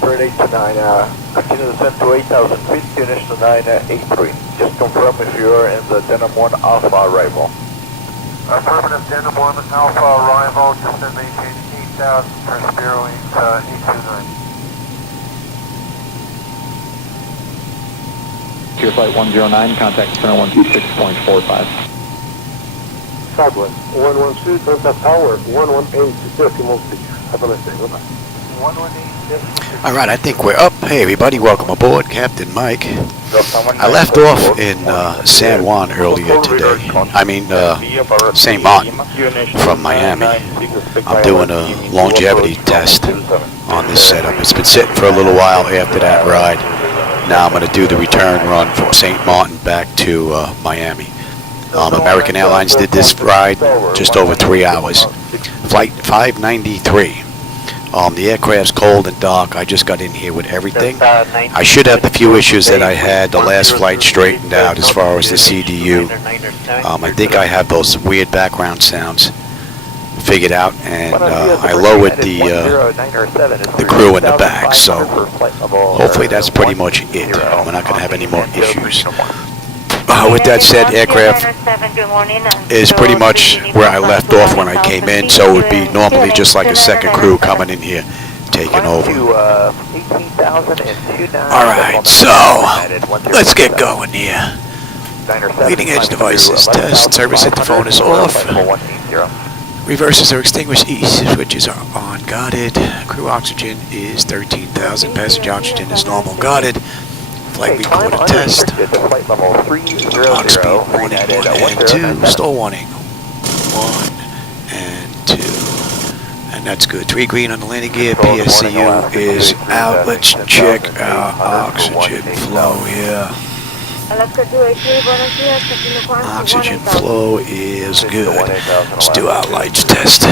Bird 829, continue to descend to 8,000 feet, finish to 983. Just confirm if you're in the Denham 1 Alpha arrival. Affirmative, Denham 1 Alpha arrival, descend maintain 8,000 for Spiro 829. Your flight 109, contact center 126.45. Southwest, 113, contact tower, 118, 30 miles per hour. Have a nice day, bye-bye. 118. All right, I think we're up. Hey, everybody, welcome aboard. Captain Mike. I left off in San Juan earlier today. I mean, St. Martin from Miami. I'm doing a longevity test on this setup. It's been sitting for a little while after that ride. Now I'm going to do the return run from St. Martin back to Miami. American Airlines did this ride just over 3 hours. Flight 593. The aircraft's cold and dark. I just got in here with everything. I should have the few issues that I had the last flight straightened out as far as the CDU. I think I have those weird background sounds figured out, and I lowered the crew in the back, so hopefully that's pretty much it. We're not going to have any more issues. With that said, aircraft is pretty much where I left off when I came in, so it would be normally just like a second crew coming in here, taking over. Alright, so let's get going here. Leading edge devices, test, service interphone is off. Reverses are extinguished, switches are on, guarded. Crew oxygen is 13,000, passenger oxygen is normal, guarded. Flight recorder test. Clock speed warning 1 and 2. Stall warning 1 and 2. And that's good. 3 green on the landing gear. PSCU is out. Let's check our oxygen flow here. Oxygen flow is good. Let's do our lights test.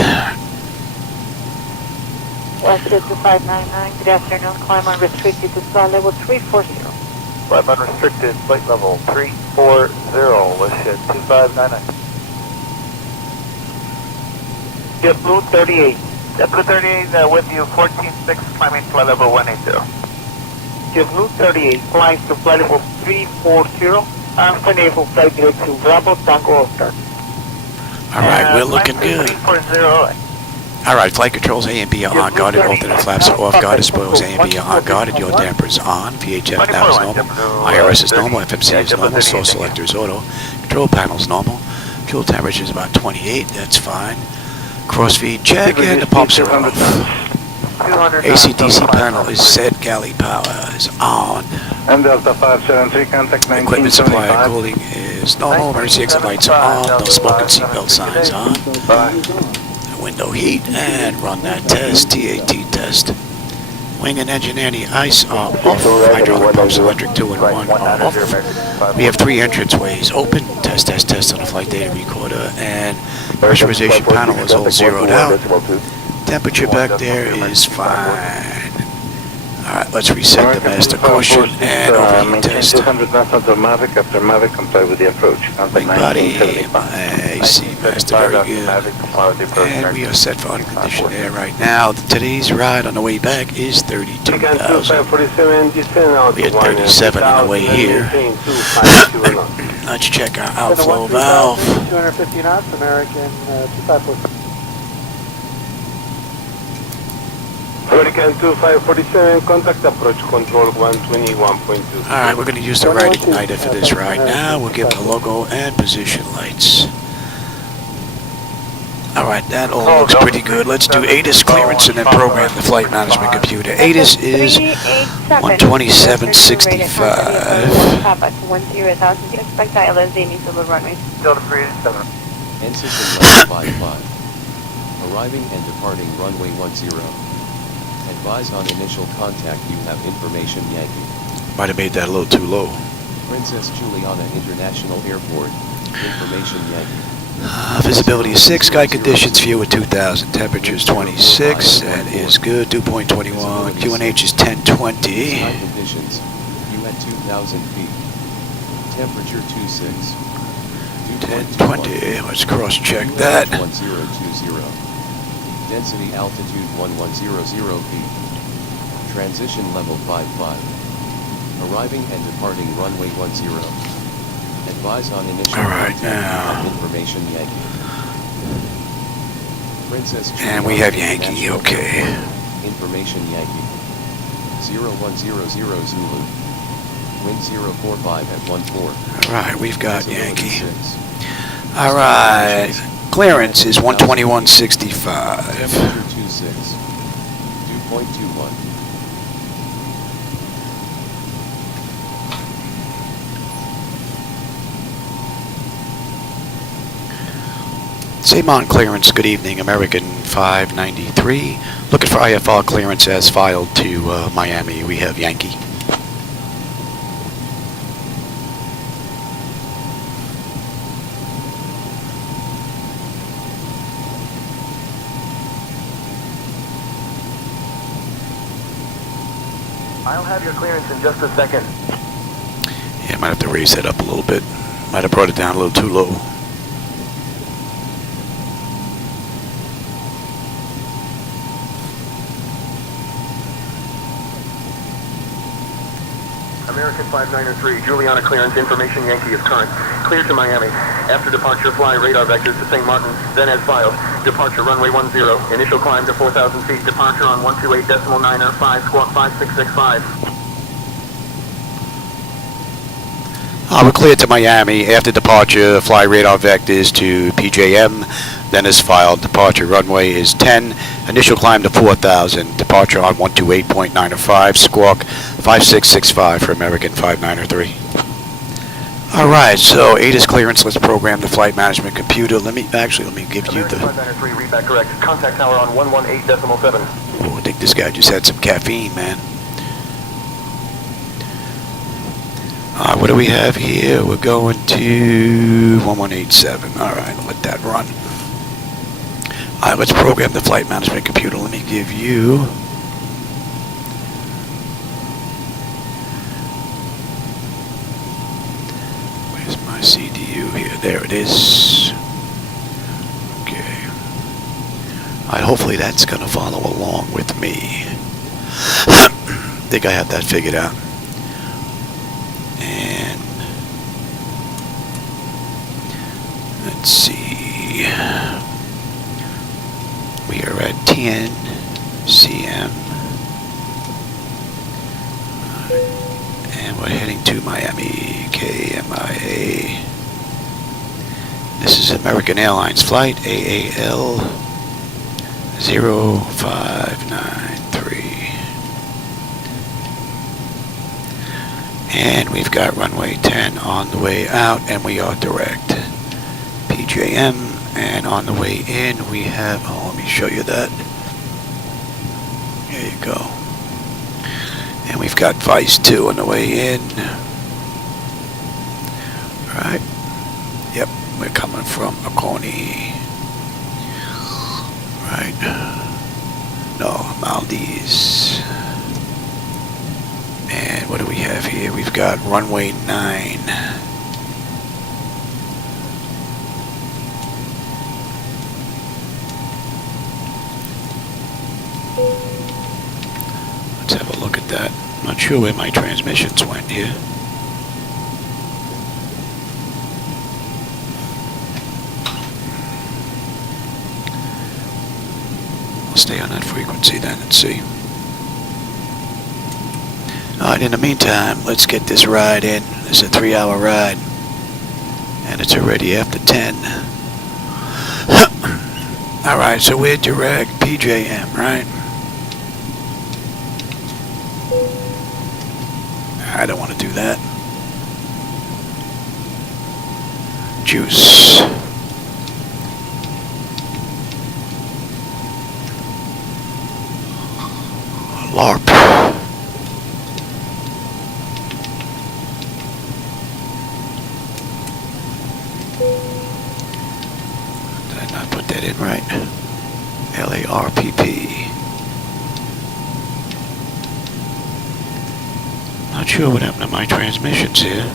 West 2599, good afternoon. Climb unrestricted to flight level 340. Climb unrestricted, flight level 340, let's hit 2599. JetBlue 38. JetBlue 38 with you, 146, climbing flight level 180. JetBlue 38, flying to flight level 340, Alpha Naval flight direct to Bravo Tango Oscar. Alright, we're looking good. 340. Alright, flight controls A and B are on guarded, alternate flaps are off guarded, spoils A and B are on guarded, your dampers on, VHF now is normal, IRS is normal, FMC is normal, source selector is auto, control panel is normal, fuel temperature is about 28, that's fine, crossfeed check, and the pumps are off. AC/DC panel is set, galley power is on. Equipment supply and cooling is normal, emergency exit lights are on, no smoke and seatbelt signs on. Window heat, and run that test, TAT test. Wing and engine anti-ice are off. Hydraulic pumps, electric 2 and 1 are off. We have 3 entranceways open. Test on the flight data recorder, and pressurization panel is all zeroed out. Temperature back there is fine. Alright, let's reset the master caution and overheat test. Wing body, AC master, very good. And we are set for unconditioned air right now. Today's ride on the way back is 32,000. We had 37 on the way here. Let's check our outflow valve. 250 knots, American 2547. American 2547, contact approach control 121.2. Alright, we're going to use the right igniter for this ride now. We'll give the logo and position lights. Alright, that all looks pretty good. Let's do ATIS clearance and then program the flight management computer. ATIS is 127.65. Papa 10,000, expect ILSD needs to load runway. Delta 387. N-System 155. Arriving and departing runway 10. Advise on initial contact you have information Yankee. Might have made that a little too low. Princess Juliana International Airport. Information Yankee. Visibility is 6, sky conditions, view at 2,000, temperature is 26, that is good, 2.21, QNH is 1020. Sky conditions, view at 2,000 feet. Temperature 26. 1020, let's cross check that. 1020. Density altitude 1100 feet. Transition level 55. Arriving and departing runway 10. Advise on initial Alright, now. information Yankee. Princess And we have Yankee, okay. Information Yankee. 0100 Zulu. Wind 045 at 14. Alright, we've got Yankee. 6. Alright, clearance is 121.65. Temperature 26. 2.21. Zibo-Mod clearance, good evening, American 593. Looking for IFR clearance as filed to Miami. We have Yankee. I'll have your clearance in just a second. Yeah, might have to raise that up a little bit. Might have brought it down a little too low. American 593, Juliana clearance, information Yankee is current. Clear to Miami. After departure, fly radar vectors to St. Martin, then as filed. Departure runway 10, initial climb to 4,000 feet, departure on 128.9er, 5 squawk 5665. We're cleared to Miami. After departure, fly radar vectors to PJM, then as filed. Departure runway is 10, initial climb to 4,000, departure on 128.905, squawk 5665 for American 593. Alright, so ATIS clearance, let's program the flight management computer. Let me give you American the... 593, read back correct. Contact tower on 118.7. Oh, I think this guy just had some caffeine, man. What do we have here? We're going to 1187. Alright, let that run. Alright, let's program the flight management computer. Let me give you... Where's my CDU here? There it is. Okay. Alright, hopefully that's going to follow along with me. I think I have that figured out. And let's see, we are at TNCM and we're heading to Miami, KMIA. This is American Airlines Flight, AAL 0593. And we've got runway 10 on the way out, and we are direct. PJM, and on the way in we have, oh, let me show you that. There you go. And we've got Vice 2 on the way in. Right. Yep, we're coming from Oconee. Right. No, Maldives. And what do we have here? We've got runway 9. Let's have a look at that. I'm not sure where my transmissions went here. I'll stay on that frequency then and see. Alright, in the meantime, let's get this ride in. It's a 3-hour ride. And it's already after 10. Alright, so we're direct PJM, right? I don't want to do that. Juice. LARP. Did I not put that in right? LARPP. Not sure what happened to my transmissions here.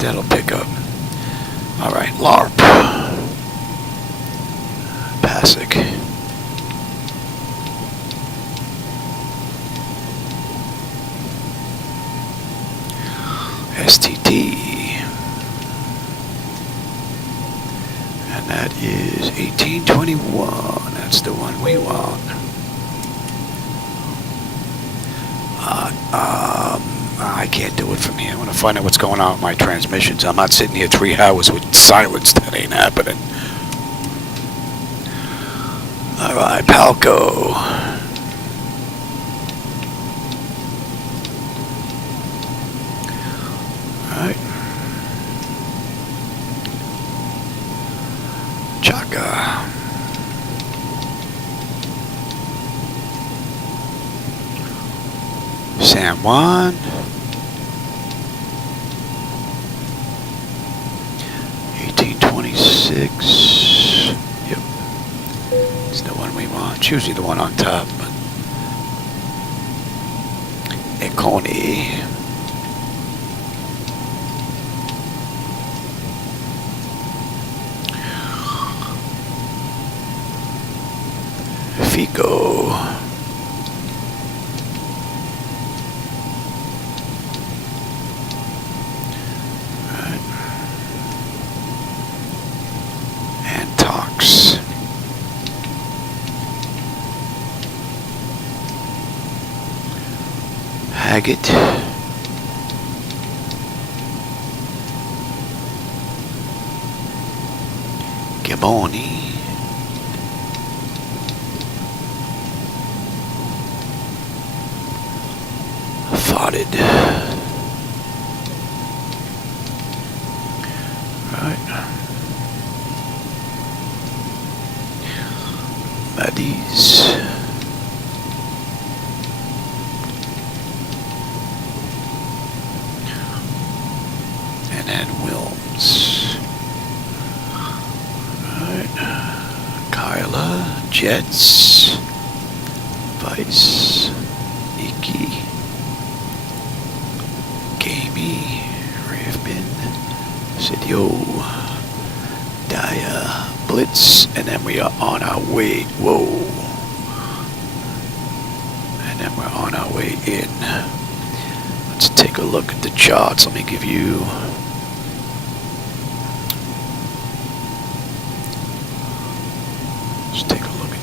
That'll pick up. All right, LARP. Pasek. STT. And that is 1821. That's the one we want. I can't do it from here. I want to find out what's going on with my transmissions. I'm not sitting here 3 hours with silence. That ain't happening. All right, Palco. All right. Chaka. San Juan. 1826. Yep. It's the one we want. It's usually the one on top, but Econi. Fico. Haggett. Gaboni. Fotted. Right. Maddies. Jets, Vice, Iki, Gamey, Ravman, Sidio, Daya, Blitz, and then we are on our way. Whoa. And then we're on our way in. Let's take a look at the charts. Let me give you.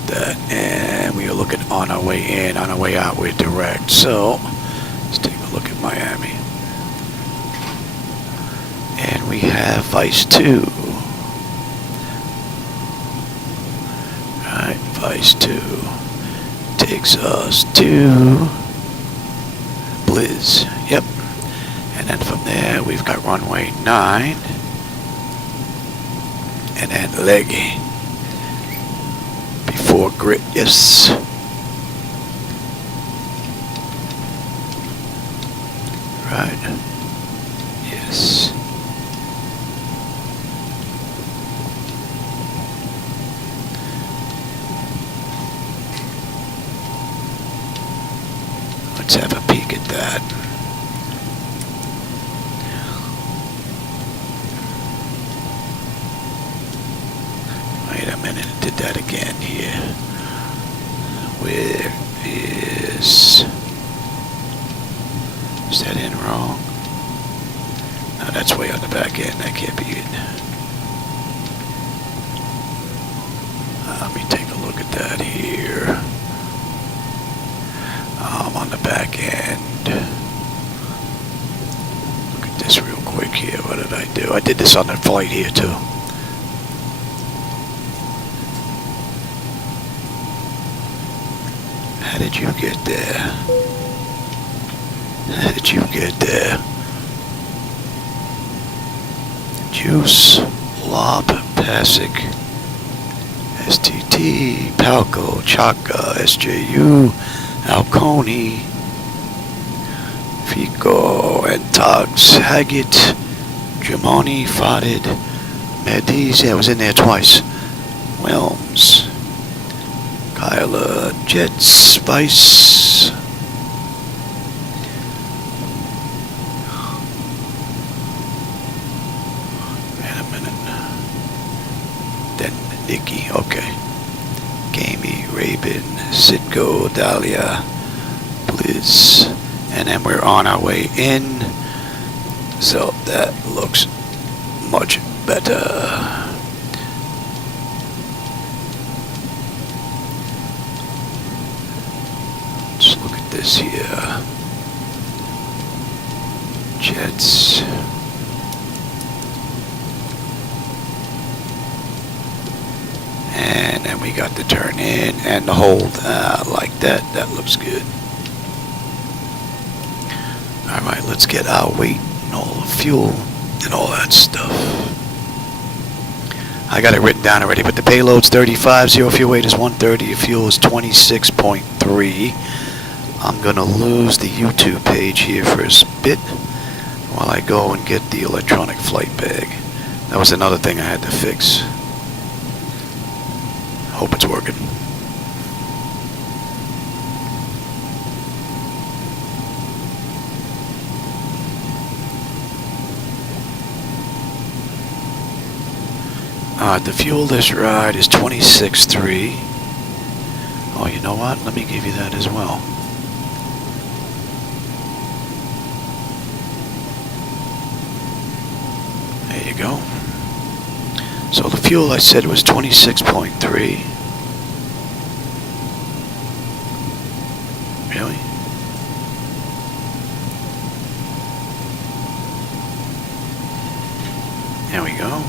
That, and we are looking on our way in, on our way out, we're direct. So let's take a look at Miami, and we have Vice 2. Right, Vice 2 takes us to Blizz. Yep. And then from there we've got runway 9, and then Leggy. For grit, yes. Right. Yes. Let's have a peek at that. Wait a minute, it did that again here. Where is that in wrong? No, that's way on the back end. That can't be it. Let me take a look at that here. I'm on the back end. Look at this real quick here. What did I do? I did this on the flight here too. How did you get there? How did you get there? Juice, Lop, Pasek, STT, Palco, Chaka, SJU, Alconi, Fico, Entox, Haggett, Jamoni, Fotted, Mediz, yeah, I was in there twice. Wilms, Kyla, Jets, Vice, Yankee. Okay. Gamey, Raven, Sitco, Dahlia, Blizz. And then we're on our way in. So that looks much better. Let's look at this here. Jets. And then we got the turn in and the hold like that. That looks good. Alright, let's get our weight and all the fuel and all that stuff. I got it written down already, but the payload's 35, zero fuel weight is 130, your fuel is 26.3. I'm gonna lose the YouTube page here for a bit while I go and get the electronic flight bag. That was another thing I had to fix. Hope it's working. The fuel this ride is 26.3. Oh, you know what? Let me give you that as well. There you go. So the fuel I said was 26.3. Really? There we go.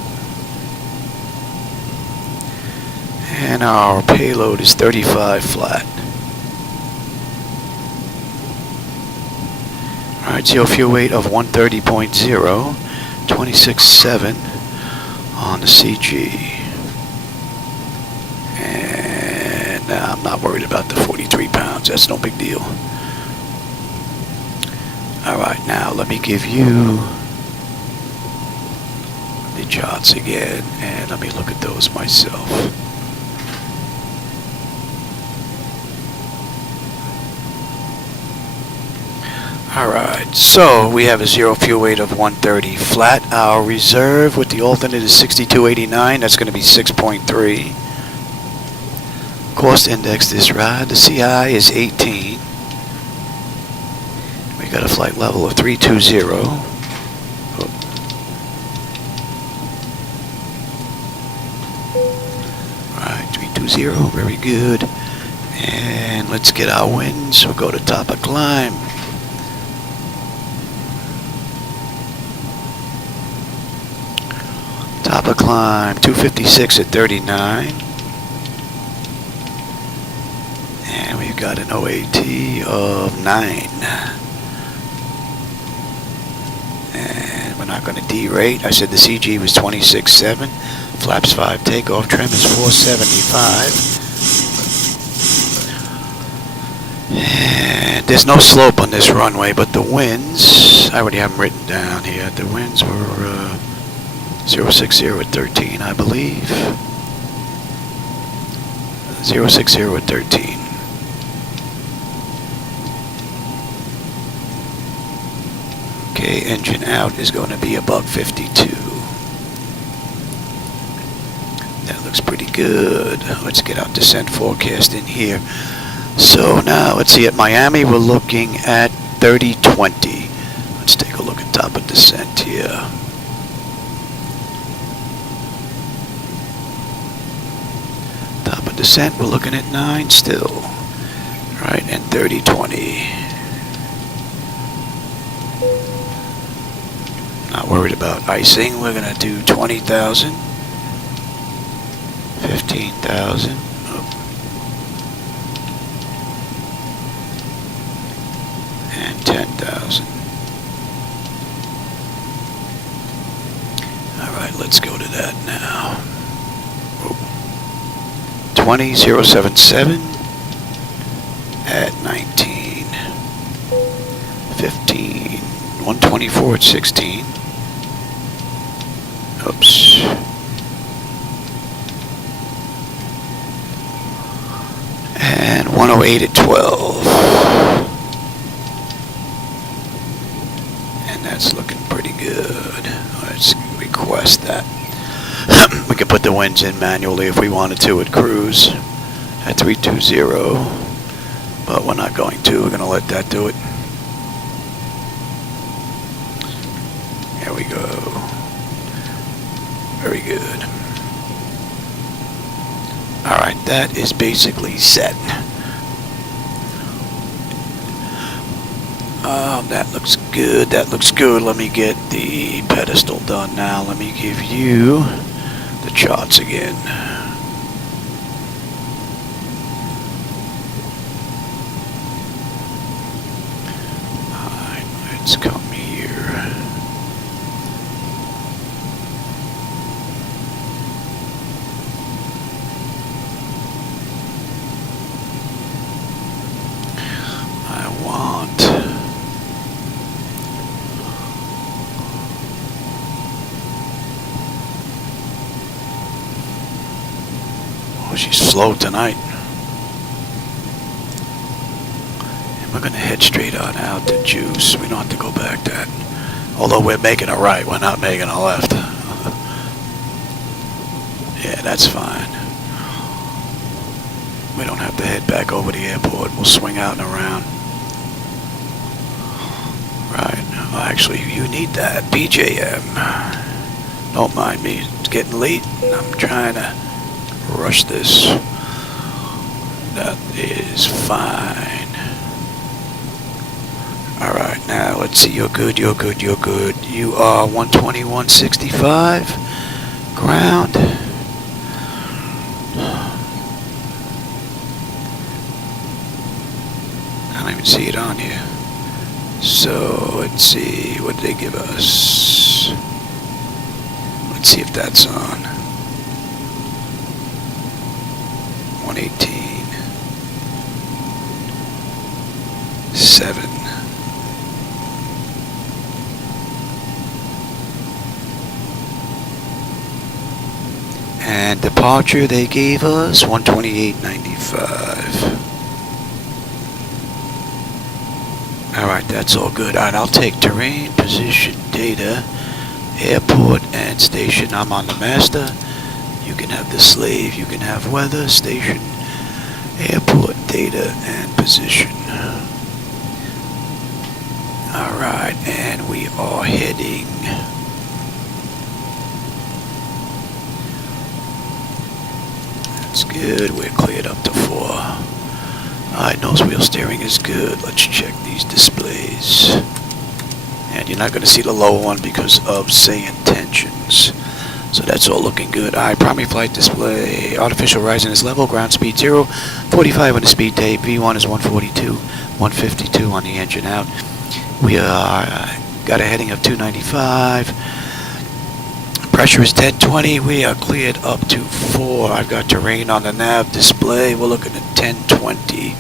And our payload is 35 flat. Alright, zero fuel weight of 130.0, 26.7 on the CG. And I'm not worried about the 43 pounds, that's no big deal. Alright, now let me give you the charts again, and let me look at those myself. Alright, so we have a zero fuel weight of 130 flat. Our reserve with the alternate is 6289. That's going to be 6.3. Cost index this ride, the CI is 18. We got a flight level of 320. Alright, 320, very good. And let's get our winds. We'll go to top of climb. Top of climb, 256 at 39. And we've got an OAT of 9. And we're not going to derate. I said the CG was 26.7. Flaps 5 takeoff. Trim is 475. And there's no slope on this runway, but the winds, I already have them written down here. The winds were 060 at 13, I believe. 060 at 13. Okay, engine out is going to be about 52. That looks pretty good. Let's get our descent forecast in here. So now, let's see, at Miami we're looking at 3020. Let's take a look at top of descent here. Top of descent, we're looking at 9 still. Right, and 3020. Not worried about icing. We're going to do 20,000. 15,000. And 10,000. Alright, let's go to that now. 20077 at 19. 15. 124 at 16. Oops. And 108 at 12. And that's looking pretty good. Let's request that. We could put the winds in manually if we wanted to at cruise at 320, but we're not going to. We're going to let that do it. There we go. Very good. Alright, that is basically set. That looks good. That looks good. Let me get the pedestal done now. Let me give you the charts again. Alright, let's come here. I want she's slow tonight. And we're going to head straight on out to Juice. We don't have to go back that. Although we're making a right, we're not making a left. Yeah, that's fine. We don't have to head back over the airport. We'll swing out and around. Right. Well, actually, you need that. PJM. Don't mind me. It's getting late and I'm trying to rush this. That is fine. Alright, now let's see. You're good, you're good, you're good. You are 121.65 ground. I don't even see it on here. So let's see, what did they give us? Let's see if that's on. 118, 7. And departure they gave us 128.95. Alright, that's all good. Alright, I'll take terrain, position, data, airport, and station. I'm on the master. You can have the slave, you can have weather, station, airport, data, and position. Alright, and we are heading. That's good, we're cleared up to 4. Alright, nose wheel steering is good. Let's check these displays. And you're not going to see the lower one because of SayIntentions. So that's all looking good. Alright, primary flight display. Artificial horizon is level. Ground speed 0. 45 on the speed tape. V1 is 142. 152 on the engine out. We got a heading of 295. Pressure is 1020. We are cleared up to 4. I've got terrain on the nav display. We're looking at 1020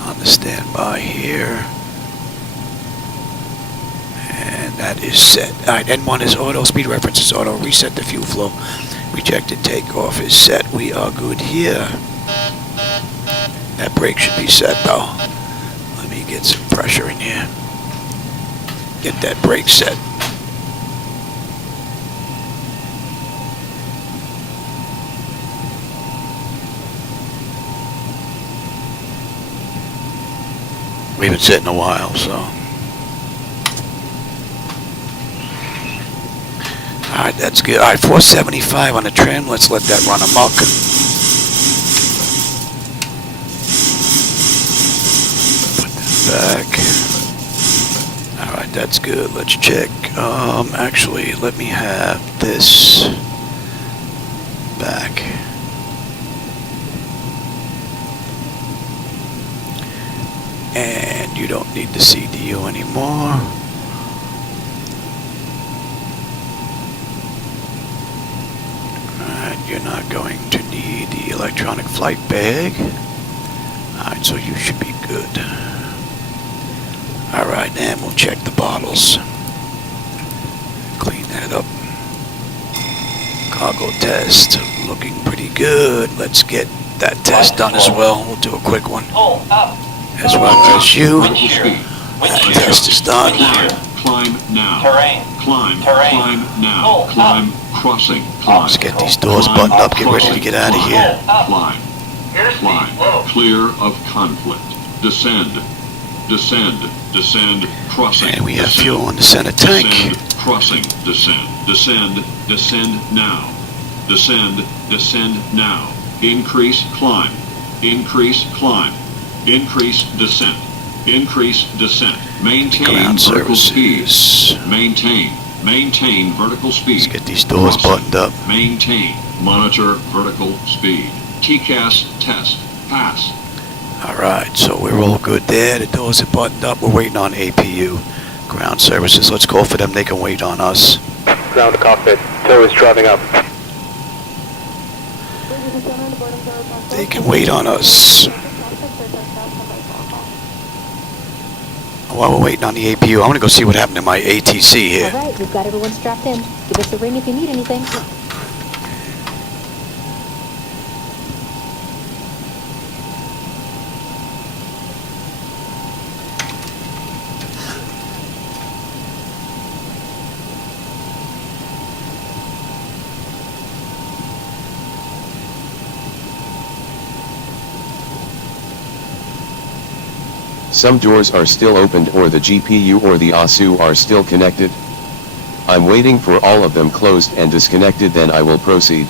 on the standby here. And that is set. Alright, N1 is auto, speed reference is auto, reset the fuel flow, rejected takeoff is set. We are good here. That brake should be set though. Let me get some pressure in here. Get that brake set. We haven't set in a while, so. Alright, that's good. Alright, 475 on the trim. Let's let that run amok. Put that back. Alright, that's good. Let's check. Actually, let me have this back. And you don't need the CDU anymore. You're not going to need the electronic flight bag. Alright, so you should be good. Alright, and we'll check the bottles. Clean that up. Cargo test, looking pretty good. Let's get that test done as well. We'll do a quick one. As well as you. That test is done. climb now. Terrain. Climb, Terrain. climb now. Oh, Climb, crossing, climb. Let's get these doors Climb, buttoned up, get ready to crossing, get out of climb, here. Climb, climb, clear of conflict. Descend, descend, descend, crossing. And we have descend, fuel in the center tank. Descend, crossing, descend, descend, descend now. Descend, descend now. Increase climb, increase climb, increase descent, increase descent. Maintain Ground vertical speed. services. Maintain vertical speed. Let's get these doors buttoned up. Maintain, monitor vertical speed. TCAS test, pass. Alright, so we're all good there. The doors are buttoned up. We're waiting on APU. Ground services, let's call for them. They can wait on us. Ground to cockpit. Terrorist driving up. They can wait on us. While we're waiting on the APU, I want to go see what happened to my ATC here. All right, we've got everyone strapped in. Give us a ring if you need anything. Some doors are still opened or the GPU or the ASU are still connected. I'm waiting for all of them closed and disconnected, then I will proceed.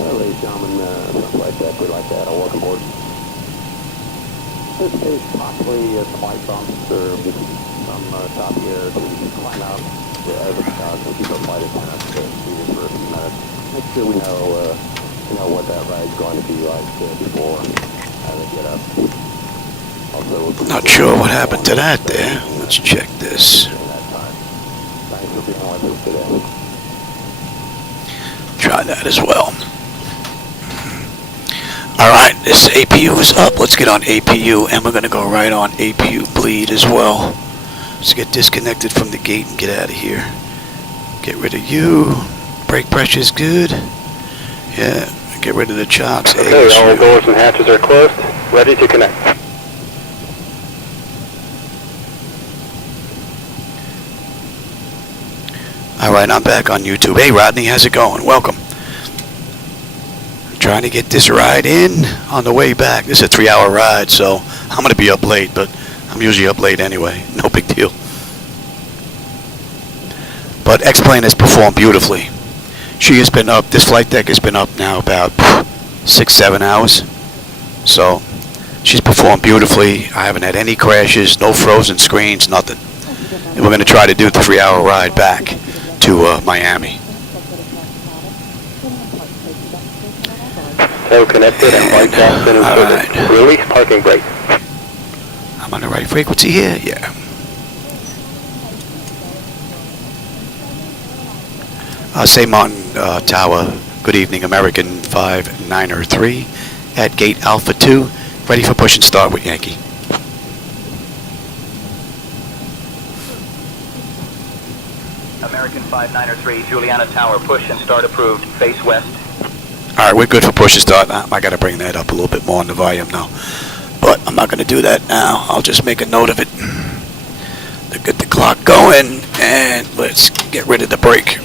Ladies and gentlemen, Flightdeck, we'd like to add a welcome board. This case, possibly some light bumps or some choppy air to climb out the clouds and keep our flight attendants seated for a few minutes. Make sure we know what that ride's going to be like before they get up. Also, Not sure what happened to that there. Let's check this. Thanks for being with us today. Try that as well. Alright, this APU is up. Let's get on APU, and we're going to go right on APU bleed as well. Let's get disconnected from the gate and get out of here. Get rid of you. Brake pressure's good. Yeah, get rid of the chocks. Okay, all doors and hatches are closed. Ready to connect. Alright, I'm back on YouTube. Hey Rodney, how's it going? Welcome. Trying to get this ride in on the way back. This is a 3-hour ride, so I'm going to be up late, but I'm usually up late anyway. No big deal. But X-Plane has performed beautifully. She has been up, this flight deck has been up now about 6-7 hours. So she's performed beautifully. I haven't had any crashes, no frozen screens, nothing. And we're going to try to do the 3-hour ride back to Miami. So connected and flight deck's been included. Right. Release parking brake. I'm on the right frequency here? Yeah. Say Mountain Tower, good evening, American 5903 at gate Alpha 2, ready for push and start with Yankee. American 5903, Juliana Tower, push and start approved, face west. Alright, we're good for push and start. I got to bring that up a little bit more on the volume now. But I'm not going to do that now. I'll just make a note of it to get the clock going, and let's get rid of the brake.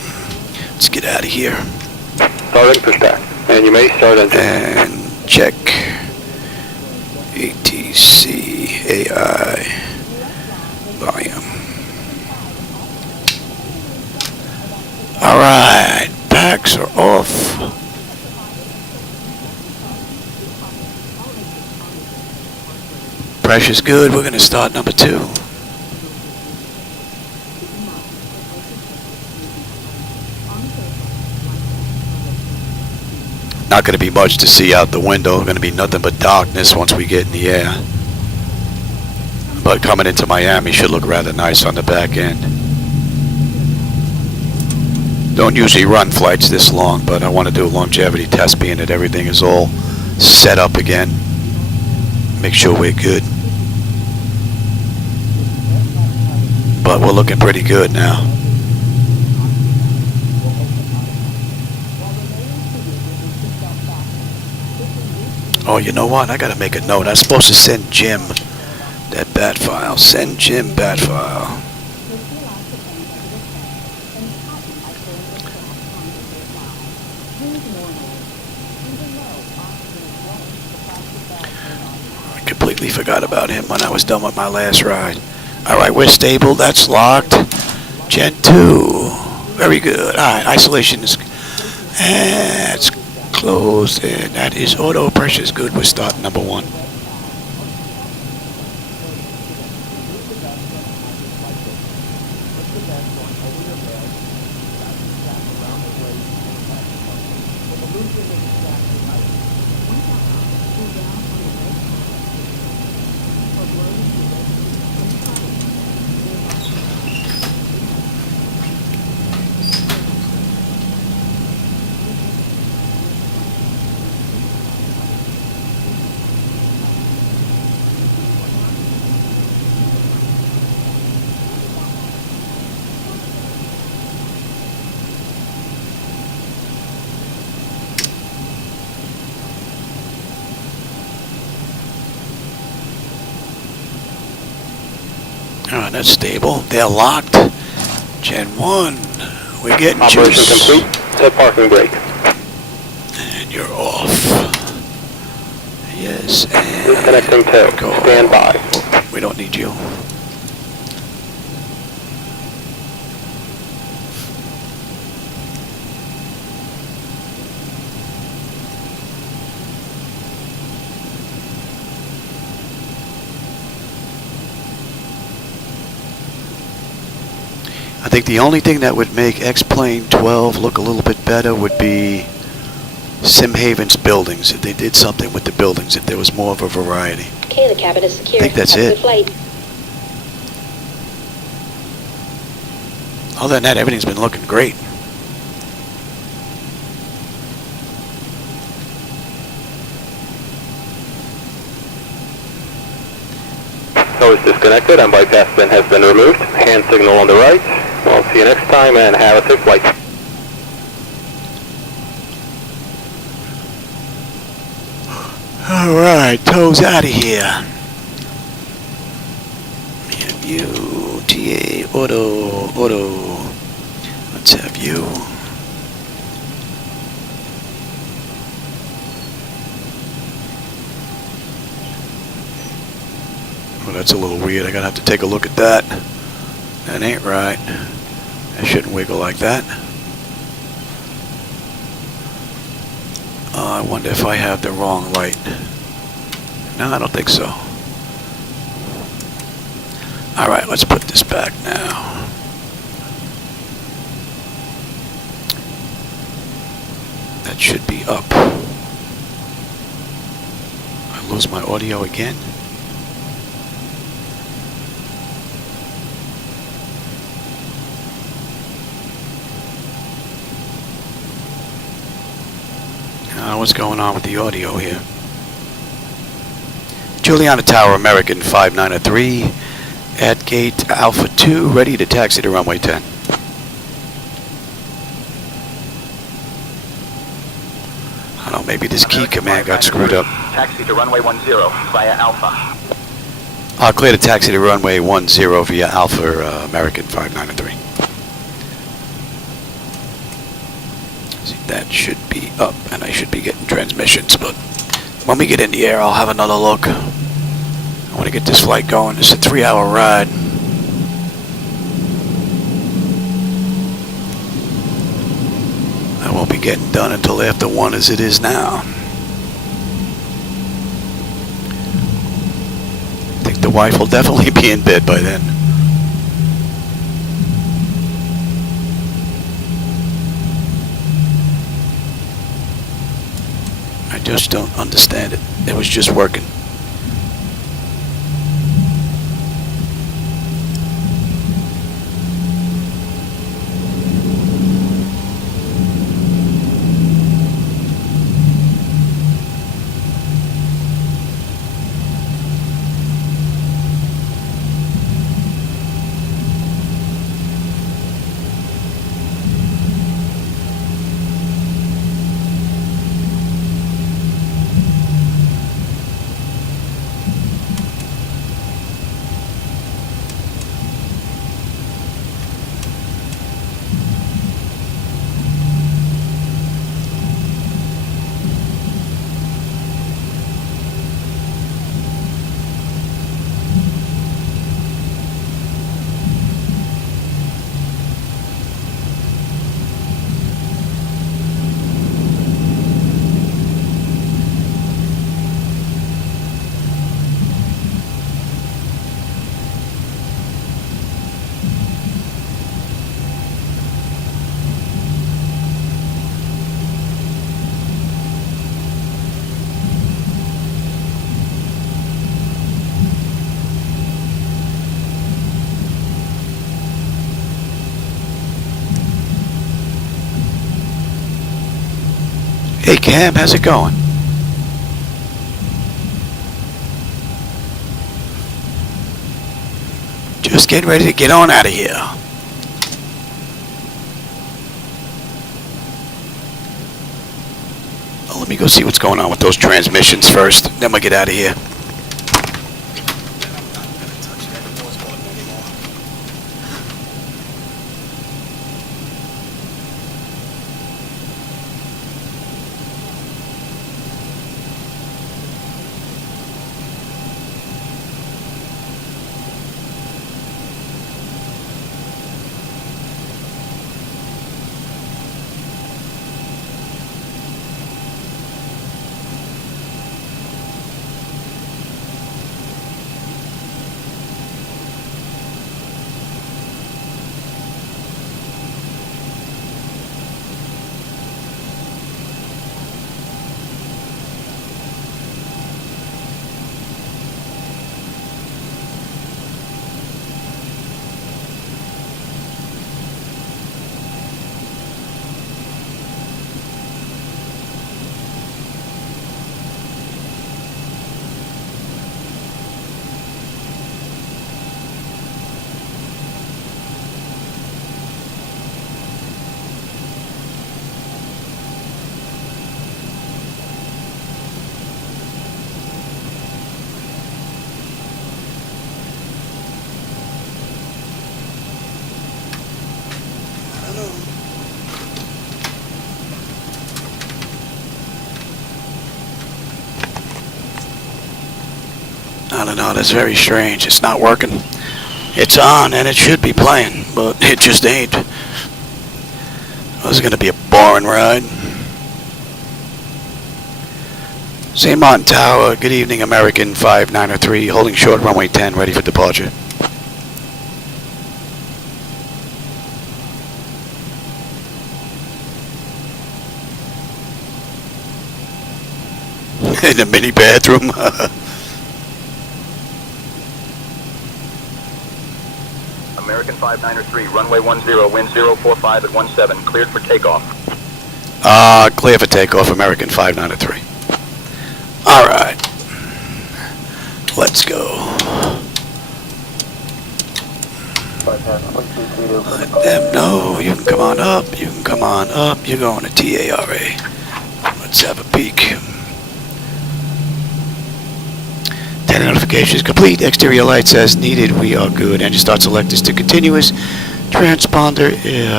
Let's get out of here. Starting pushback. And you may start engine. And check ATC AI volume. Alright, packs are off. Pressure's good. We're going to start number 2. Not going to be much to see out the window. Going to be nothing but darkness once we get in the air. But coming into Miami should look rather nice on the back end. Don't usually run flights this long, but I want to do a longevity test, being that everything is all set up again. Make sure we're good. But we're looking pretty good now. Oh, you know what? I gotta make a note. I'm supposed to send Jim that bat file. Send Jim bat file. I completely forgot about him when I was done with my last ride. Alright, we're stable. That's locked. Gen 2. Very good. Alright, isolation is... It's closed, and that is auto. Pressure's good. We're starting number 1. Alright, that's stable. They're locked. Gen 1. We're getting Operation juice. complete. Set parking brake. And you're off. Yes, and... Disconnecting tail. Stand by. Oh, we don't need you. I think the only thing that would make X-Plane 12 look a little bit better would be Simhaven's buildings. If they did something with the buildings, if there was more of a variety. Okay, the cabin is secure. I think that's Have a it. good flight. Other than that, everything's been looking great. Nose disconnected and bypass bin has been removed. Hand signal on the right. We'll see you next time and have a safe flight. Alright, toes out of here. Have you, TA, auto. Let's have you. Well, that's a little weird. I gotta have to take a look at that. That ain't right. I shouldn't wiggle like that. I wonder if I have the wrong light. No, I don't think so. Alright, let's put this back now. That should be up. I lose my audio again. What's going on with the audio here? Juliana Tower, American 593 at gate Alpha 2, ready to taxi to runway 10. I don't know, maybe this key command got screwed up. Taxi to runway 10 via Alpha. I'll clear the taxi to runway 10 via Alpha, American 593. See, that should be up, and I should be getting transmissions, but when we get in the air, I'll have another look. I want to get this flight going. It's a 3-hour ride. I won't be getting done until after 1 as it is now. I think the wife will definitely be in bed by then. I just don't understand it. It was just working. Hey Cam, how's it going? Just getting ready to get on out of here. Well, let me go see what's going on with those transmissions first, then we'll get out of here. I don't know, that's very strange. It's not working. It's on and it should be playing, but it just ain't. This is going to be a boring ride. Zibo-Mod Tower, good evening, American 593, holding short runway 10, ready for departure. In the mini bathroom. American 593, runway 10, wind 045 at 17, cleared for takeoff. Clear for takeoff, American 593. Alright. Let's go. Let them know you can come on up, you can come on up, you're going to TARA. Let's have a peek. Data notification is complete. Exterior lights as needed. We are good. Engine start selectors to continuous. Transponder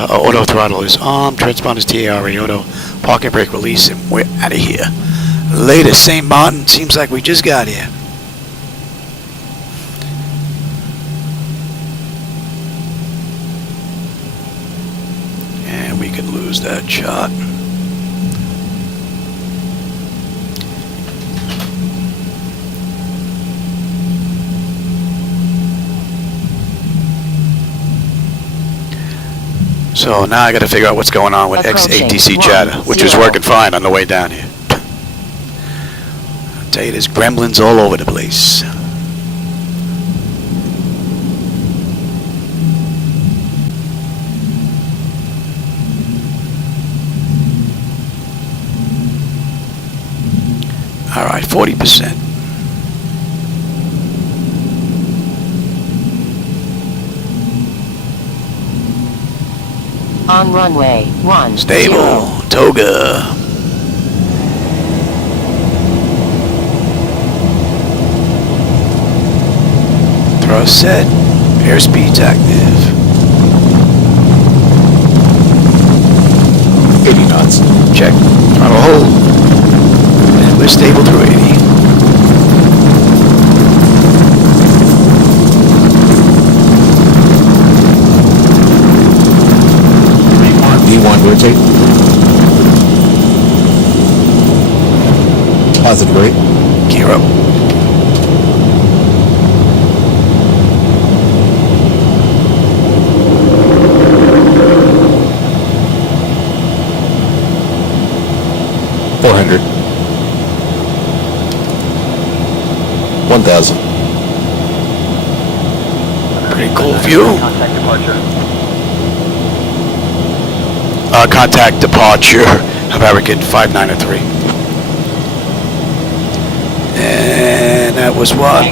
auto throttle is on. Transponders TAR and auto. Parking brake release, and we're out of here. Latest St. Martin. Seems like we just got here. And we can lose that shot. So now I got to figure out what's going on with X-ATC chatter, which was working fine on the way down here. I'll tell you, there's gremlins all over the place. All right, 40%. On runway 10. Stable. Toga. Thrust set. Airspeed's active. 80 knots. Check. Throttle hold. And we're stable through 80. V1 rotate. Positive rate. Gear up. $400. 1,000. Pretty cool view. Contact departure. Contact departure, American 593. And that was what?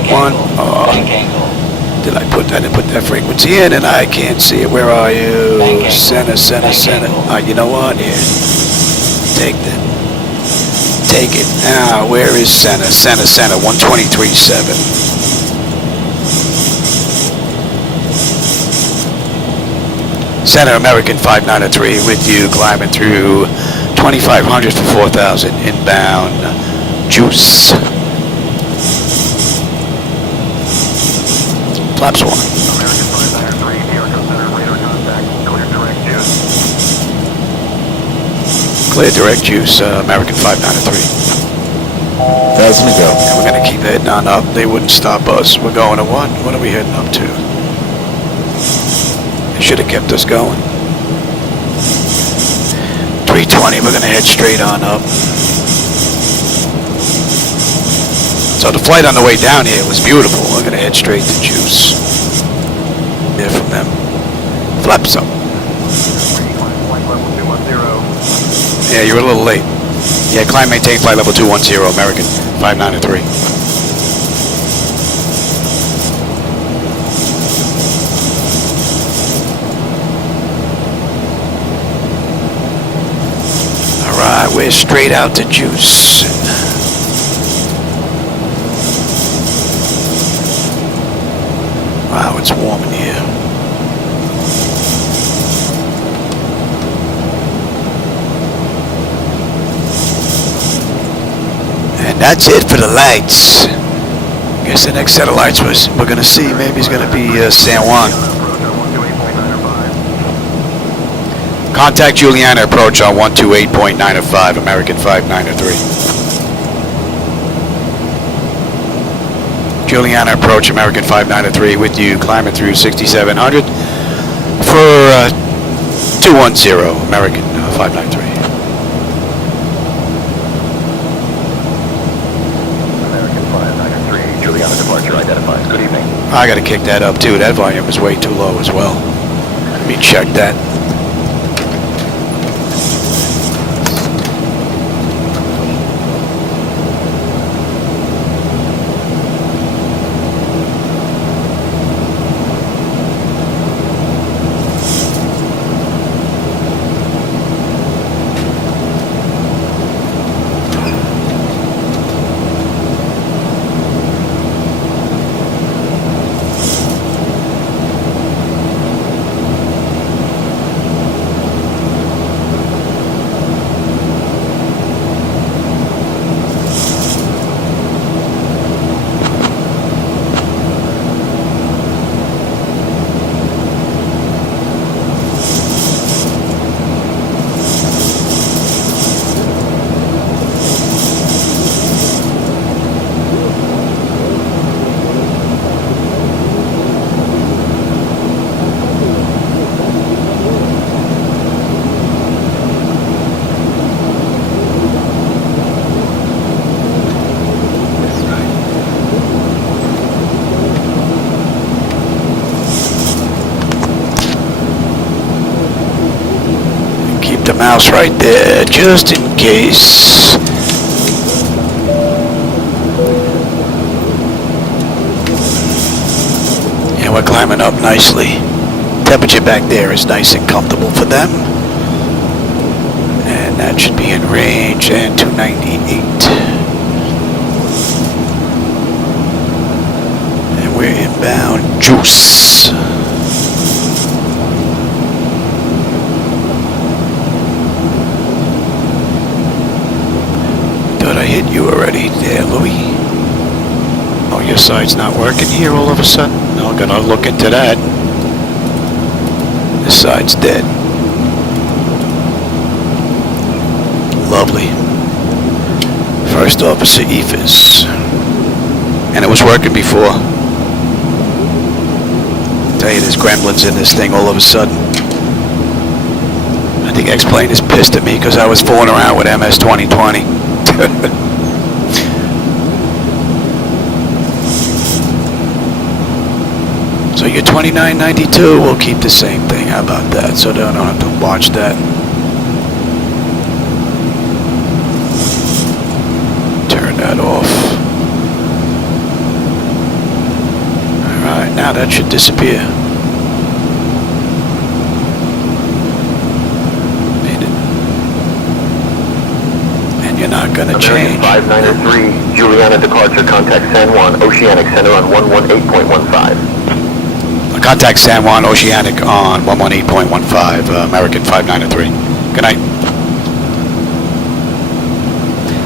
Did I put that in? Put that frequency in, and I can't see it. Where are you? Center. You know what? Here. Take it. Now, where is center? 123.7. Center American 593 with you, climbing through 2,500 for 4,000 inbound juice. Flaps 1. American 593, Jericho Center, radar contact, clear direct juice. Clear direct juice, American 593. 1,000 to go. And we're going to keep heading on up. They wouldn't stop us. We're going to what? What are we heading up to? They should have kept us going. 320, we're going to head straight on up. So the flight on the way down here was beautiful. We're going to head straight to juice. There from them. Flaps up. Flight level 210. Yeah, you're a little late. Yeah, climb maintain flight level 210, American 593. Alright, we're straight out to juice. Wow, it's warm in here. And that's it for the lights. Guess the next set of lights we're gonna see maybe is gonna be San Juan. Contact Juliana approach on 128.905, American 593. Juliana approach, American 593 with you, climbing through 6,700 for 210, American 593. American 593, Juliana departure identified. Good evening. I gotta kick that up too. That volume is way too low as well. Let me check that. mouse right there, just in case. And we're climbing up nicely. Temperature back there is nice and comfortable for them. And that should be in range, and 298. And we're inbound juice. Thought I hit you already there, Louis. Oh, your side's not working here all of a sudden? No, I'm gonna look into that. This side's dead. Lovely. First Officer EFIS. And it was working before. Tell you, there's gremlins in this thing all of a sudden. I think X-Plane is pissed at me because I was fooling around with MS 2020. So your 2992 will keep the same thing. How about that? So they don't have to watch that. Turn that off. Alright, now that should disappear. Made it. And you're not gonna change. 5903, Juliana departure, contact San Juan, Oceanic Center on 118.15. Contact San Juan Oceanic on 118.15, American 593. Good night.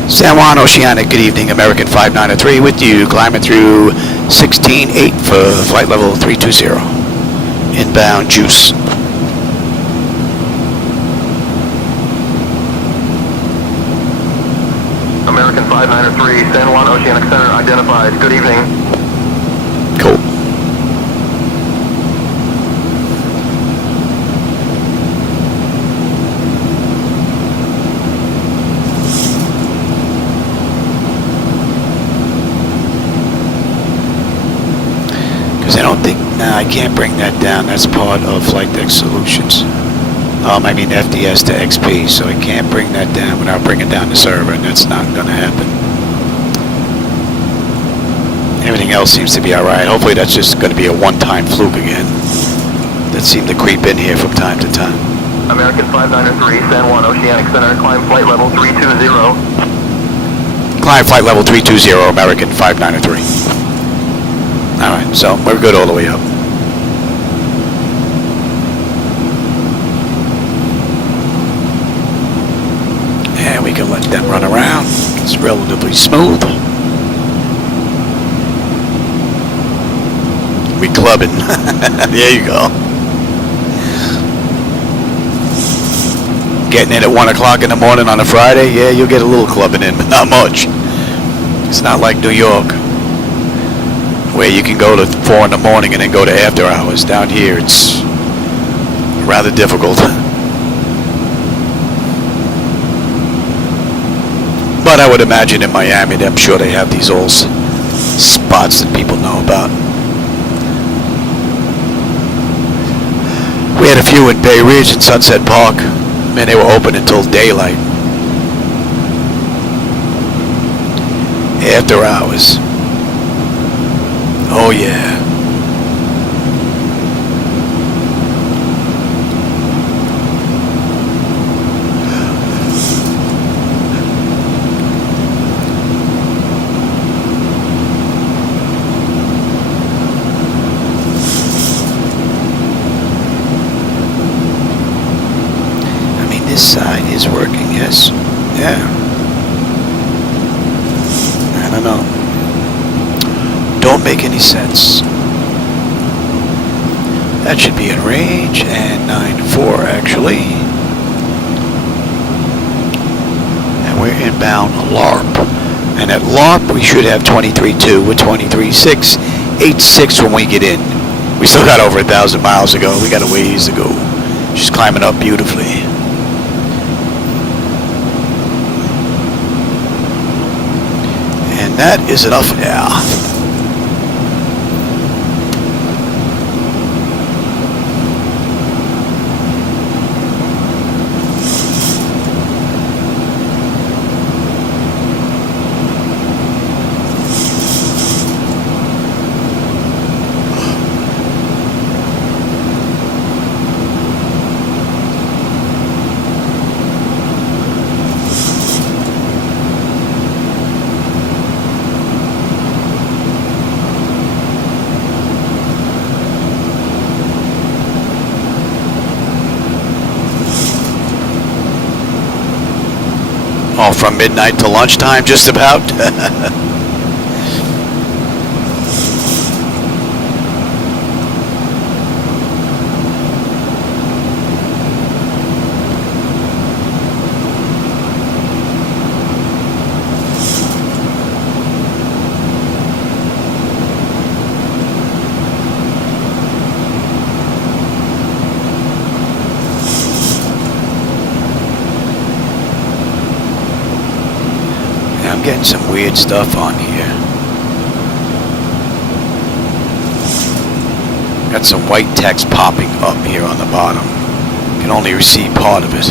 San Juan Oceanic, good evening, American 593 with you, climbing through 16.8 for flight level 320. Inbound juice. American 593, San Juan Oceanic Center identified. Good evening. Cool. I don't think, I can't bring that down. That's part of Flightdeck Solutions. I mean FDS to XP, so I can't bring that down without bringing down the server, and that's not going to happen. Everything else seems to be alright. Hopefully that's just going to be a one-time fluke again. That seemed to creep in here from time to time. American 593, San Juan Oceanic Center, climb flight level 320. Climb flight level 320, American 593. Alright, so we're good all the way up. And we can let them run around. It's relatively smooth. We clubbing. There you go. Getting in at 1 o'clock in the morning on a Friday, yeah, you'll get a little clubbing in, but not much. It's not like New York, where you can go to 4 in the morning and then go to after hours. Down here, it's rather difficult. But I would imagine in Miami, I'm sure they have these old spots that people know about. We had a few in Bay Ridge and Sunset Park. Man, they were open until daylight. After hours. Oh yeah. I mean, this side is working, yes. Yeah. I don't know. Don't make any sense. That should be in range, and 9-4 actually. And we're inbound LARP. And at LARP we should have 23.2 with 23.6, 8.6 when we get in. We still got over 1,000 miles to go. We got a ways to go. She's climbing up beautifully. And that is enough air. Oh, from midnight to lunchtime, just about. I'm getting some weird stuff on here. Got some white text popping up here on the bottom. Can only receive part of it.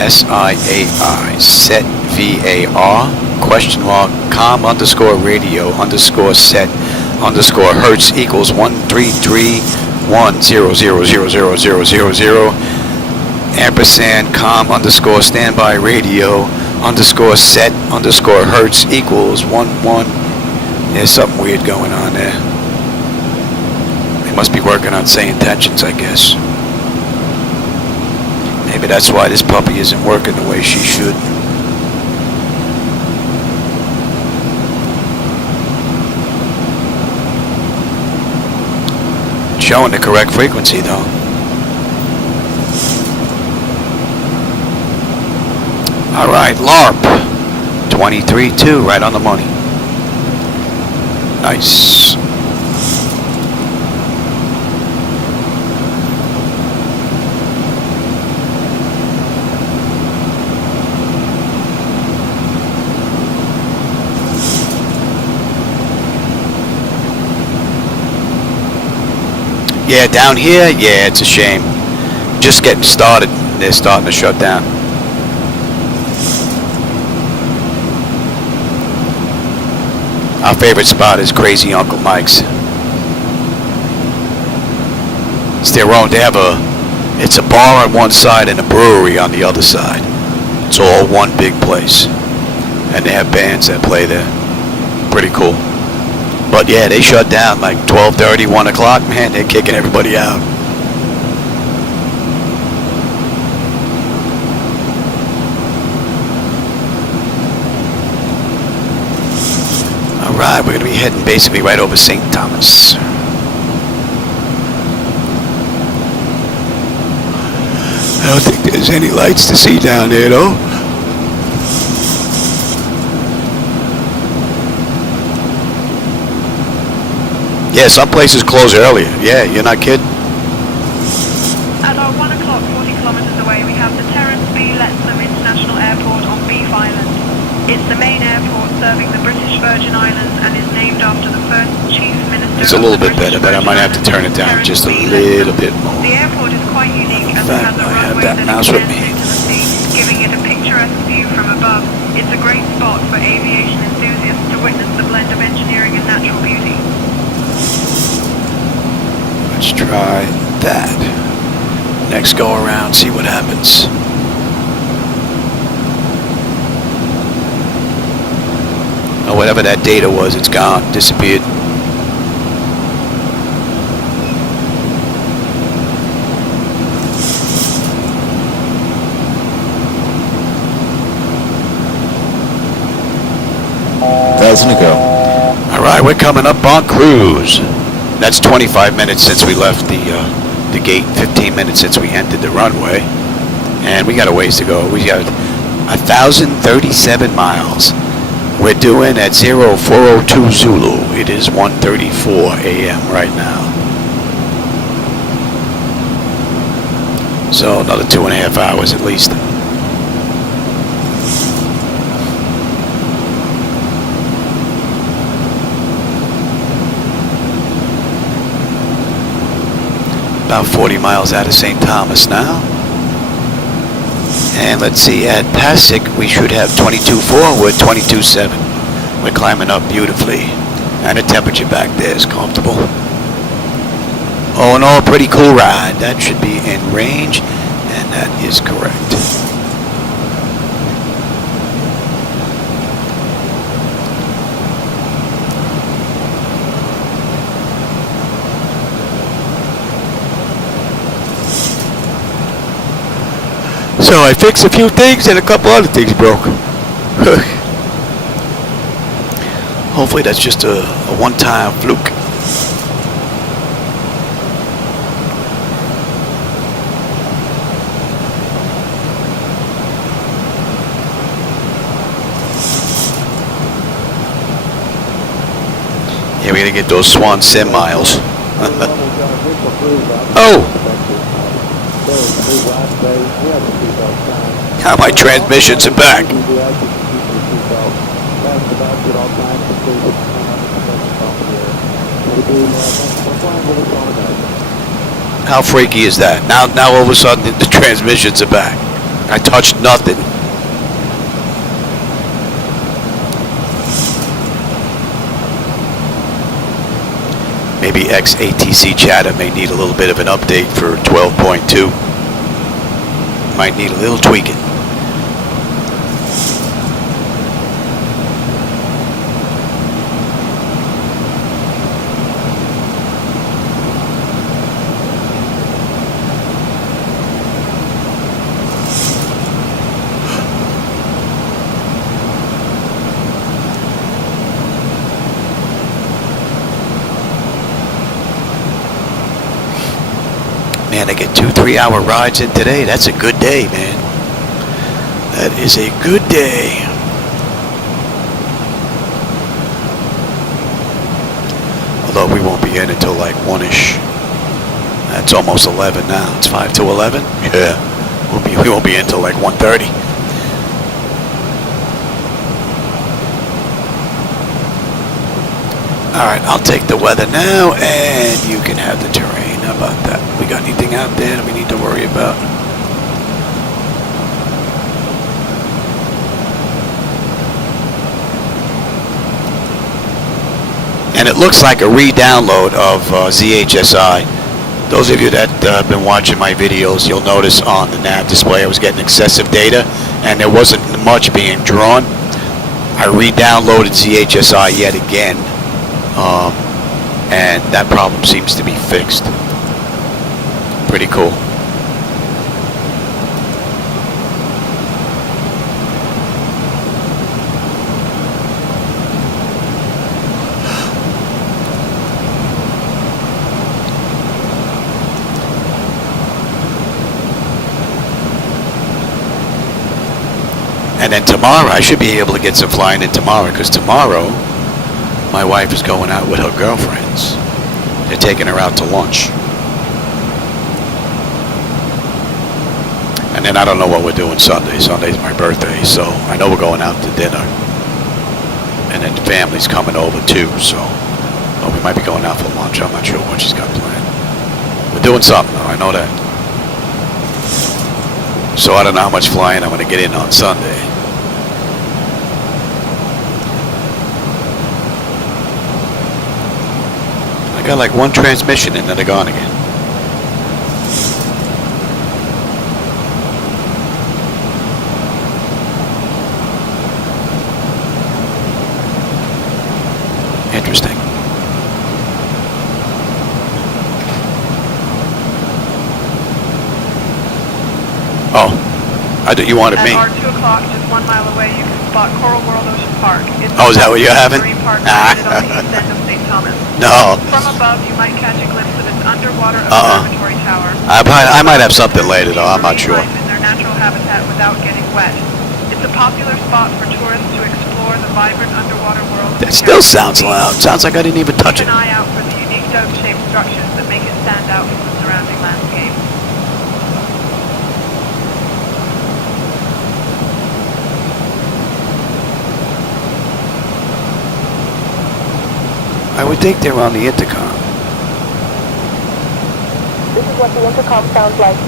SIAI, set VAR, question mark, com underscore radio underscore set underscore hertz equals 13310000000. Ampersand com underscore standby radio underscore set underscore hertz equals 11. There's something weird going on there. They must be working on SayIntentions, I guess. Maybe that's why this puppy isn't working the way she should. It's showing the correct frequency though. All right, LARP, 23.2, right on the money. Nice. Yeah, down here, yeah, it's a shame. Just getting started, they're starting to shut down. Our favorite spot is Crazy Uncle Mike's. It's their own. They have it's a bar on one side and a brewery on the other side. It's all one big place. And they have bands that play there. Pretty cool. But yeah, they shut down like 12:30, 1 o'clock. Man, they're kicking everybody out. Alright, we're going to be heading basically right over St. Thomas. I don't think there's any lights to see down there though. Yeah, some places close earlier. Yeah, you're not kidding. At our 1 o'clock, 40 kilometers away, we have the Terence B. Lettsam International Airport on Beef Island. It's the main airport serving the British Virgin Islands and is named after the first Chief Minister. It's a little bit better, but I might have to turn it down just a little bit more. The airport is quite unique as it has a runway that extends into the sea, giving it a picturesque view from above. It's a great spot for aviation enthusiasts to witness the blend of engineering and natural beauty. Let's try that. Next go around, see what happens. Oh, whatever that data was, it's gone, disappeared. Thousand to go. All right, we're coming up on cruise. That's 25 minutes since we left the gate, 15 minutes since we entered the runway, and we got a ways to go. We got 1,037 miles. We're doing at 0402 Zulu. It is 1:34 a.m. right now. So another 2.5 hours at least. About 40 miles out of St. Thomas now. And let's see, at Pasek we should have 22.4, we're 22.7. We're climbing up beautifully. And the temperature back there is comfortable. All in all, pretty cool ride. That should be in range, and that is correct. So I fixed a few things and a couple other things broke. Hopefully that's just a one-time fluke. Yeah, we gotta get those Swan Sim miles. Oh! How my transmissions are back. How freaky is that? Now all of a sudden the transmissions are back. I touched nothing. Maybe ex-ATC chatter may need a little bit of an update for 12.2. Might need a little tweaking. Man, I get 2-3 hour rides in today. That's a good day, man. That is a good day. Although we won't be in until like 1-ish. It's almost 11 now. It's 5 to 11. Yeah, we won't be in until like 1:30. All right, I'll take the weather now, and you can have the terrain. How about that? We got anything out there that we need to worry about? And it looks like a re-download of ZHSI. Those of you that have been watching my videos, you'll notice on the nav display I was getting excessive data, and there wasn't much being drawn. I re-downloaded ZHSI yet again, and that problem seems to be fixed. Pretty cool. And then tomorrow, I should be able to get some flying in tomorrow, because tomorrow my wife is going out with her girlfriends. They're taking her out to lunch. And then I don't know what we're doing Sunday. Sunday's my birthday, so I know we're going out to dinner. And then the family's coming over too, so we might be going out for lunch. I'm not sure what she's got planned. We're doing something though, I know that. So I don't know how much flying I'm going to get in on Sunday. I got like one transmission and then they're gone again. Interesting. Oh, you wanted me. At 2 o'clock, just 1 mile away, you can spot Coral World Ocean Park. Oh, is that what you're having? Marine Park located on the east end of St. Thomas. No. From above, you might catch a glimpse of its underwater observatory tower. I might have something later, though. I'm not sure. In their natural habitat without getting wet. It's a popular spot for tourists to explore the vibrant underwater world. That still sounds loud. Sounds like I didn't even touch it. Keep an eye out for the unique dome-shaped structures that make it stand out from the surrounding landscape. I would think they were on the intercom. This is what the intercom sounds like.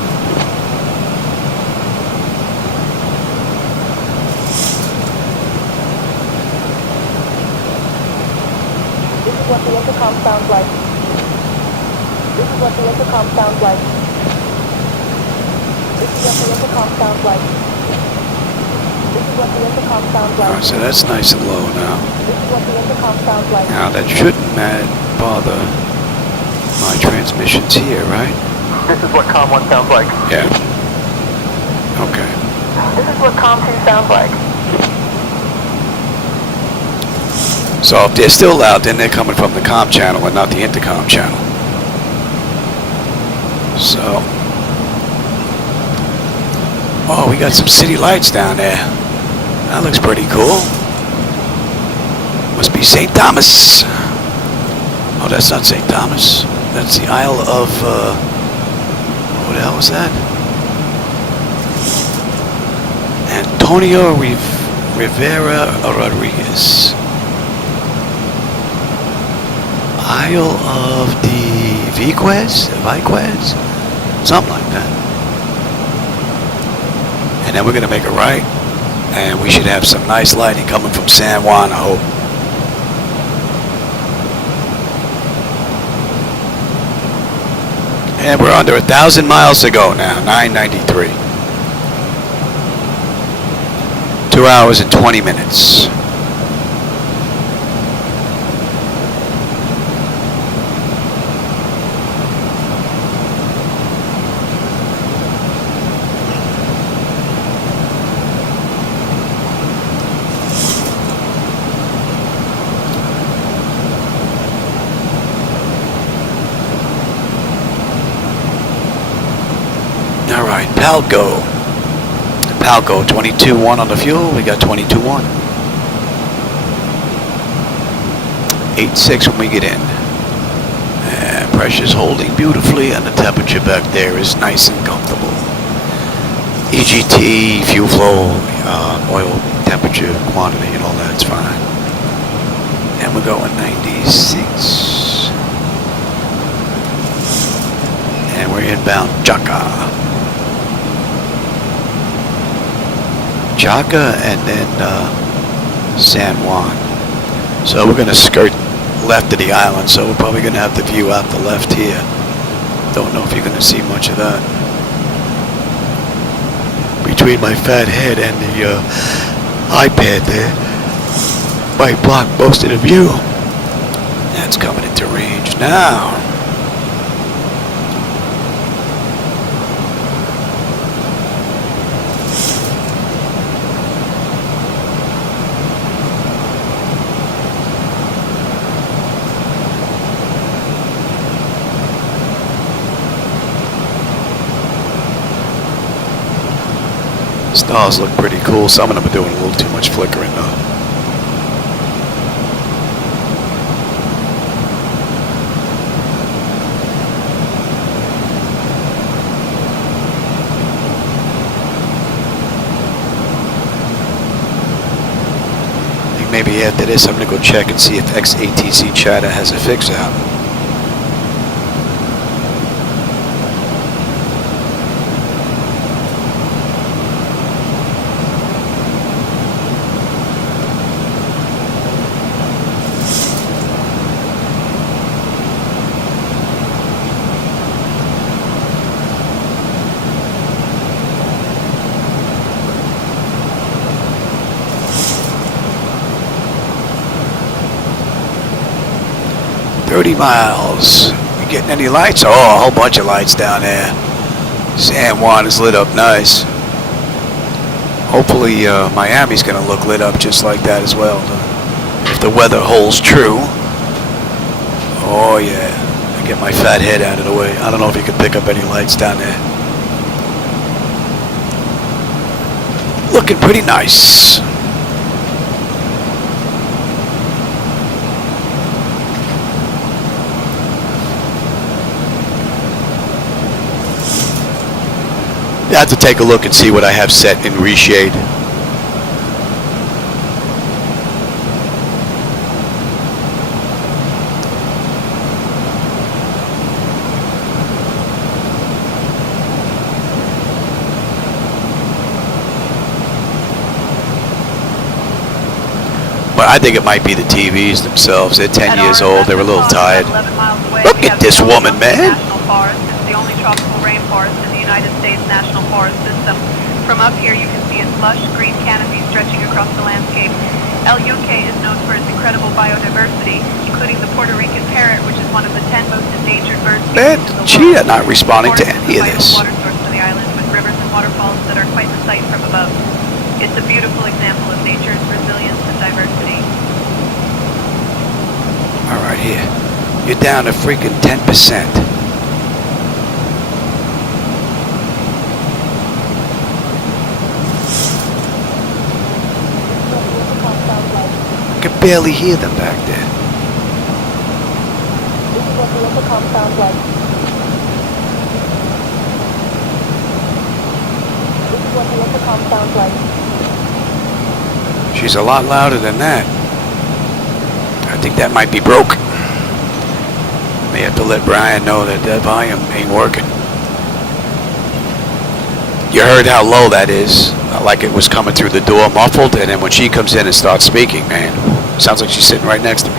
This is what the intercom sounds like. This is what the intercom sounds like. This is what the intercom sounds like. This is what the intercom sounds like. Alright, so that's nice and low now. This is what the intercom sounds like. Now that shouldn't bother my transmissions here, right? This is what COM 1 sounds like. Yeah. Okay. This is what COM 2 sounds like. So if they're still loud, then they're coming from the comm channel and not the intercom channel. So, oh, we got some city lights down there. That looks pretty cool. Must be St. Thomas. Oh, that's not St. Thomas. That's the Isle of, what the hell was that? Antonio Rivera Rodriguez. Isle of the Viquez? Something like that. And then we're going to make a right. And we should have some nice lighting coming from San Juan, I hope. And we're under 1,000 miles to go now, 993. 2 hours and 20 minutes. Alright, Palco 22.1 on the fuel. We got 22.1. 8.6 when we get in. And pressure's holding beautifully, and the temperature back there is nice and comfortable. EGT, fuel flow, oil temperature, quantity, and all that's fine. And we're going 96. And we're inbound Jaca and then San Juan. So we're going to skirt left of the island, so we're probably going to have the view out the left here. Don't know if you're going to see much of that. Between my fat head and the iPad there, might block most of the view. That's coming into range now. Stars look pretty cool. Some of them are doing a little too much flickering though. I think maybe after this I'm going to go check and see if XATC Chatter has a fix out. Miles. You getting any lights? Oh, a whole bunch of lights down there. San Juan is lit up nice. Hopefully Miami's going to look lit up just like that as well, if the weather holds true. Oh yeah, I get my fat head out of the way. I don't know if you can pick up any lights down there. Looking pretty nice. I have to take a look and see what I have set in reshade. But I think it might be the TVs themselves. They're 10 years old. They're a little tired. Look at this woman, man. The only tropical rainforest in the United States National Forest System. From up here you can see its lush green canopy stretching across the landscape. El Yunque is known for its incredible biodiversity, including the Puerto Rican parrot, which is one of the 10 most endangered birds. Man, cheetah not responding to any of this. Water source to the island with rivers and waterfalls that are quite It's a beautiful example of nature's resilience and diversity. All right, here. You're down to freaking 10%. I can barely hear them back there. This is what the intercom sounds like. This is what the intercom sounds like. She's a lot louder than that. I think that might be broke. May have to let Brian know that that volume ain't working. You heard how low that is, like it was coming through the door muffled, and then when she comes in and starts speaking, man, sounds like she's sitting right next to me.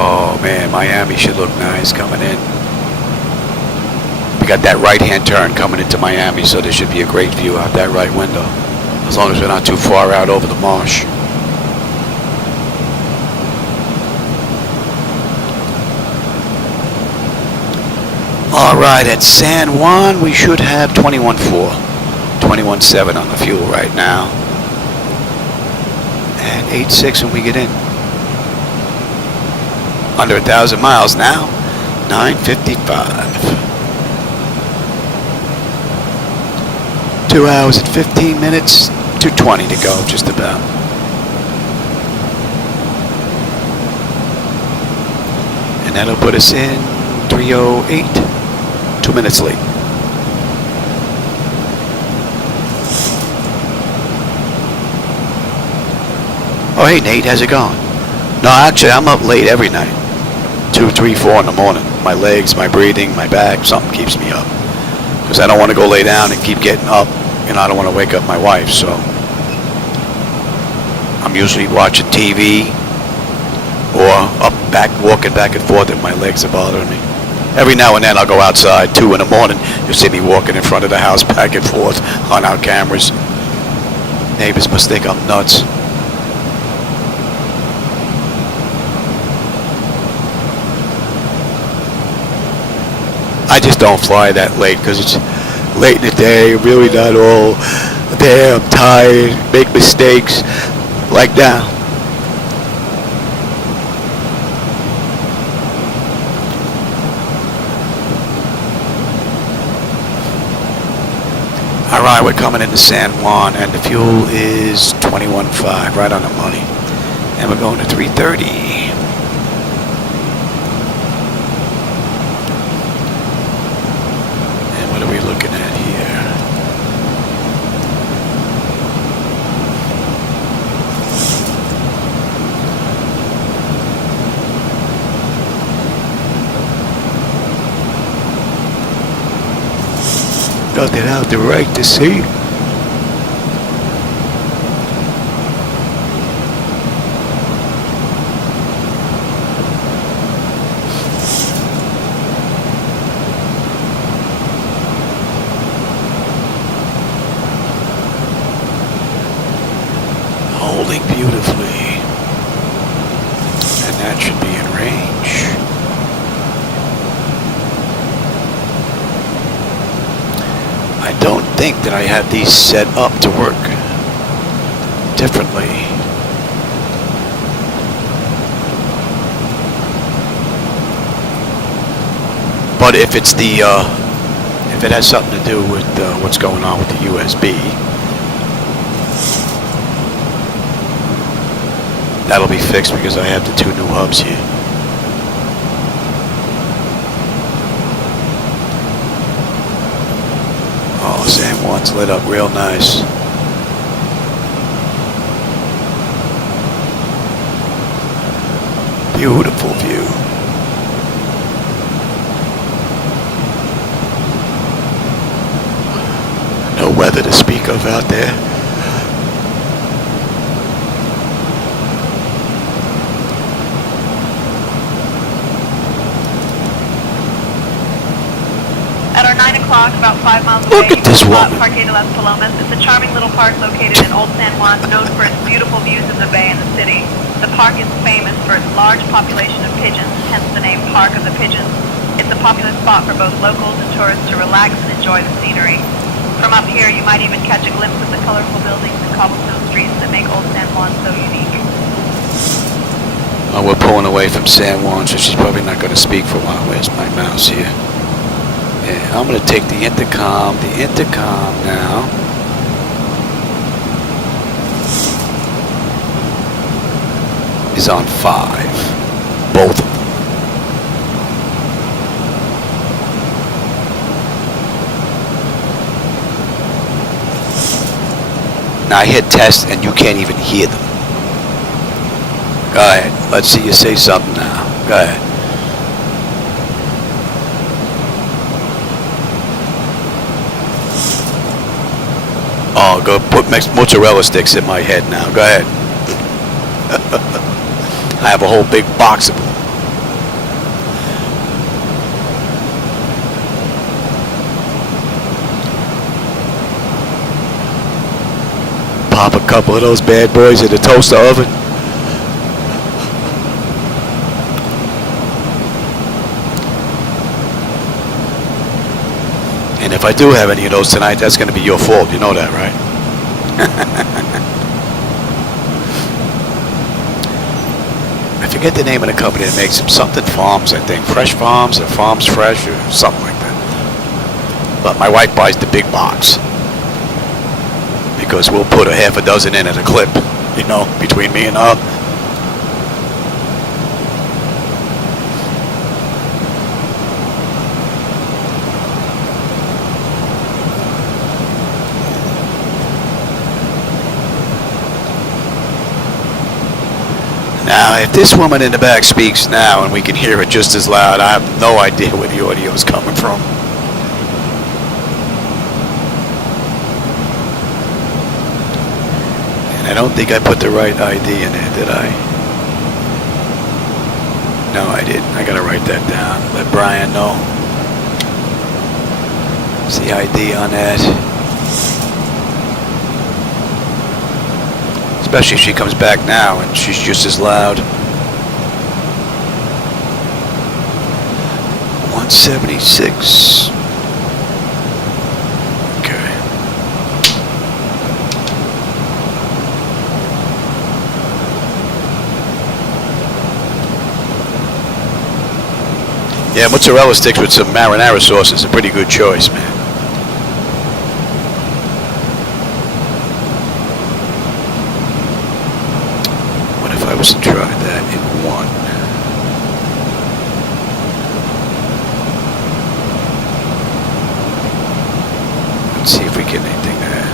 Oh man, Miami should look nice coming in. We got that right-hand turn coming into Miami, so there should be a great view out that right window, as long as we're not too far out over the marsh. All right, at San Juan, we should have 21.4, 21.7 on the fuel right now, and 8.6 when we get in. Under 1,000 miles now, 9:55. 2 hours and 15 minutes, 2:20 to go, just about. And that'll put us in 3:08, 2 minutes late. Oh, hey, Nate, how's it going? No, actually, I'm up late every night. 2, 3, 4 in the morning. My legs, my breathing, my back, something keeps me up. Because I don't want to go lay down and keep getting up. You know, I don't want to wake up my wife, so I'm usually watching TV or walking back and forth if my legs are bothering me. Every now and then I'll go outside, 2 in the morning. You'll see me walking in front of the house back and forth on our cameras. Neighbors must think I'm nuts. I just don't fly that late because it's late in the day, really not all there, I'm tired, make mistakes, like now. Alright, we're coming into San Juan and the fuel is 21.5, right on the money. And we're going to 3:30. What are we looking at here? Nothing out the right to see. Holding beautifully, and that should be in range. I don't think that I have these set up to work differently. But if it's the if it has something to do with what's going on with the USB, that'll be fixed because I have the 2 new hubs here. Oh, San Juan's lit up real nice. Beautiful view. No weather to speak of out there. At our 9 o'clock, about 5 miles away. Look at this woman. Parque de las Palomas. It's a charming little park located in Old San Juan, known for its beautiful views of the bay and the city. The park is famous for its large population of pigeons, hence the name Park of the Pigeons. It's a popular spot for both locals and tourists to relax and enjoy the scenery. From up here, you might even catch a glimpse of the colorful buildings and cobblestone streets that make Old San Juan so unique. Oh, we're pulling away from San Juan, so she's probably not going to speak for a while. Where's my mouse here? Yeah, I'm going to take the intercom now. Is on 5. Both of them. Now I hit test and you can't even hear them. Go ahead. Let's see you say something now. Go ahead. Oh, go put mozzarella sticks in my head now. Go ahead. I have a whole big box of them. Pop a couple of those bad boys in the toaster oven. And if I do have any of those tonight, that's going to be your fault. You know that, right? I forget the name of the company that makes them. Something Farms, I think. Fresh Farms or Farms Fresh or something like that. But my wife buys the big box. Because we'll put a half a dozen in at a clip, you know, between me and her. Now, if this woman in the back speaks now and we can hear it just as loud, I have no idea where the audio is coming from. I don't think I put the right ID in there, did I? No, I didn't. I gotta write that down. Let Brian know. What's the ID on that? Especially if she comes back now and she's just as loud. 176. Yeah, mozzarella sticks with some marinara sauce is a pretty good choice, man. What if I was to try that in 1? Let's see if we get anything there.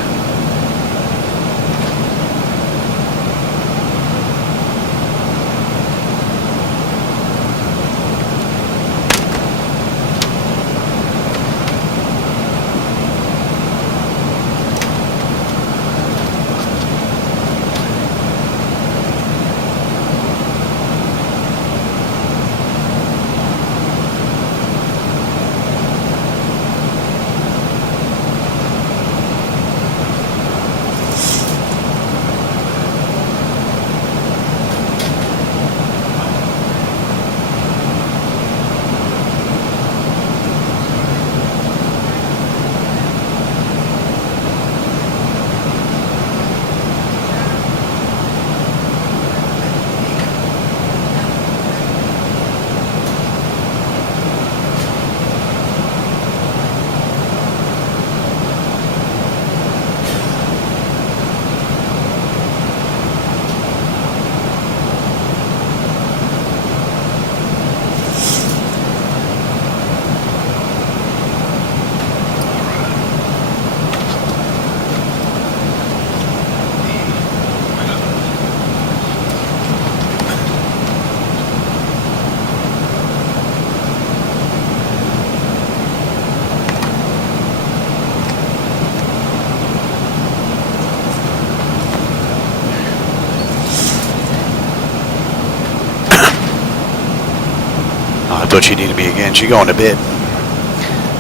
I thought she needed me again. She going to bed.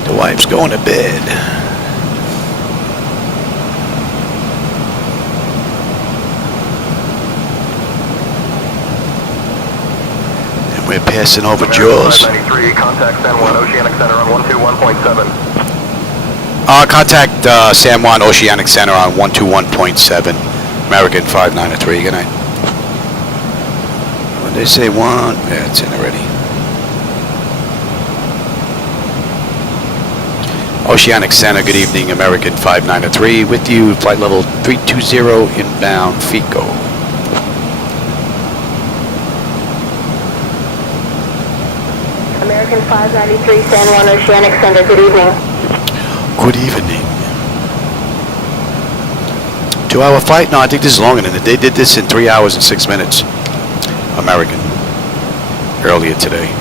The wife's going to bed. And we're passing over Jaws. 593, contact San Juan Oceanic Center on 121.7. Contact San Juan Oceanic Center on 121.7. American 593. Good night. When they say one, yeah, it's in already. Oceanic Center, good evening, American 593, with you, flight level 320, inbound FICO. American 593, San Juan Oceanic Center, good evening. Good evening. 2-hour flight? No, I think this is longer than that. They did this in 3 hours and 6 minutes. American. Earlier today.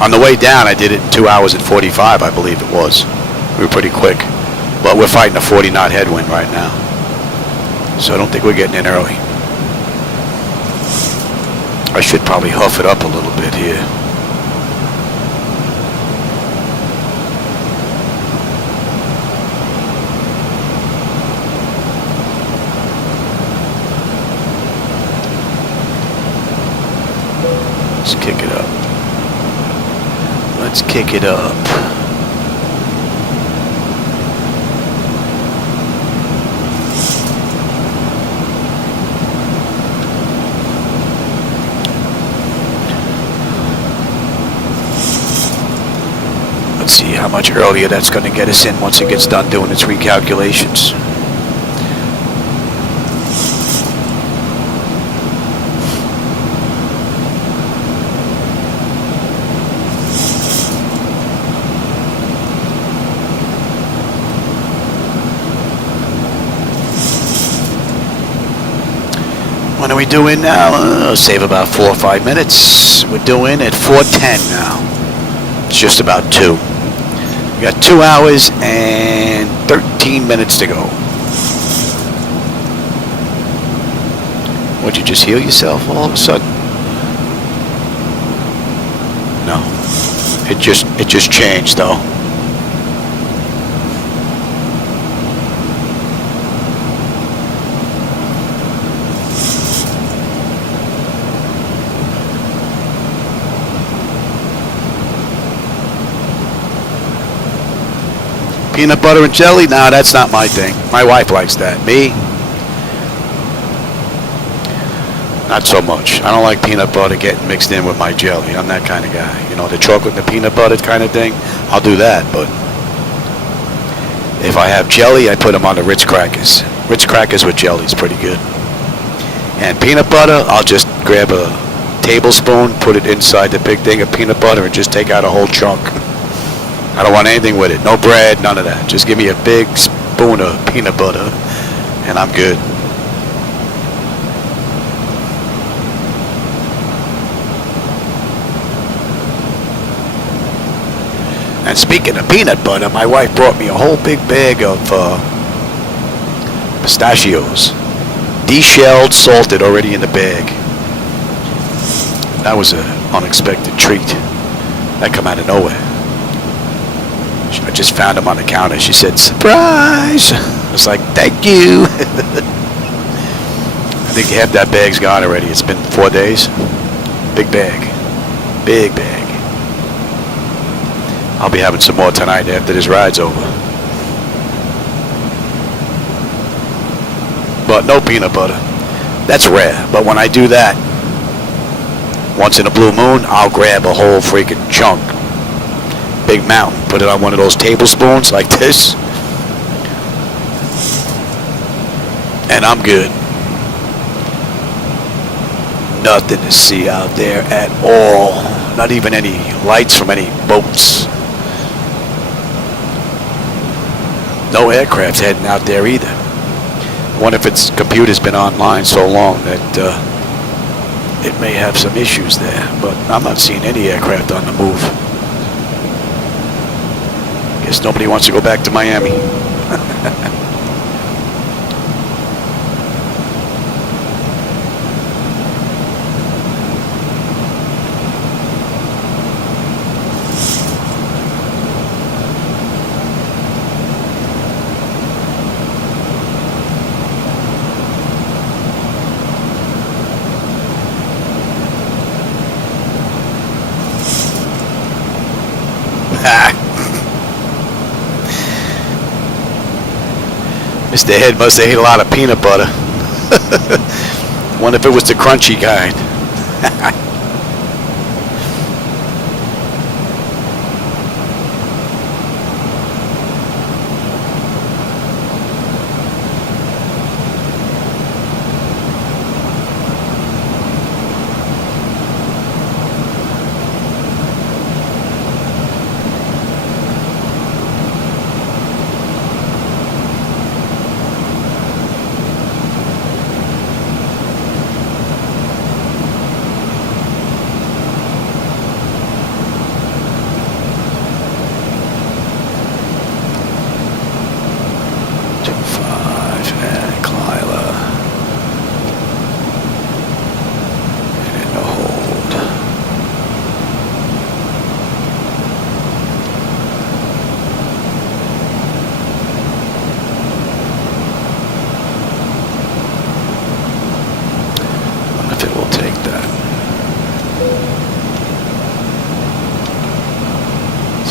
On the way down, I did it in 2 hours and 45, I believe it was. We were pretty quick. But we're fighting a 40-knot headwind right now. So I don't think we're getting in early. I should probably huff it up a little bit here. Let's kick it up. Let's kick it up. Let's see how much earlier that's going to get us in once it gets done doing its recalculations. When are we doing now? Save about 4 or 5 minutes. We're doing at 4:10 now. It's just about 2. We got 2 hours and 13 minutes to go. Would you just heal yourself all of a sudden? No. It just changed though. Peanut butter and jelly? No, that's not my thing. My wife likes that. Me? Not so much. I don't like peanut butter getting mixed in with my jelly. I'm that kind of guy. You know, the chocolate and the peanut butter kind of thing, I'll do that. But if I have jelly, I put them on the Ritz crackers. Ritz crackers with jelly is pretty good. And peanut butter, I'll just grab a tablespoon, put it inside the big thing of peanut butter, and just take out a whole chunk. I don't want anything with it. No bread, none of that. Just give me a big spoon of peanut butter, and I'm good. And speaking of peanut butter, my wife brought me a whole big bag of pistachios. Deshelled, salted, already in the bag. That was an unexpected treat. That come out of nowhere. I just found them on the counter. She said, surprise! I was like, thank you. I think half that bag's gone already. It's been 4 days. Big bag. Big bag. I'll be having some more tonight after this ride's over. But no peanut butter. That's rare. But when I do that, once in a blue moon, I'll grab a whole freaking chunk. Big mountain. Put it on one of those tablespoons like this. And I'm good. Nothing to see out there at all. Not even any lights from any boats. No aircraft heading out there either. I wonder if its computer's been online so long that it may have some issues there. But I'm not seeing any aircraft on the move. Guess nobody wants to go back to Miami. Mr. Head must have ate a lot of peanut butter. Wonder if it was the crunchy kind.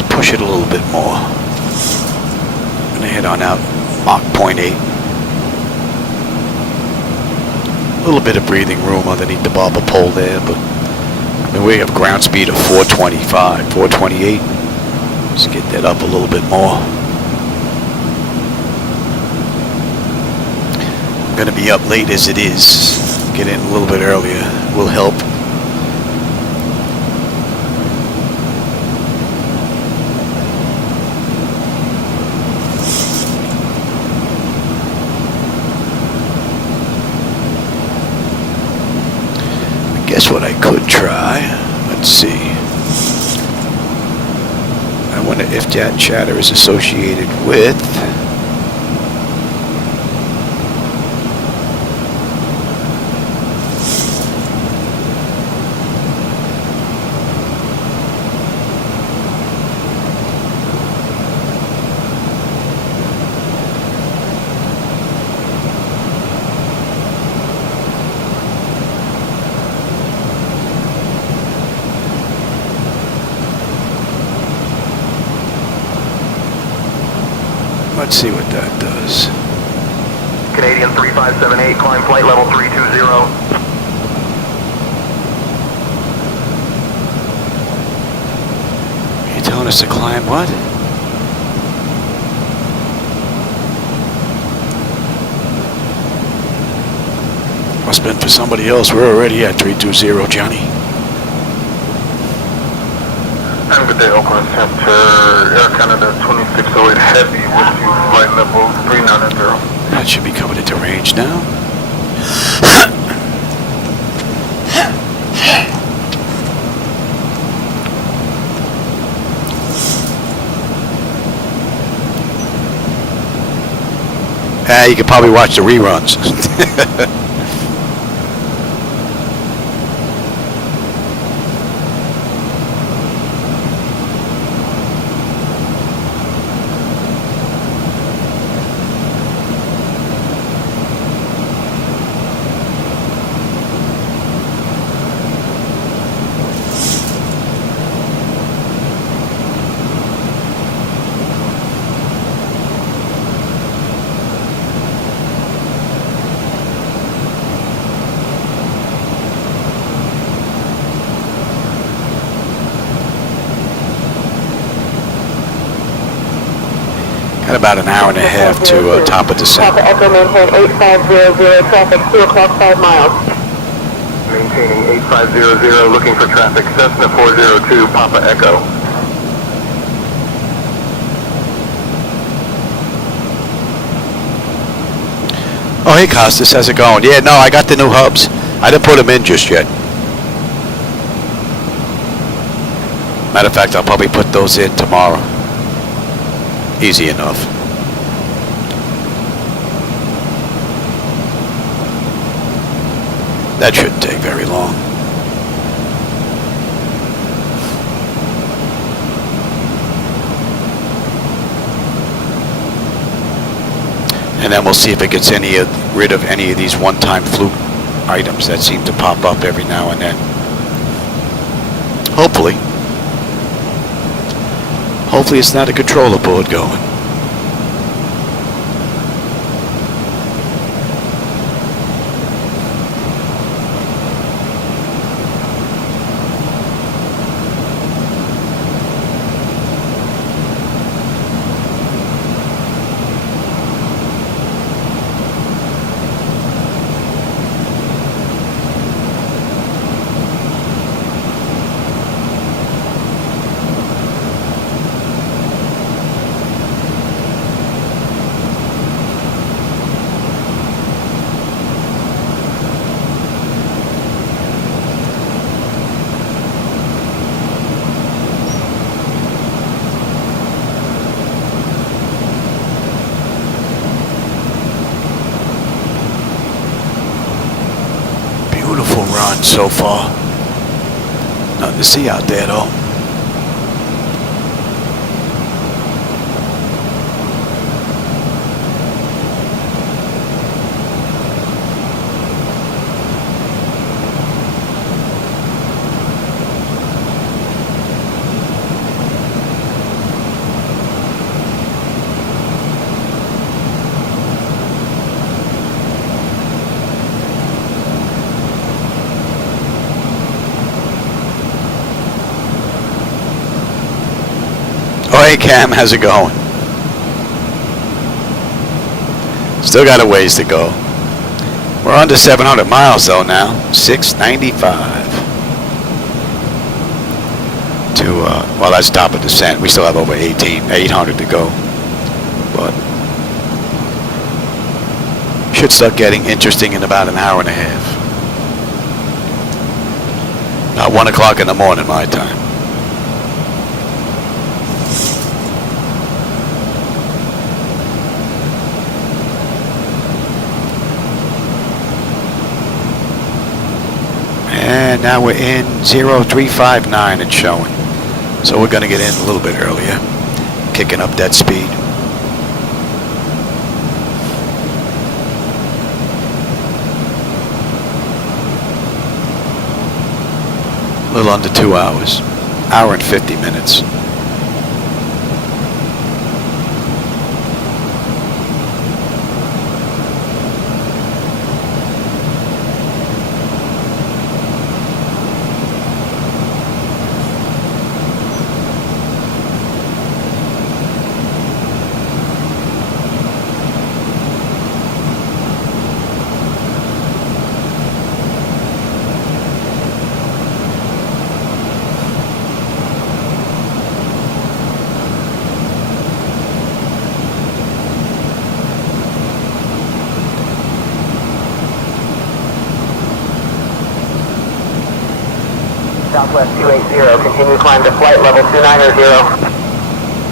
Push it a little bit more. I'm gonna head on out Mach 0.8. A little bit of breathing room underneath the bobber pole there, but I mean, we have ground speed of 425, 428. Let's get that up a little bit more. I'm gonna be up late as it is. Get in a little bit earlier will help. Guess what I could try? Let's see. I wonder if that chatter is associated with let's see what that does. Canadian 3578, climb flight level 320. You telling us to climb what? Must have been for somebody else. We're already at 320, Johnny. And good day, Oakland Center, Air Canada 2608 Heavy with you, flight level 390. That should be coming into range now. You could probably watch the reruns. Got about an hour and a half to top of descent. Papa Echo maintain 8500, traffic 2 o'clock 5 miles. Maintaining 8500, looking for traffic, Cessna 402, Papa Echo. Oh, hey, Costas, how's it going? Yeah, no, I got the new hubs. I didn't put them in just yet. Matter of fact, I'll probably put those in tomorrow. Easy enough. That shouldn't take very long. And then we'll see if it gets rid of any of these one-time fluke items that seem to pop up every now and then. Hopefully. Hopefully it's not a controller board going. Beautiful run so far. Nothing to see out there though. Oh, hey Cam, how's it going? Still got a ways to go. We're under 700 miles though now. 695. Well, that's top of descent. We still have over 800 to go. But should start getting interesting in about an hour and a half. About 1 o'clock in the morning my time. And now we're in 0359 it's showing. So we're going to get in a little bit earlier. Kicking up that speed. A little under 2 hours. Hour and 50 minutes. Southwest 280, continue climb to flight level 290.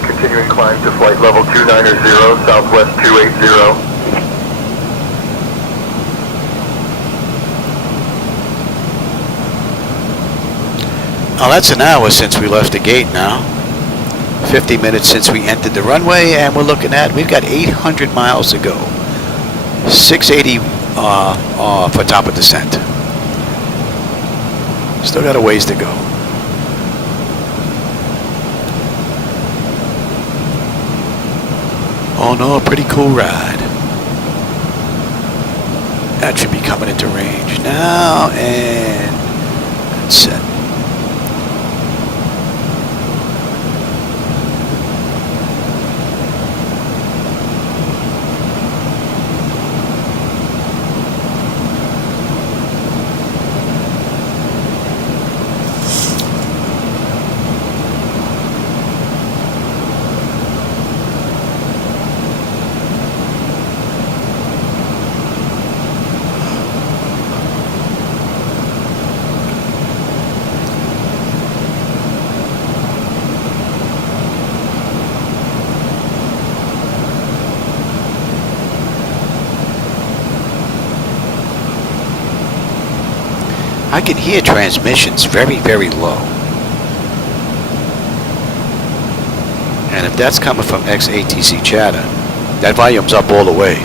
Continuing climb to flight level 290, Southwest 280. Oh, that's an hour since we left the gate now. 50 minutes since we entered the runway, and we're looking at, we've got 800 miles to go. 680 for top of descent. Still got a ways to go. Oh no, a pretty cool ride. That should be coming into range now, and that's set. I can hear transmissions very, very low. And if that's coming from XATC chatter, that volume's up all the way.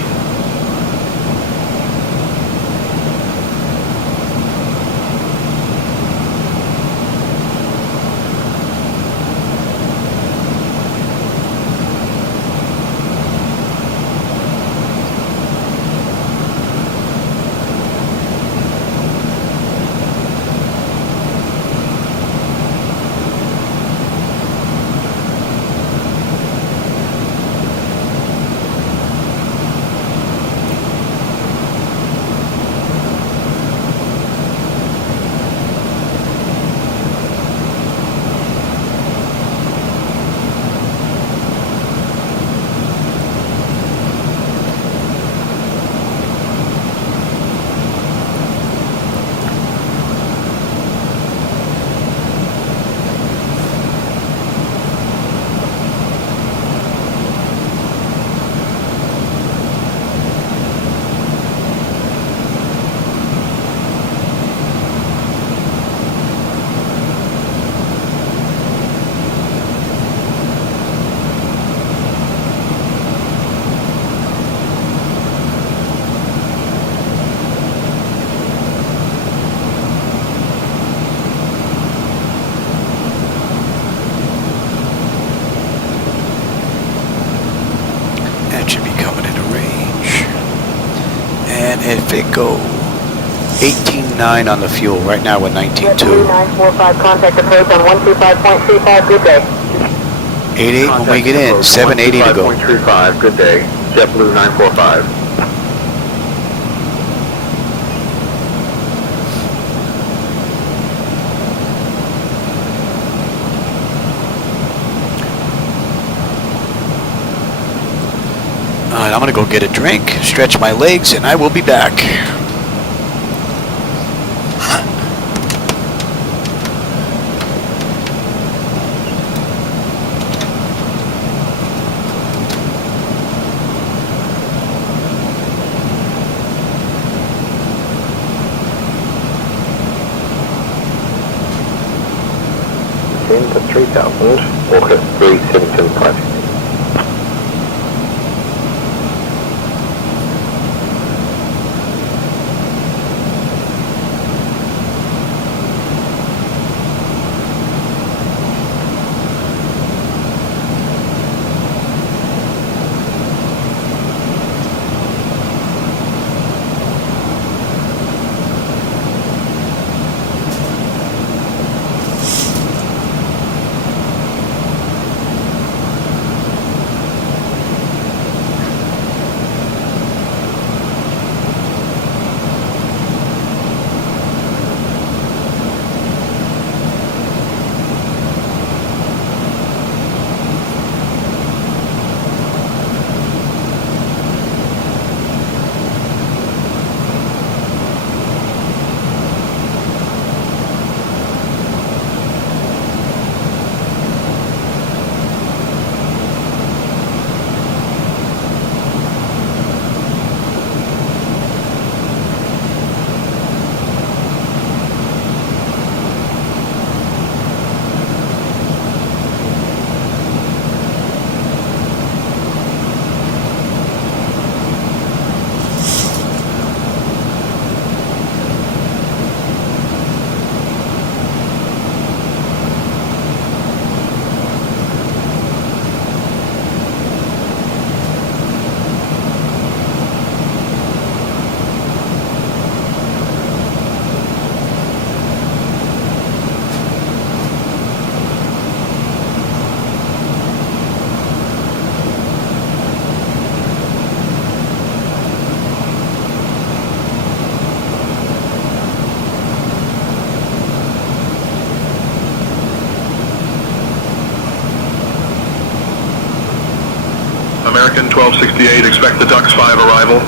if it go 18.9 on the fuel. Right now we're 19.2. 945, contact approach on 125.35, good day. 88 when we get in, 780 to go. 125.35, good day. JetBlue 945. Alright, I'm gonna go get a drink, stretch my legs, and I will be back. Into 3000, Walker 3775. American 1268, expect the Ducks 5 arrival.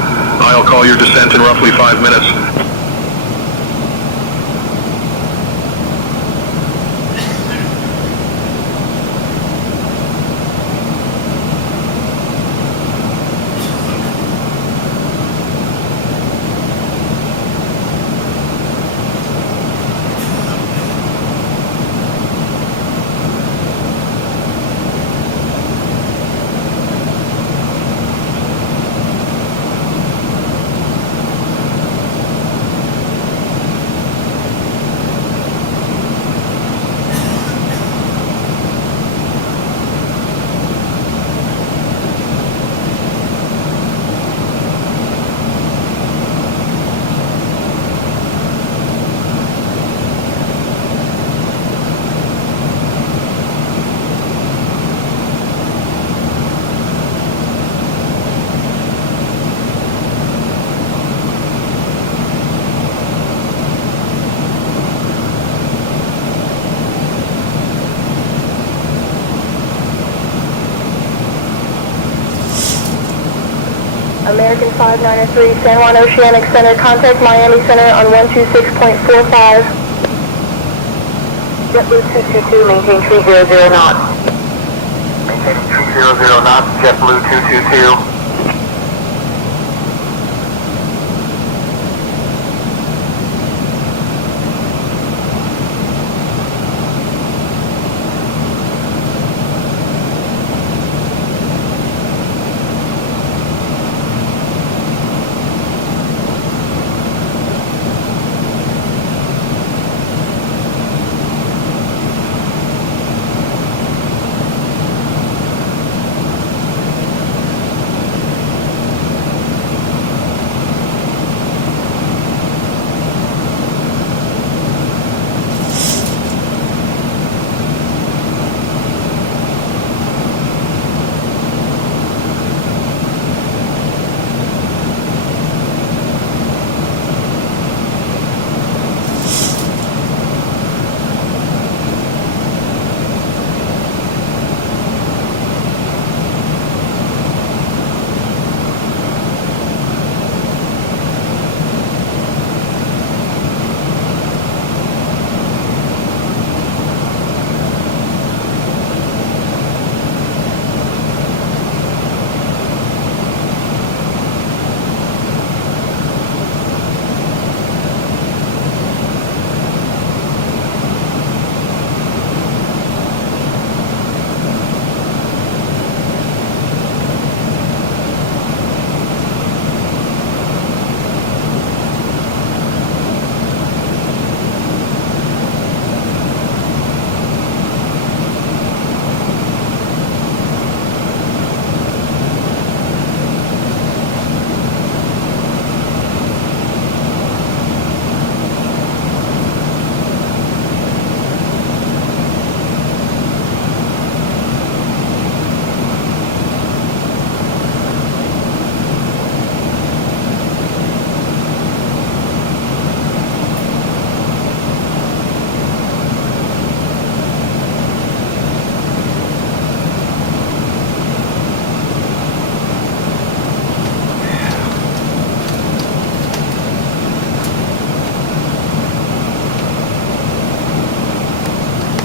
I'll call your descent in roughly 5 minutes. American 5903, San Juan Oceanic Center, contact Miami Center on 126.45. JetBlue 222, maintain 300 knots. Maintaining 300 knots, JetBlue 222.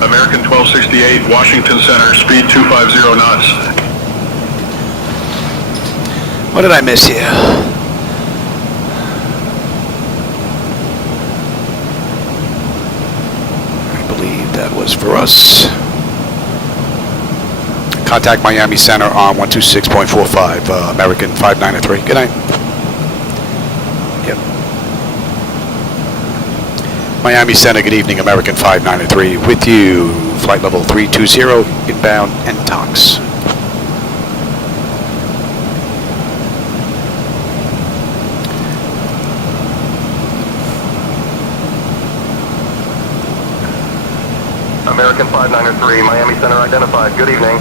American 1268, Washington Center, speed 250 knots. What did I miss here? I believe that was for us. Contact Miami Center on 126.45, American 593. Good night. Yep. Miami Center, good evening, American 593. With you, flight level 320, inbound and TOX. American 593, Miami Center identified. Good evening.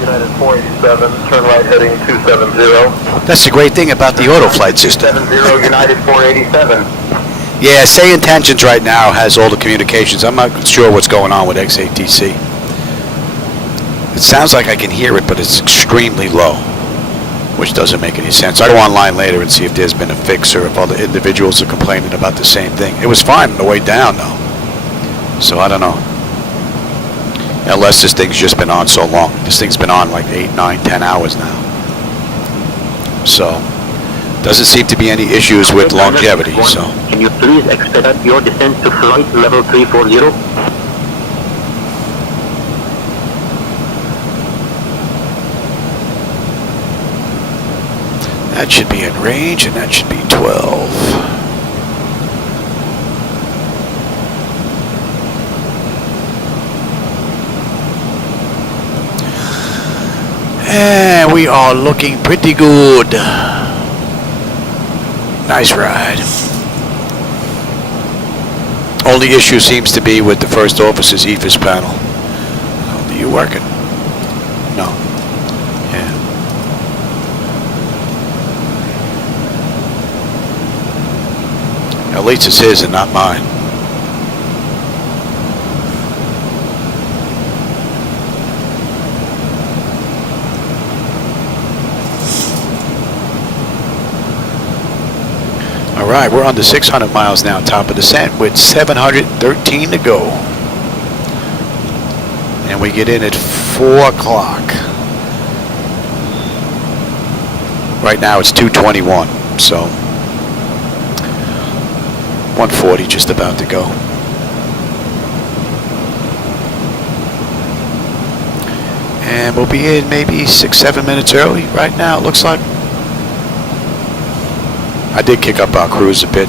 United 487, turn right heading 270. That's the great thing about the auto flight system. 270, United 487. Yeah, SayIntentions right now has all the communications. I'm not sure what's going on with XATC. It sounds like I can hear it, but it's extremely low, which doesn't make any sense. I'll go online later and see if there's been a fix or if other individuals are complaining about the same thing. It was fine on the way down, though. So I don't know. Unless this thing's just been on so long. This thing's been on like 8, 9, 10 hours now. So doesn't seem to be any issues with longevity. So can you please expedite your descent to flight level 340? that should be in range, and that should be 12. And we are looking pretty good. Nice ride. Only issue seems to be with the first officer's EFIS panel. Are you working? No. Yeah. At least it's his and not mine. All right, we're under 600 miles now, top of descent, with 713 to go. And we get in at 4 o'clock. Right now it's 2:21, so 140 just about to go. And we'll be in maybe 6-7 minutes early right now, it looks like. I did kick up our cruise a bit.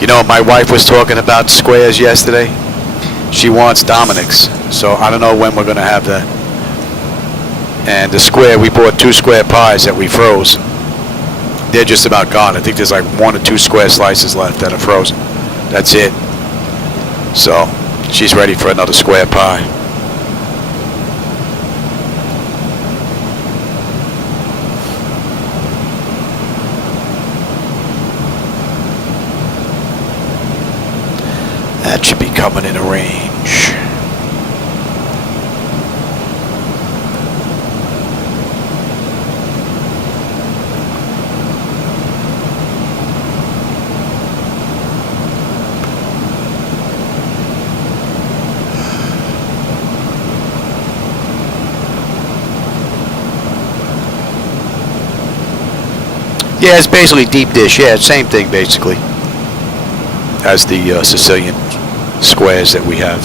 You know, my wife was talking about squares yesterday. She wants Dominic's, so I don't know when we're going to have that. And the square, we bought 2 square pies that we froze. They're just about gone. I think there's like 1 or 2 square slices left that are frozen. That's it. So she's ready for another square pie. That should be coming in a range. Yeah, it's basically deep dish. Yeah, same thing basically as the Sicilian squares that we have.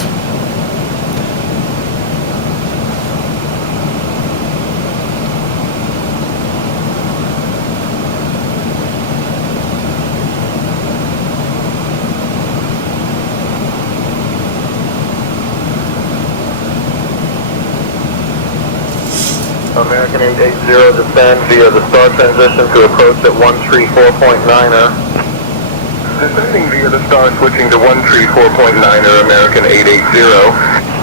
American 880 descend via the star transition to approach at 134.9er. Descending via the star switching to 134.9er, American 880.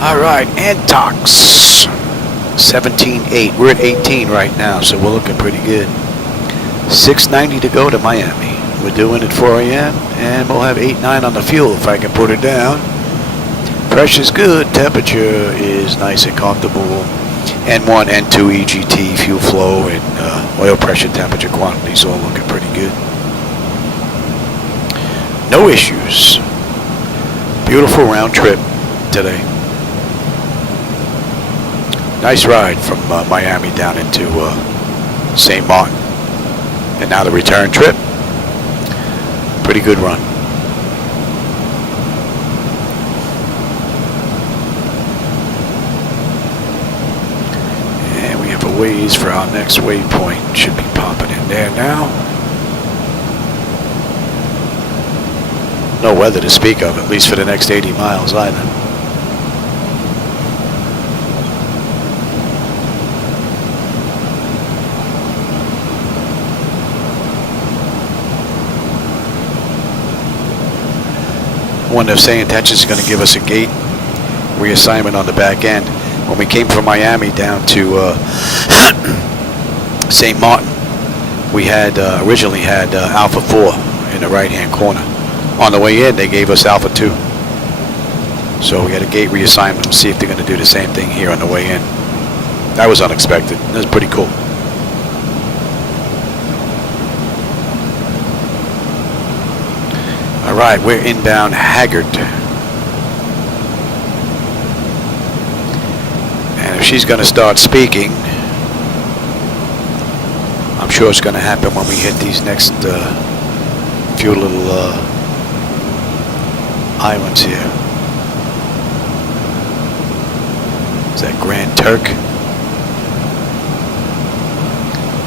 Alright, Antox 17.8. We're at 18 right now, so we're looking pretty good. 6:90 to go to Miami. We're doing it 4 a.m. and we'll have 8.9 on the fuel if I can put it down. Pressure's good, temperature is nice and comfortable. N1, N2, EGT, fuel flow, and oil pressure, temperature, quantities all looking pretty good. No issues. Beautiful round trip today. Nice ride from Miami down into St. Martin. And now the return trip. Pretty good run. And we have a ways for our next waypoint. Should be popping in there now. No weather to speak of, at least for the next 80 miles either. I wonder if SayIntentions is going to give us a gate reassignment on the back end. When we came from Miami down to St. Martin, we had originally had Alpha 4 in the right-hand corner. On the way in, they gave us Alpha 2. So we had a gate reassignment to see if they're going to do the same thing here on the way in. That was unexpected. That was pretty cool. All right, we're inbound Haggard. And if she's going to start speaking, I'm sure it's going to happen when we hit these next few little islands here. Is that Grand Turk?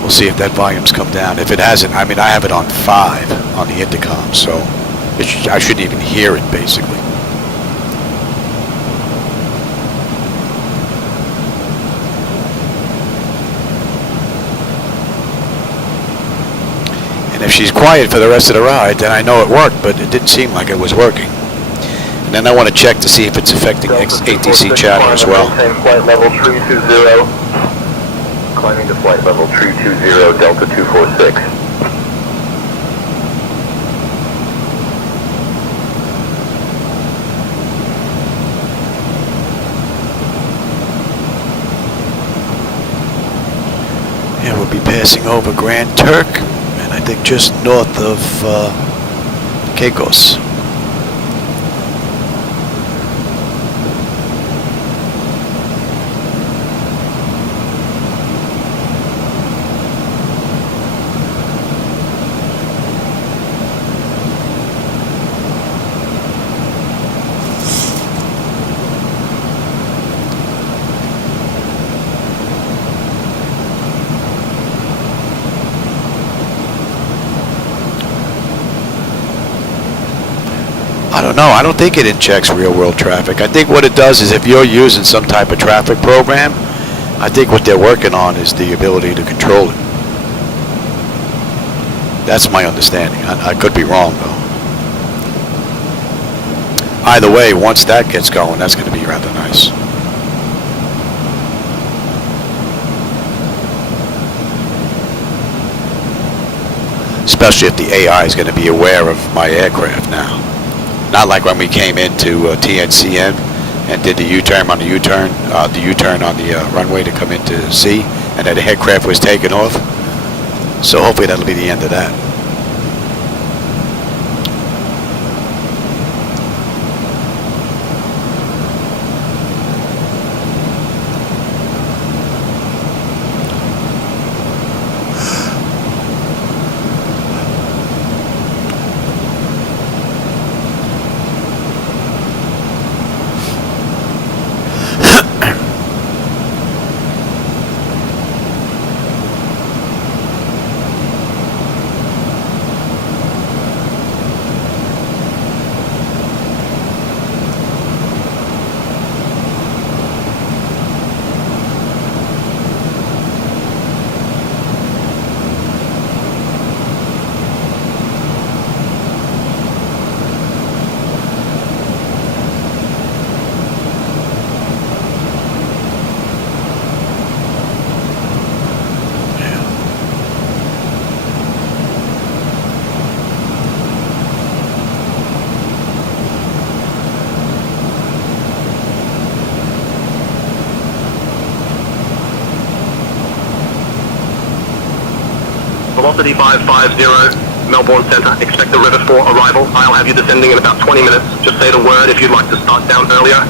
We'll see if that volume's come down. If it hasn't, I mean, I have it on 5 on the intercom, so I shouldn't even hear it, basically. And if she's quiet for the rest of the ride, then I know it worked, but it didn't seem like it was working. And then I want to check to see if it's affecting ATC chatter as well. Flight level 320. Climbing to flight level 320, Delta 246. Yeah, we'll be passing over Grand Turk, and I think just north of Caicos. I don't know. I don't think it checks real-world traffic. I think what it does is if you're using some type of traffic program, I think what they're working on is the ability to control it. That's my understanding. I could be wrong, though. Either way, once that gets going, that's going to be rather nice. Especially if the AI is going to be aware of my aircraft now. Not like when we came into TNCM and did the U-turn on the U-turn on the runway to come into sea, and that the aircraft was taken off. So hopefully that'll be the end of that. Velocity 550, Melbourne Centre. Expect the River 4 arrival. I'll have you descending in about 20 minutes. Just say the word if you'd like to start down earlier.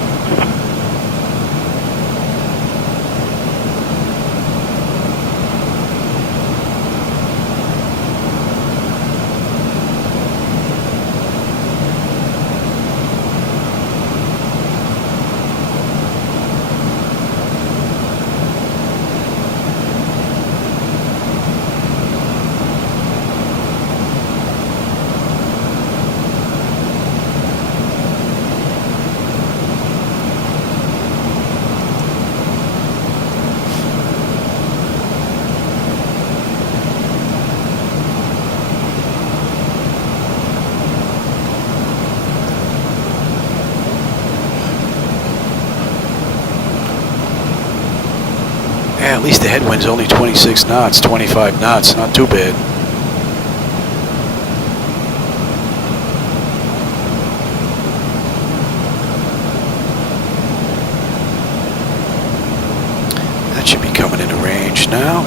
Yeah, at least the headwind's only 26 knots, 25 knots, not too bad. That should be coming into range now.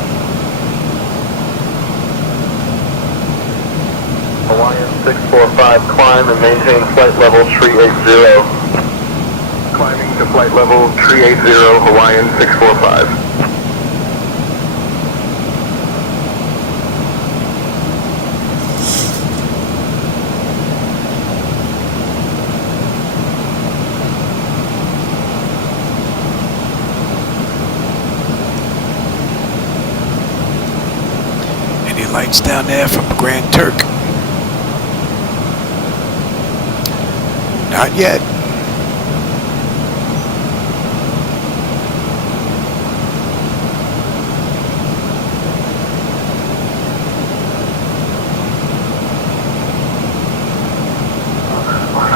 Hawaiian 645, climb and maintain flight level 380. Climbing to flight level 380, Hawaiian 645. Any lights down there from Grand Turk? Not yet.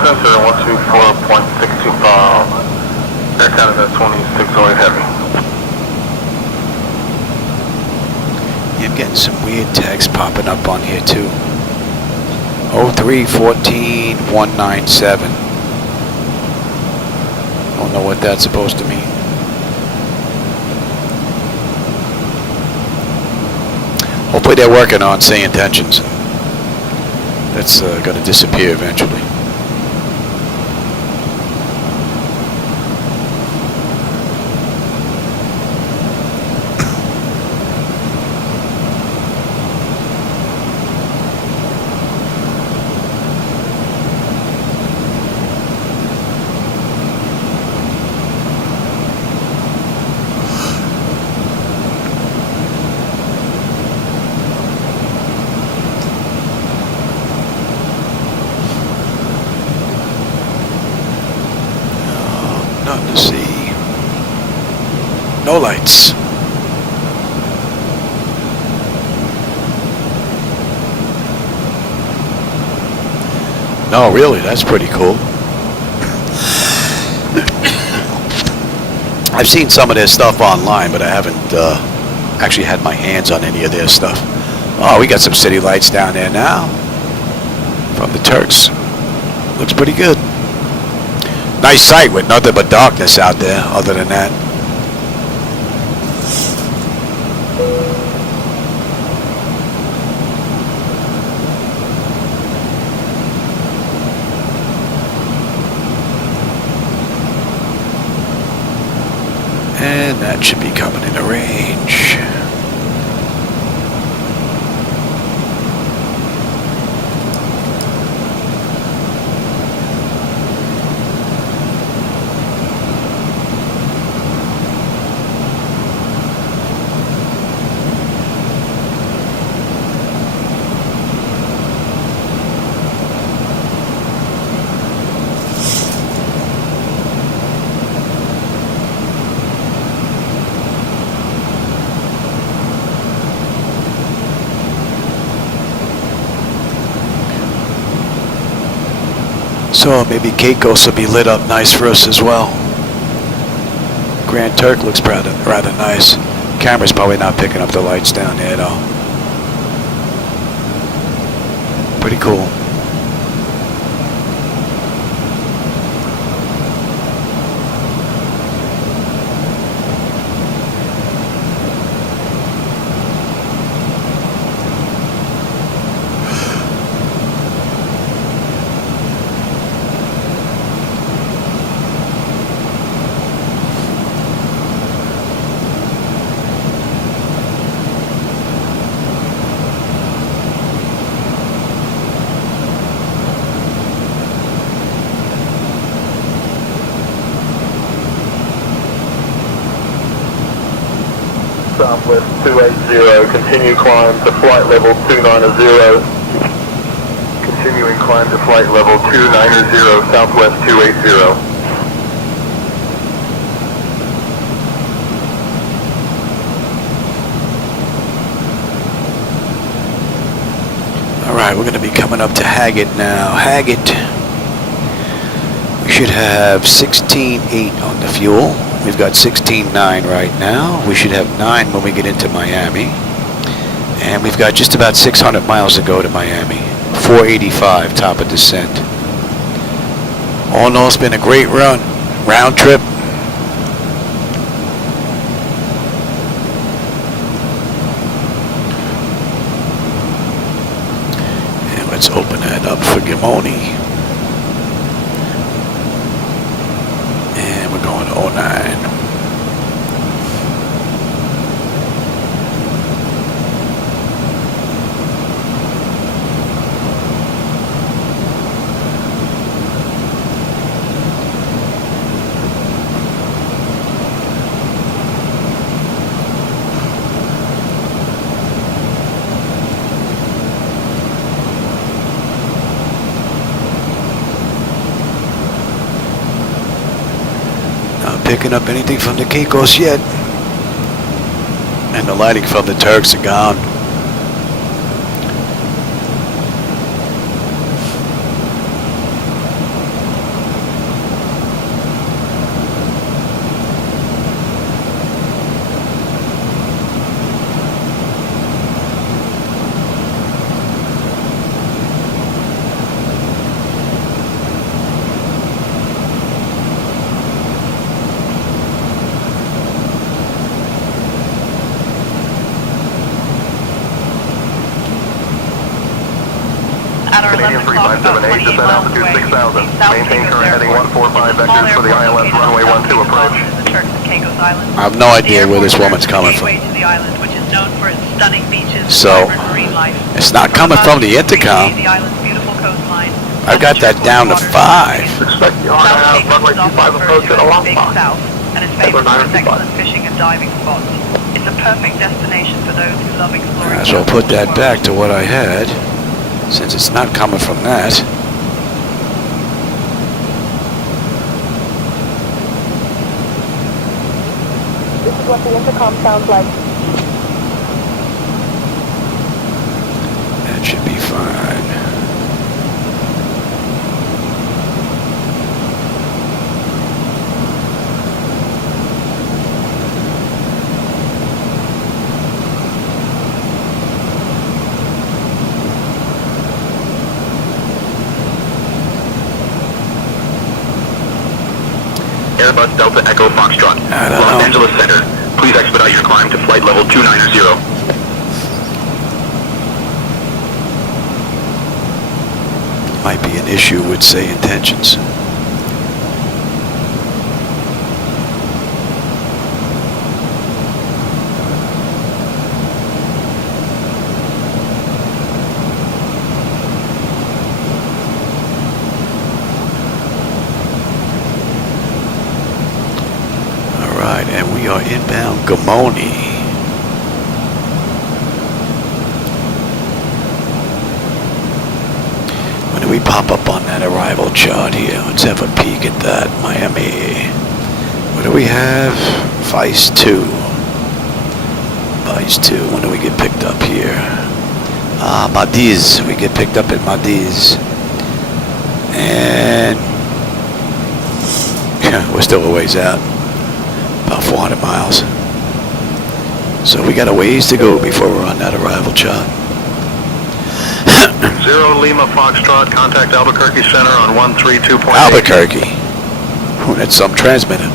Sensor 124.625. Air Canada 2608 Heavy. Yeah, I'm getting some weird text popping up on here too. 03-14-197. Don't know what that's supposed to mean. Hopefully they're working on SayIntentions. That's going to disappear eventually. Nothing to see. No lights. No, really, that's pretty cool. I've seen some of their stuff online, but I haven't actually had my hands on any of their stuff. Oh, we got some city lights down there now from the Turks. Looks pretty good. Nice sight with nothing but darkness out there other than that. And that should be coming into range. So maybe Caicos will be lit up nice for us as well. Grand Turk looks rather nice. Camera's probably not picking up the lights down there though. Pretty cool. Southwest 280, continue climb to flight level 290. Continuing climb to flight level 290, Southwest 280. Alright, we're going to be coming up to Haggett now. Haggett, we should have 16.8 on the fuel. We've got 16.9 right now. We should have 9 when we get into Miami. And we've got just about 600 miles to go to Miami. 485 top of descent. All in all, it's been a great run. Round trip. And let's open that up for Gimoni. And we're going to 09. Picking up anything from the Caicos yet, and the lighting from the Turks are gone. Canadian 3578, descend altitude 6,000. Maintain current heading 145 vectors for the ILS runway 12 approach. I have no idea where this woman's coming from. So, it's not coming from the intercom. I got that down to 5. Expect the runway 25 approach at Alama. Fishing and diving spots. It's a perfect destination for those who love exploring. So I'll put that back to what I had, since it's not coming from that. This is what the intercom sounds like. That should be fine. Airbus Delta Echo Foxtrot, Los Angeles Center. Please expedite your climb to flight level 290. Might be an issue with SayIntentions. And we are inbound Gimoni. When do we pop up on that arrival chart here? Let's have a peek at that. Miami. What do we have? Vice 2. Vice 2. When do we get picked up here? Madiz. We get picked up at Madiz. And we're still a ways out. About 400 miles. So we got a ways to go before we're on that arrival chart. 0 Lima Foxtrot, contact Albuquerque Center on 132.8. Albuquerque? Oh, that's some transmitter.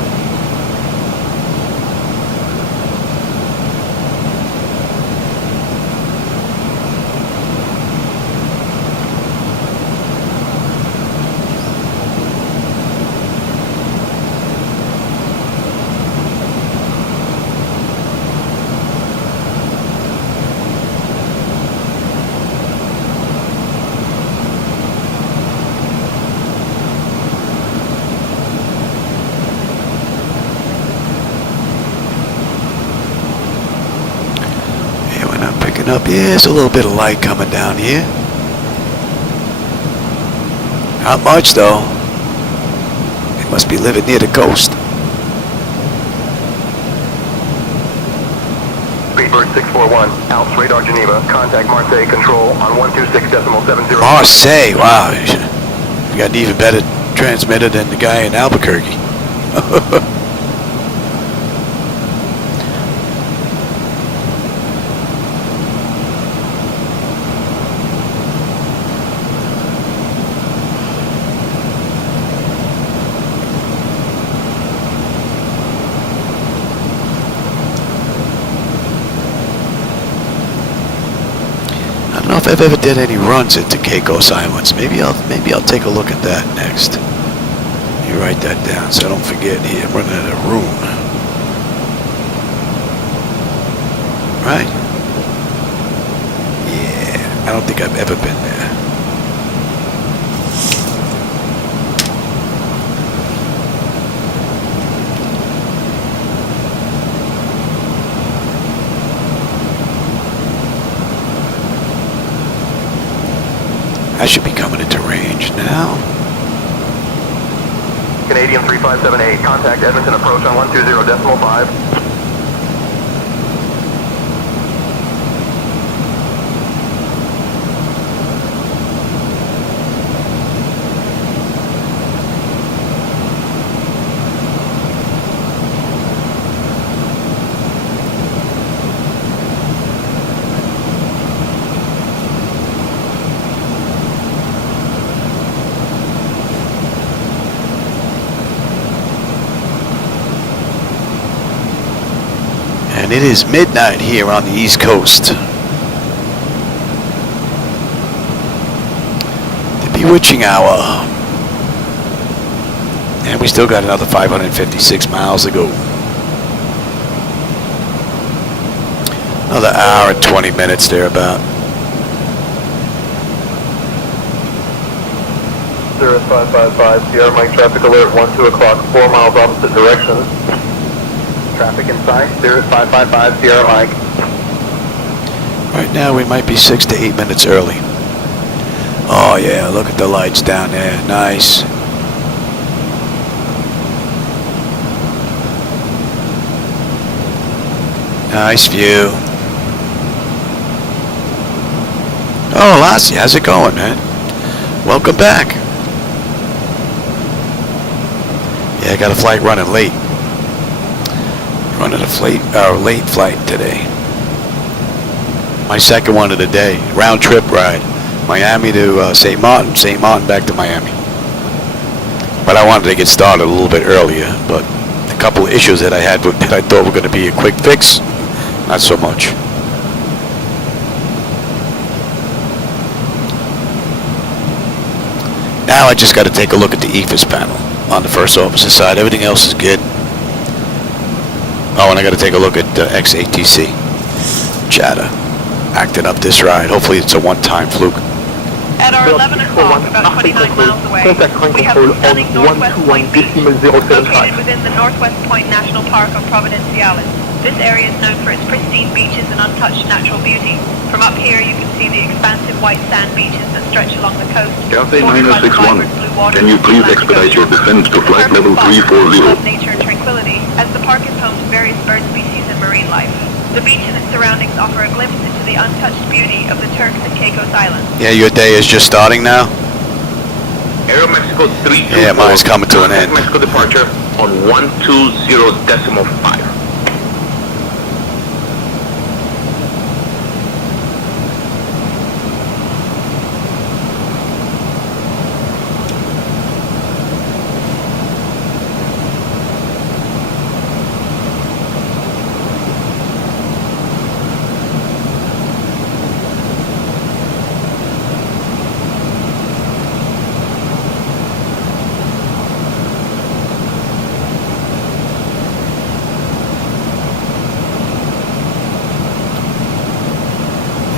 Looking up, yeah, there's a little bit of light coming down here. Not much though. They must be living near the coast. Speedbird 641, Alps Radar Geneva, contact Marseille Control on 126.70. Marseille, wow. You got an even better transmitter than the guy in Albuquerque. I don't know if I've ever did any runs into Caicos Islands. Maybe I'll take a look at that next. You write that down so I don't forget here. I'm running out of room. Right? Yeah, I don't think I've ever been there. I should be coming into range now. Canadian 3578, contact Edmonton approach on 120.5. And it is midnight here on the East Coast. The bewitching hour. And we still got another 556 miles to go. Another hour and 20 minutes thereabout. Cirrus 555, Sierra Mike traffic alert, 2 o'clock, 4 miles opposite direction. Traffic in sight, Cirrus 555, Sierra Mike. Right now we might be 6 to 8 minutes early. Oh yeah, look at the lights down there. Nice. Nice view. Oh, Lassie, how's it going, man? Welcome back. Yeah, I got a flight running late. Running a late flight today. My second one of the day. Round trip ride. Miami to St. Martin. St. Martin back to Miami. But I wanted to get started a little bit earlier. But a couple of issues that I had that I thought were going to be a quick fix. Not so much. Now I just got to take a look at the EFIS panel on the first officer side. Everything else is good. Oh, and I got to take a look at XATC. Chatter. Acting up this ride. Hopefully it's a one-time fluke. At our 11 o'clock, about 29 miles away, we have a stunning Northwest Point beach located within the Northwest Point National Park on Providenciales. This area is known for its pristine beaches and untouched natural beauty. From up here, you can see the expansive white sand beaches that stretch along the coast. Cathay 961, can you please expedite your descent to flight level 340? Nature and tranquility, as the park is home to various bird species and marine life. The beach and its surroundings offer a glimpse into the untouched beauty of the Turks and Caicos Islands. Yeah, your day is just starting now? Aeromexico 324. Yeah, mine's coming to an end. Mexico departure on 120.5.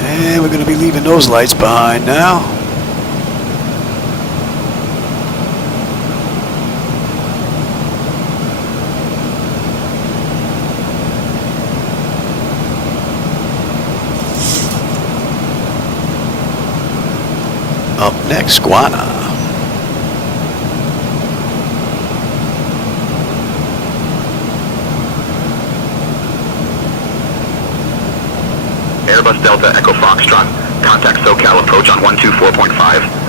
And we're going to be leaving those lights behind now. Up next, Guana. Airbus Delta Echo Foxtrot. Contact SoCal approach on 124.5.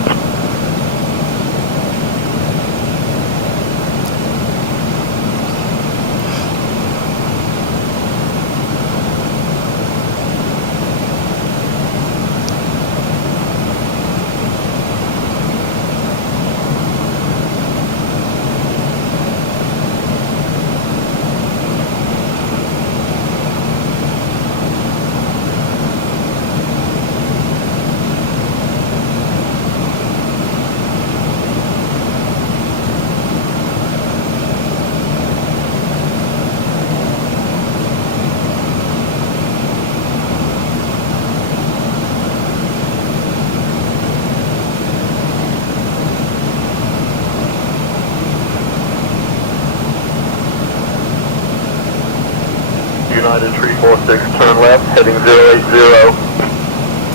United 346, turn left, heading 080.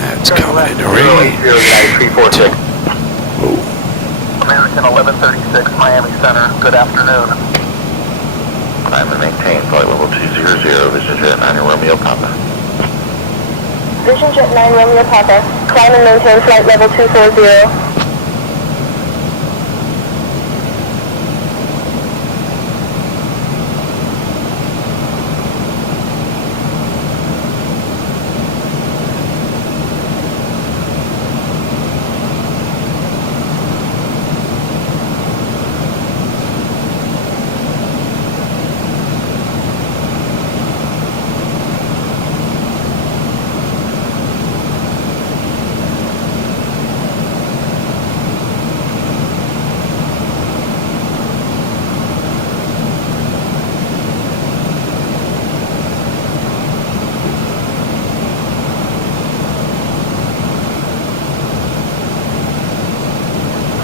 That's coming in the range. 080, United 346. Oh. American 1136, Miami Center, good afternoon. Climb and maintain flight level 200, Vision Jet 9 Romeo Papa. Vision Jet 9 Romeo Papa, climb and maintain flight level 240.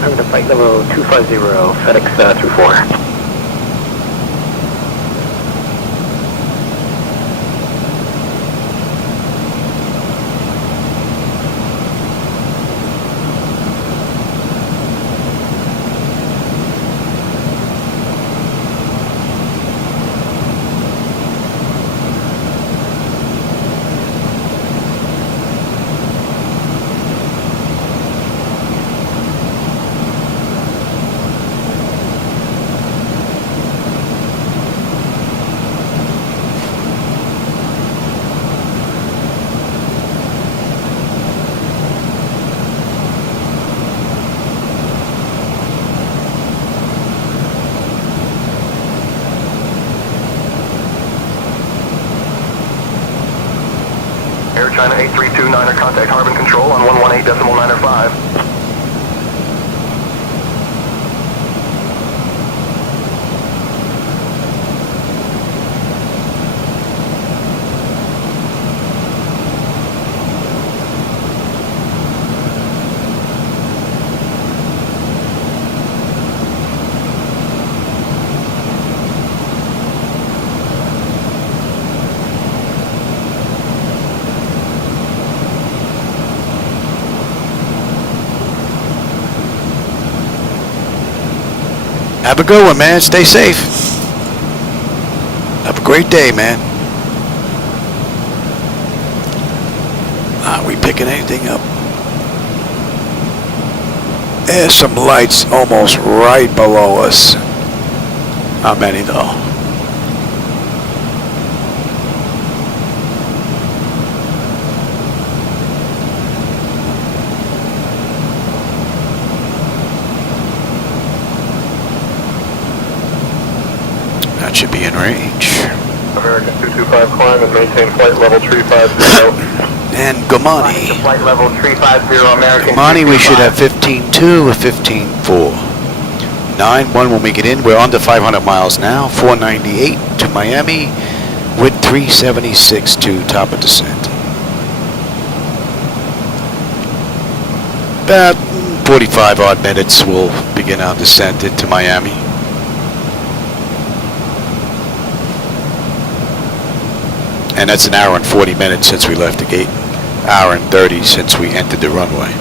I'm to flight level 250, FedEx through 4. Air China 8329er, contact Harbin Control on 118.905. Have a good one, man. Stay safe. Have a great day, man. Are we picking anything up? There's some lights almost right below us. How many though? That should be in range. American 225, climb and maintain flight level 350. And Gomani. Flight level 350, American. Gomani, we should have 15.2 or 15.4. 9-1 when we get in. We're under 500 miles now. 498 to Miami with 376 to top of descent. About 45 odd minutes we'll begin our descent into Miami. And that's an hour and 40 minutes since we left the gate. Hour and 30 since we entered the runway.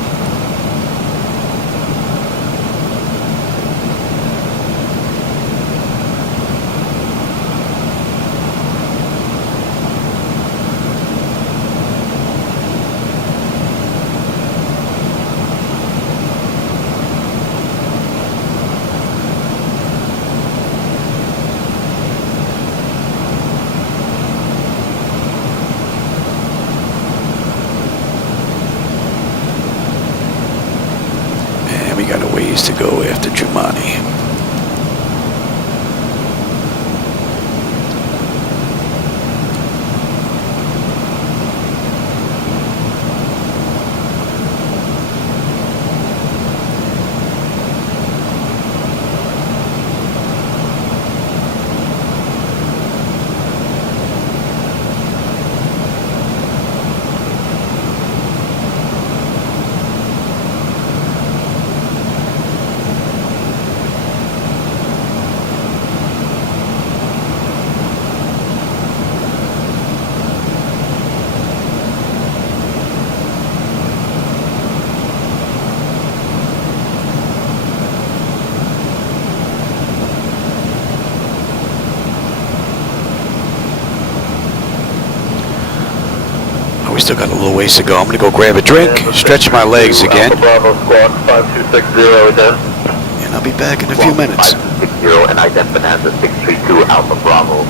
little ways to go. I'm going to go grab a drink, stretch my legs again, Bravo Squawk 5260 there. and I'll be back in a few minutes. 5260 and ident Bonanza 632 Alpha Bravo.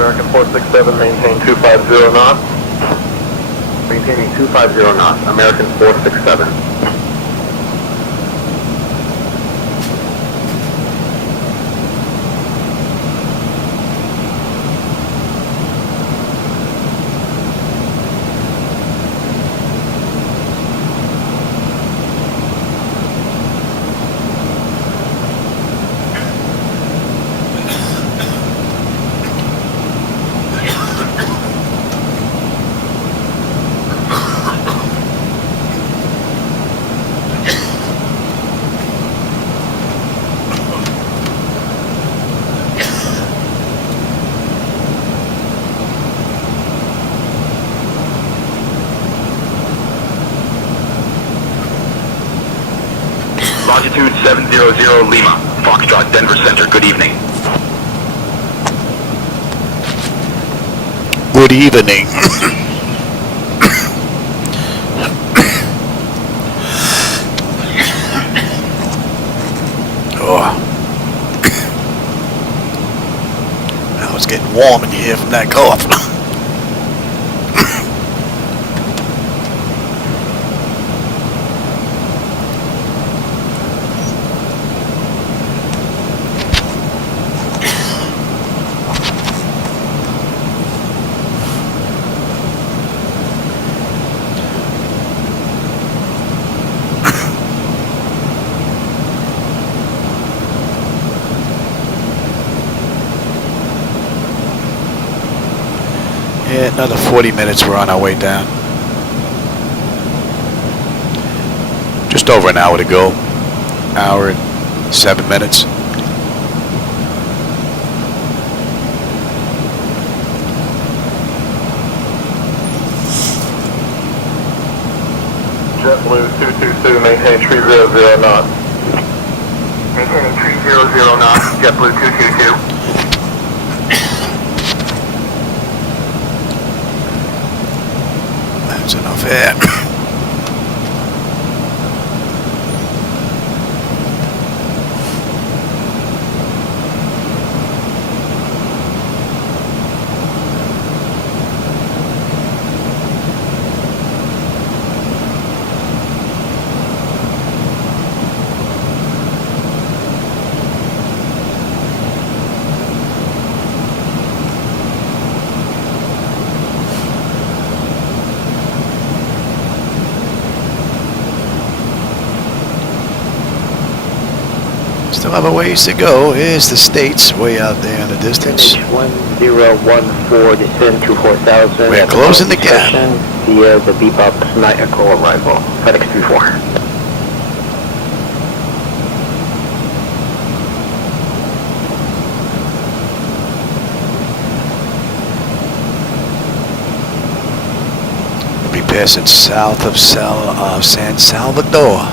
American 467, maintain 250 knots. Maintaining 250 knots, American 467. Longitude 700 Lima, Foxtrot Denver Center, good evening. Good evening. Oh. Now it's getting warm in here from that cough. Yeah, another 40 minutes, we're on our way down. Just over an hour to go. Hour and 7 minutes. JetBlue 222, maintain 300 knots. Maintaining 300 knots, JetBlue 222. That's enough air. Still have a ways to go. Here's the States way out there in the distance. 1014, descend to 4000. We're closing the gap. Via the Bebop Night Echo arrival. FedEx 34. We'll be passing south of San Salvador.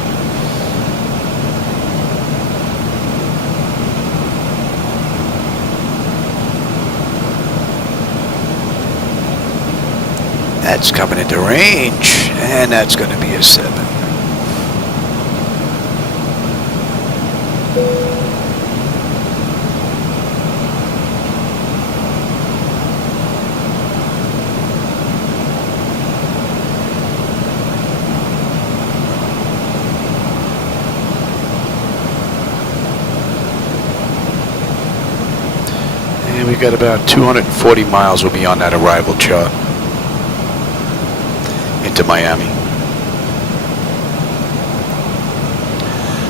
That's coming into range, and that's going to be a 7. And we've got about 240 miles. We'll be on that arrival chart into Miami.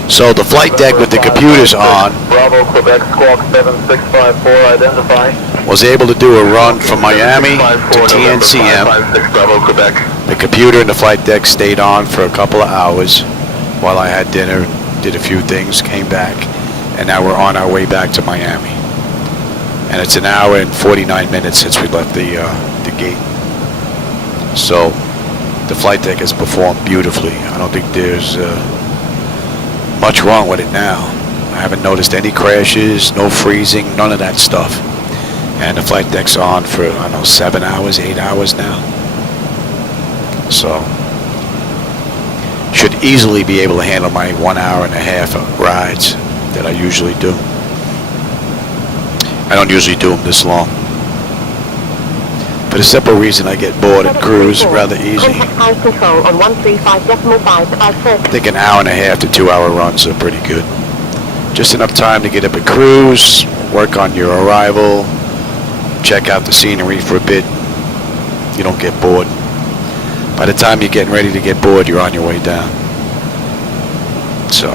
So the flight deck with the computers on Bravo, Quebec, Squawk 7654, identify. was able to do a run from Miami to TNCM. Bravo, Quebec. The computer and the flight deck stayed on for a couple of hours while I had dinner, did a few things, came back, and now we're on our way back to Miami. And it's an hour and 49 minutes since we left the gate. So the flight deck has performed beautifully. I don't think there's much wrong with it now. I haven't noticed any crashes, no freezing, none of that stuff. And the flight deck's on for, I don't know, 7 hours, 8 hours now. So should easily be able to handle my 1 hour and a half rides that I usually do. I don't usually do them this long. For the simple reason I get bored and cruise rather easy. Contact control on 135.5 to I think an hour and a half to 2 hour runs are pretty good. Just enough time to get up and cruise, work on your arrival, check out the scenery for a bit. You don't get bored. By the time you're getting ready to get bored, you're on your way down. So.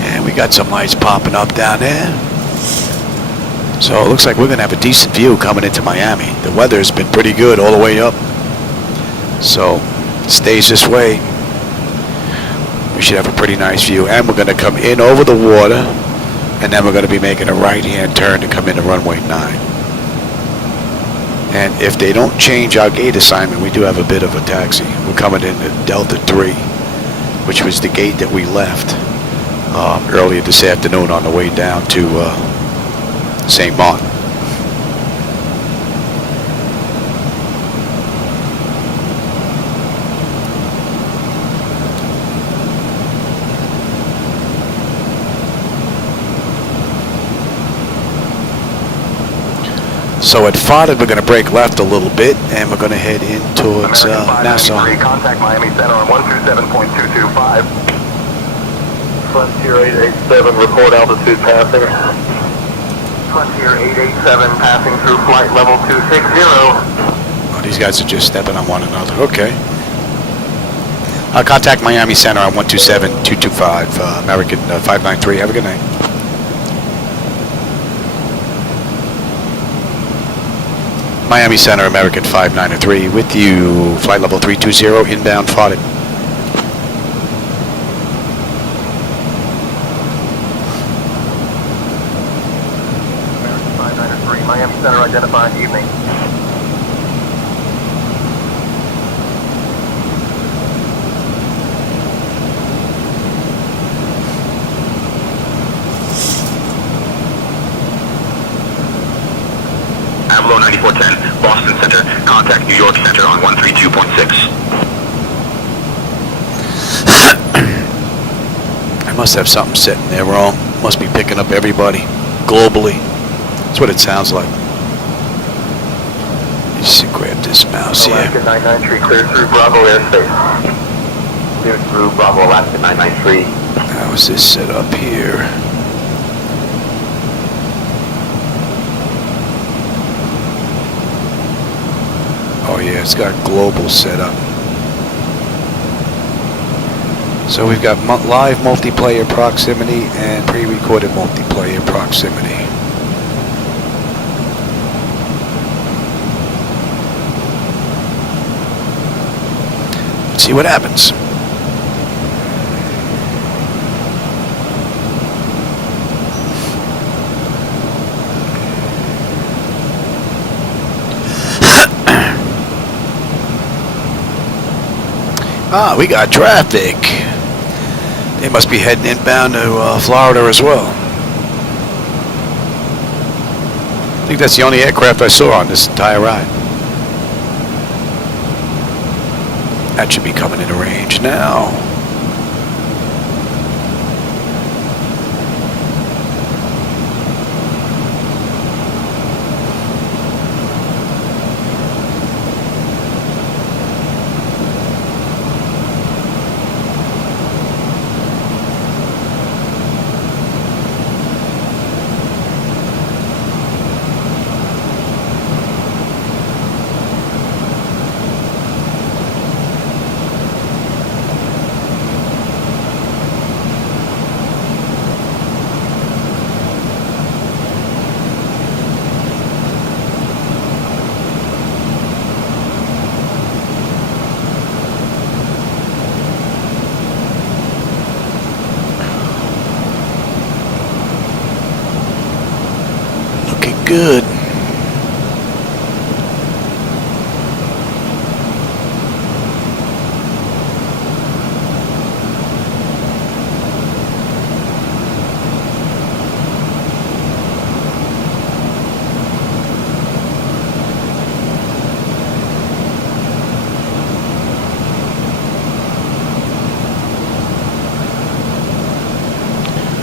And we got some lights popping up down there. So it looks like we're going to have a decent view coming into Miami. The weather's been pretty good all the way up. So it stays this way. We should have a pretty nice view. And we're going to come in over the water. And then we're going to be making a right-hand turn to come into runway 9. And if they don't change our gate assignment, we do have a bit of a taxi. We're coming into Delta 3, which was the gate that we left earlier this afternoon on the way down to St. Martin. So at Flightdeck, we're going to break left a little bit, and we're going to head in towards Nassau. Contact Miami Center on 127.225. Frontier 887, report altitude passing. Frontier 887 passing through flight level 260. Oh, these guys are just stepping on one another. Okay. I'll contact Miami Center on 127.225, American 593. Have a good night. Miami Center, American 593, with you, flight level 320, inbound Flightdeck. American 593, Miami Center identified, evening. Avalo 9410, Boston Center, contact New York Center on 132.6. I must have something sitting there wrong. Must be picking up everybody globally. That's what it sounds like. Just grab this mouse here. Alaska 993, clear through Bravo airspace. Clear through Bravo, Alaska 993. How is this set up here? Oh yeah, it's got global set up. So we've got live multiplayer proximity and pre-recorded multiplayer proximity. Let's see what happens. Ah, we got traffic. They must be heading inbound to Florida as well. I think that's the only aircraft I saw on this entire ride. That should be coming into range now. Good.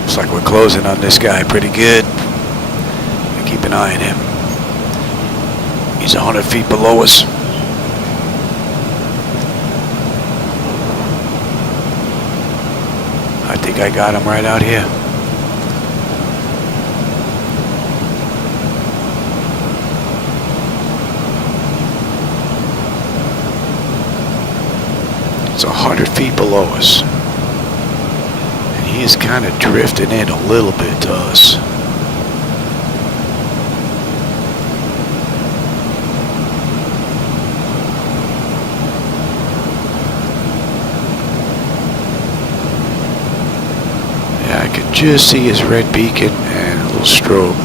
Looks like we're closing on this guy pretty good. Keep an eye on him. He's 100 feet below us. I think I got him right out here. It's 100 feet below us. And he is kind of drifting in a little bit to us. I can just see his red beacon and a little strobe.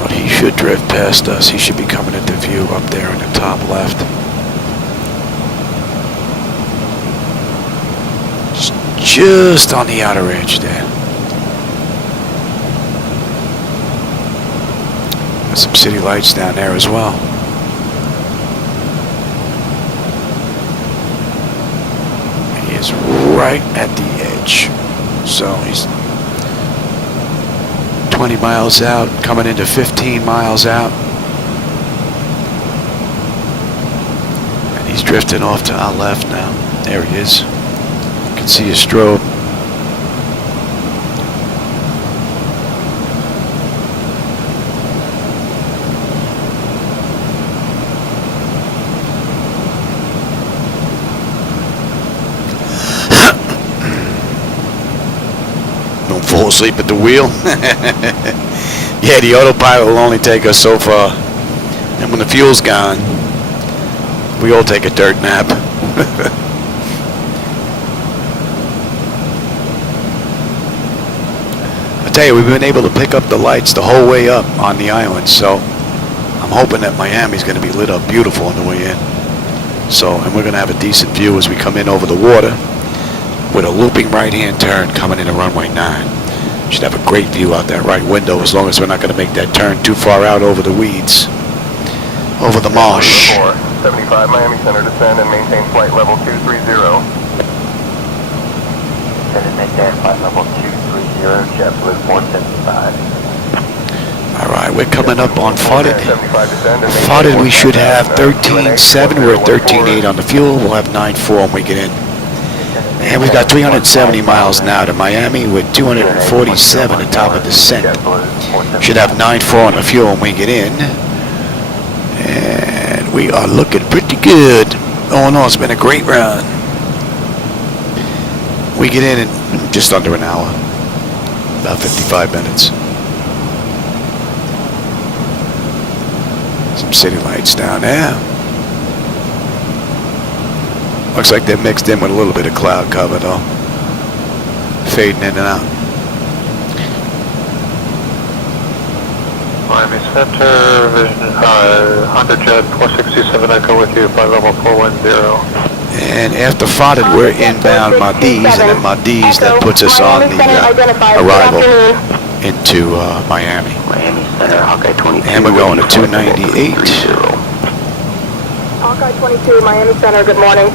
But he should drift past us. He should be coming into view up there in the top left. Just on the outer edge there. Got some city lights down there as well. Right at the edge. So he's 20 miles out, coming into 15 miles out. And he's drifting off to our left now. There he is. You can see his strobe. Fall asleep at the wheel. Yeah, the autopilot will only take us so far. And when the fuel's gone, we all take a dirt nap. I tell you, we've been able to pick up the lights the whole way up on the island, so I'm hoping that Miami's going to be lit up beautiful on the way in. So, and we're going to have a decent view as we come in over the water with a looping right-hand turn coming into runway 9. Should have a great view out that right window as long as we're not going to make that turn too far out over the weeds, over the marsh. 75 Miami Center, descend and maintain flight level 230. Descend and maintain flight level 230, JetBlue 475. All right, we're coming up on Flightdeck. Flightdeck, we should have 13.7. We're at 13.8 on the fuel. We'll have 9.4 when we get in. And we've got 370 miles now to Miami with 247 at top of descent. Should have 9.4 on the fuel when we get in. And we are looking pretty good. All in all, it's been a great run. We get in just under an hour, about 55 minutes. Some city lights down there. Looks like they're mixed in with a little bit of cloud cover though. Fading in and out. Miami Center, Vision Honda Jet 467 Echo with you, flight level 410. And after Fodden, we're inbound Maldives, and at Maldives, that puts us on the arrival into Miami. Miami Center, Hawkeye 22. And we're going to 298. Hawkeye 22, Miami Center, good morning.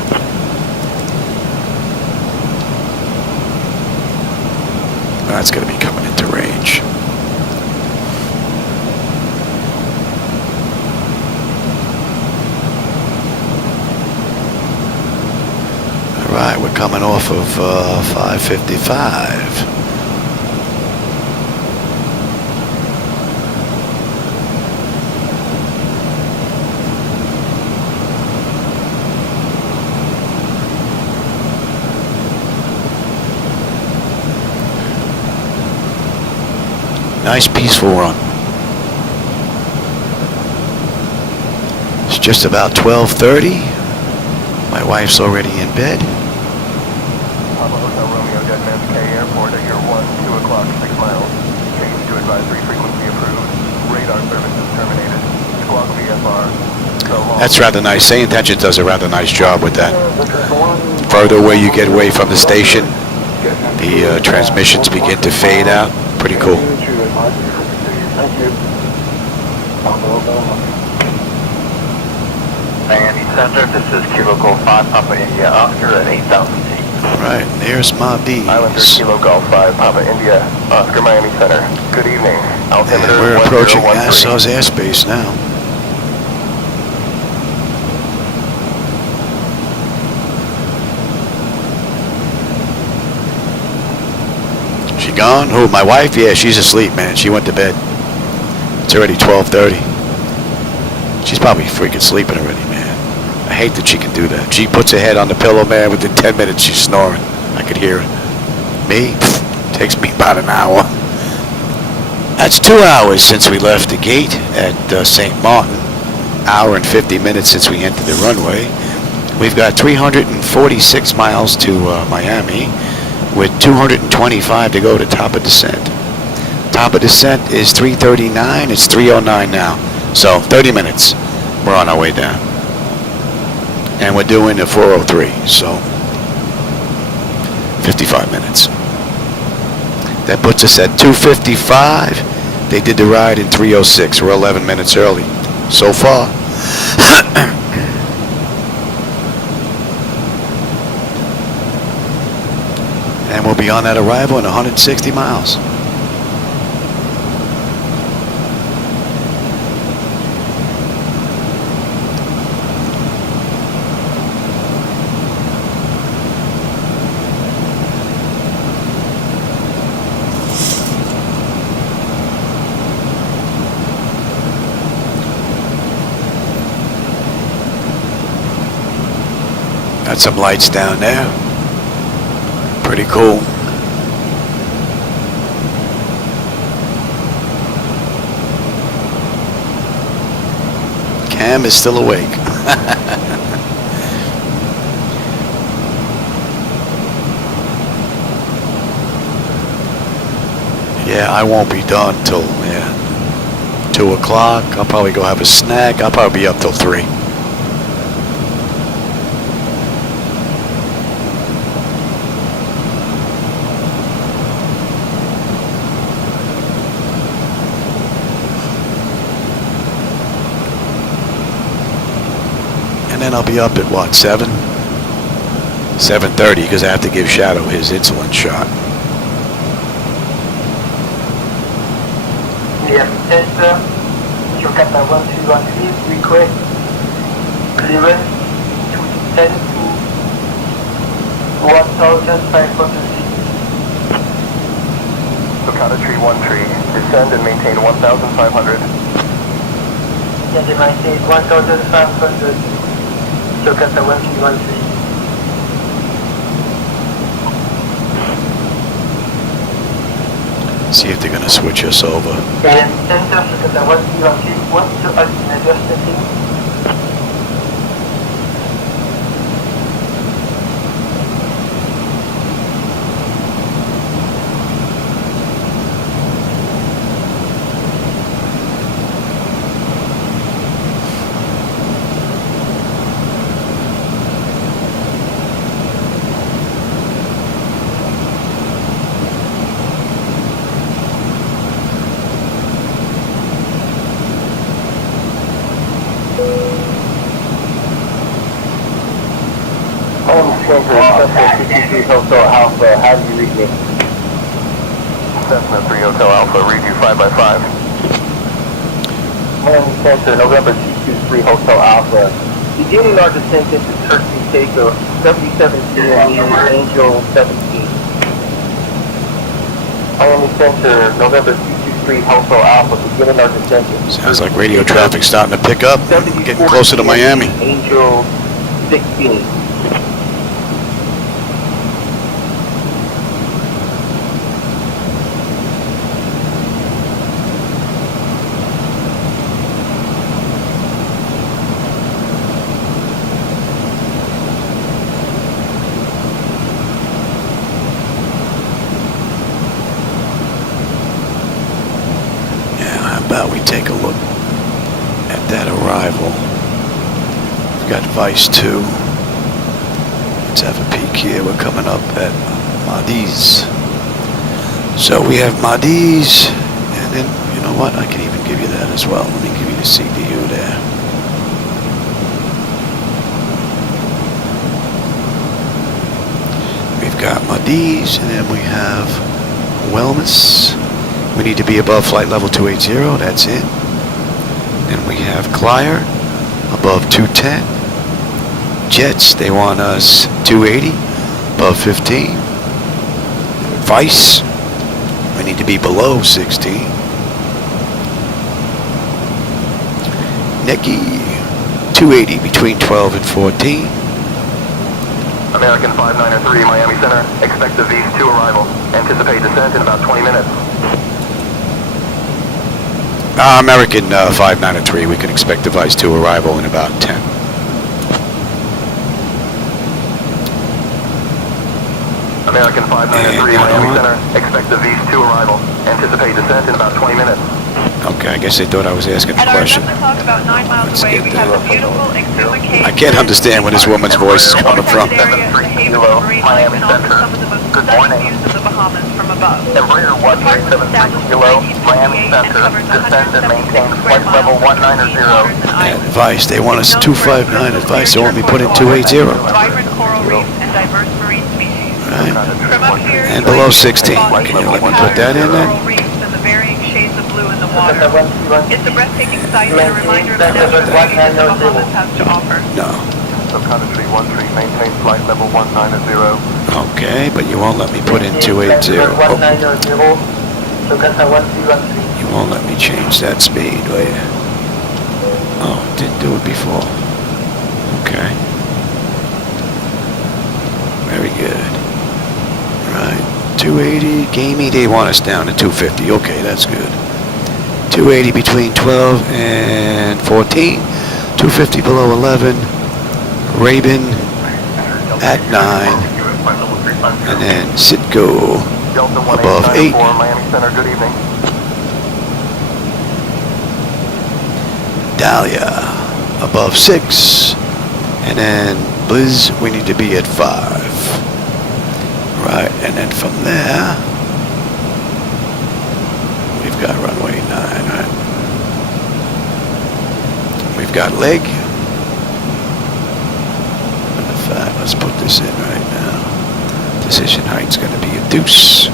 That's going to be coming into range. All right, we're coming off of 555. Nice peaceful run. It's just about 12:30. My wife's already in bed. Papa Hotel Romeo, Deadman's K Airport at your 2 o'clock, 6 miles. Change to advisory, frequency approved. Radar services terminated. Squawk VFR. That's rather nice. SayIntentions does a rather nice job with that. Further away you get away from the station, the transmissions begin to fade out. Pretty cool. Thank you. Miami Center, this is Kilo Golf 5, Papa India, Oscar at 8,000 feet. Alright, there's Maldives. Islander Kilo Golf 5, Papa India, Oscar, Miami Center. Good evening. Altimeter And we're approaching 1013. Nassau's airspace now. She gone? Who, my wife? Yeah, she's asleep, man. She went to bed. It's already 12:30. She's probably freaking sleeping already, man. I hate that she can do that. She puts her head on the pillow, man. Within 10 minutes, she's snoring. I could hear it. Me? Takes me about an hour. That's 2 hours since we left the gate at St. Martin. Hour and 50 minutes since we entered the runway. We've got 346 miles to Miami, with 225 to go to top of descent. Top of descent is 339. It's 309 now. So 30 minutes. We're on our way down. And we're doing the 403. So 55 minutes. That puts us at 255. They did the ride in 306. We're 11 minutes early so far. And we'll be on that arrival in 160 miles. Got some lights down there. Pretty cool. Cam is still awake. Yeah, I won't be done till 2 o'clock. I'll probably go have a snack. I'll probably be up till 3. And then I'll be up at what, 7? 7:30, because I have to give Shadow his insulin shot. Miami Center, Yokata 1313, request clearance to descend to 1,500 feet. Yokata Tree 1 Tree, descend and maintain 1,500. Yeah, they might say 1,500. Jakarta 1313. See if they're going to switch us over. And center Jakarta 1313. What's the alternate setting? Hotel Alpha, how do you read me? Cessna 3 Hotel Alpha, read you 5 by 5. Miami Center, November 223 Hotel Alpha. Beginning our descent into Turkey, Takeoff, W17, Angel 17. Miami Center, November 223 Hotel Alpha, beginning our descent. Sounds like radio traffic starting to pick up. Getting closer to Miami. Angel 16. We take a look at that arrival. We've got Vice 2. Let's have a peek here. We're coming up at Maldives. So we have Maldives, and then, you know what, I can even give you that as well. Let me give you the CPU there. We've got Maldives, and then we have Wellness. We need to be above flight level 280, that's it. Then we have Clier, above 210. Jets, they want us 280, above 15. Vice, we need to be below 16. Neki, 280, between 12 and 14. American 593, Miami Center, expect the V2 arrival. Anticipate descent in about 20 minutes. American 593, we can expect device 2 arrival in about 10. American 593, Miami Center, expect the V2 arrival. Anticipate descent in about 20 minutes. Okay, I guess they thought I was asking a question. About 9 miles away, we have the beautiful Exuma Cave. I can't understand where this woman's voice is coming from. Miami Center. Good morning. Of the Bahamas from above. Embraer 1373 Kilo, Miami Center, descend and maintain flight level 190. Advice, they want us 259. Advice, they want me put in 280. Vibrant coral reefs and diverse marine species. Right. From up here, And below 16. Can you let me put that in there? coral reefs and the varying shades of blue in the water. It's a breathtaking sight and a reminder of the natural beauty that the Bahamas has to offer. No. Subcountry 13, maintain flight level 190. Okay, but you won't let me put in 280. Oh. You won't let me change that speed, will you? Oh, didn't do it before. Okay. Very good. Right. 280. Gamey, they want us down to 250. Okay, that's good. 280 between 12 and 14. 250 below 11. Raven at 9. And then Sitco above 8. Miami Center, good evening. Dahlia above 6. And then Blizz, we need to be at 5. Right, and then from there, we've got runway 9, right? We've got leg. Matter of fact, let's put this in right now. Decision height's going to be a deuce.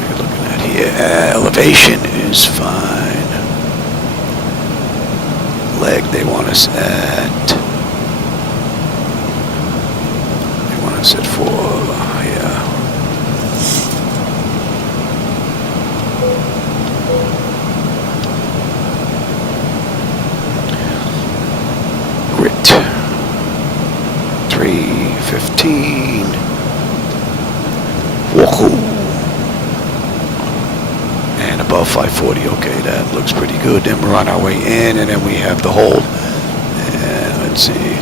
We're looking at here. Elevation is fine. Leg, they want us at I said 4, yeah. Grit. 3:15. Woohoo! And above 540, okay, that looks pretty good. Then we're on our way in, and then we have the hold. And let's see,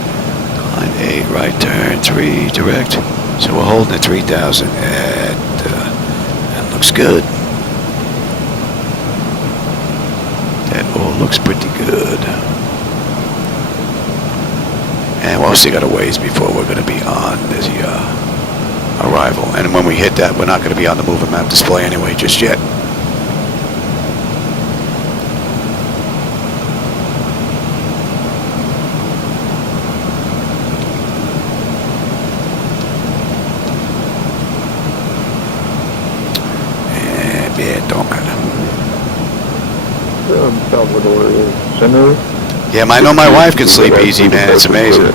line 8, right turn, 3, direct. So we're holding at 3,000, and that looks good. That all looks pretty good. And we'll still got a ways before we're going to be on the arrival. And when we hit that, we're not going to be on the moving map display anyway, just yet. And yeah, it don't matter. Salvador is center. Yeah, I know my wife can sleep easy, man. It's amazing.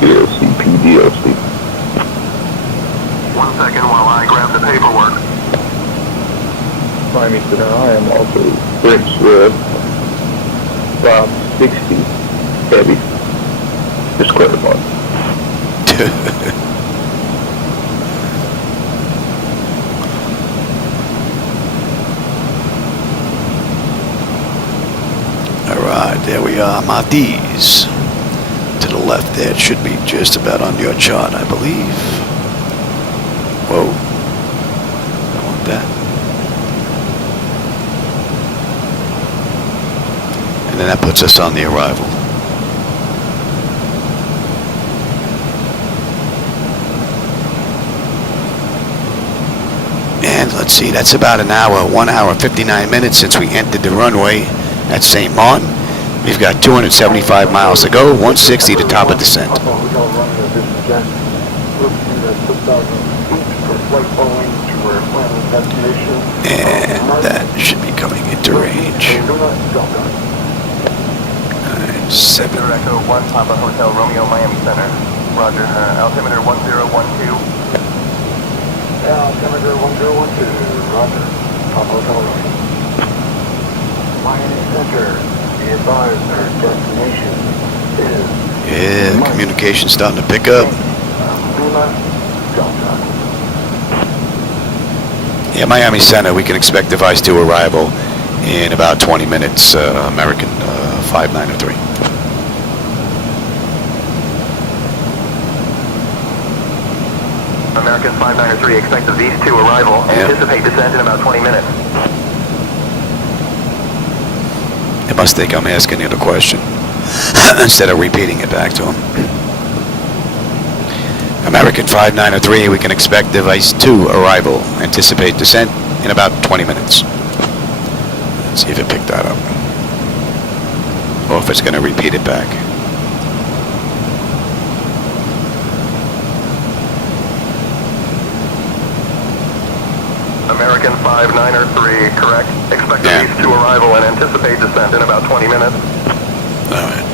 DOC. 1 second while I grab the paperwork. Miami Center, I am also French Bob 60 heavy. Just clarify. Alright, there we are, Maldives. To the left there, it should be just about on your chart, I believe. Whoa. Don't want that. And then that puts us on the arrival. And let's see, that's about an hour, 1 hour, 59 minutes since we entered the runway at St. Martin. We've got 275 miles to go, 160 to top of descent. And that should be coming into range. 7. Echo 1 Papa Hotel Romeo Miami Center. Roger. Altimeter 1012. Altimeter 1012. Roger. Papa Hotel Romeo. Miami Center. Be advised our destination is... Yeah, communication's starting to pick up. Yeah, Miami Center, we can expect device 2 arrival in about 20 minutes, American 5903. American 5903, expect the V2 arrival. Anticipate descent in about 20 minutes. They must think I'm asking you the question instead of repeating it back to them. American 5903, we can expect device 2 arrival. Anticipate descent in about 20 minutes. Let's see if it picked that up. Or if it's going to repeat it back. American 5903, correct? Expect device 2 arrival and anticipate descent in about 20 minutes. All right.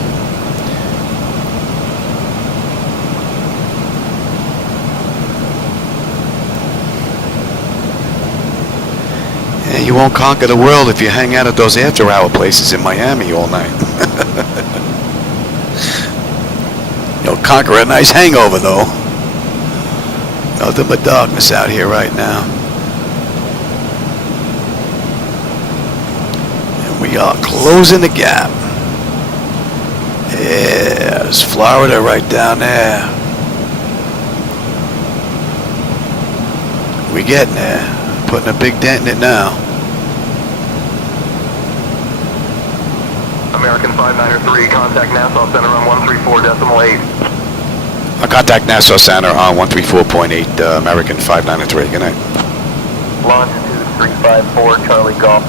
Yeah, you won't conquer the world if you hang out at those after-hour places in Miami all night. You'll conquer a nice hangover, though. Nothing but darkness out here right now. And we are closing the gap. Yeah, there's Florida right down there. We getting there. Putting a big dent in it now. American 5903, contact Nassau Center on 134.8. I'll contact Nassau Center on 134.8, American 5903. Good night. Longitude 354, Charlie Golf.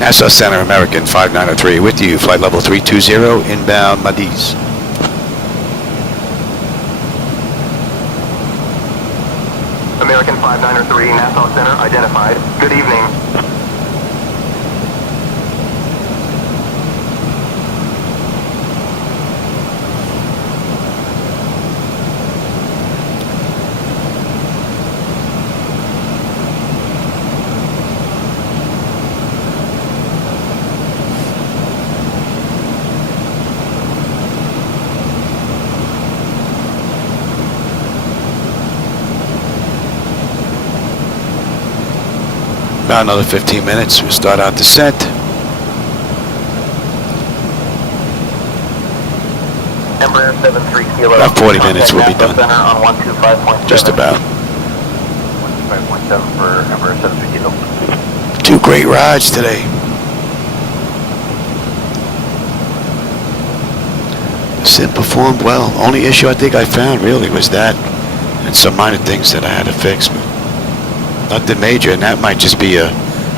Nassau Center, American 5903, with you. Flight level 320, inbound Maldives. American 5903, Nassau Center, identified. Good evening. About another 15 minutes, we'll start our descent. Embraer 73 kilo. About 40 minutes we'll be done. Center on 125.7. Just about. 125.7 for Embraer 73 kilo. 2 great rides today. The sim performed well. Only issue I think I found really was that, and some minor things that I had to fix, but nothing major, and that might just be a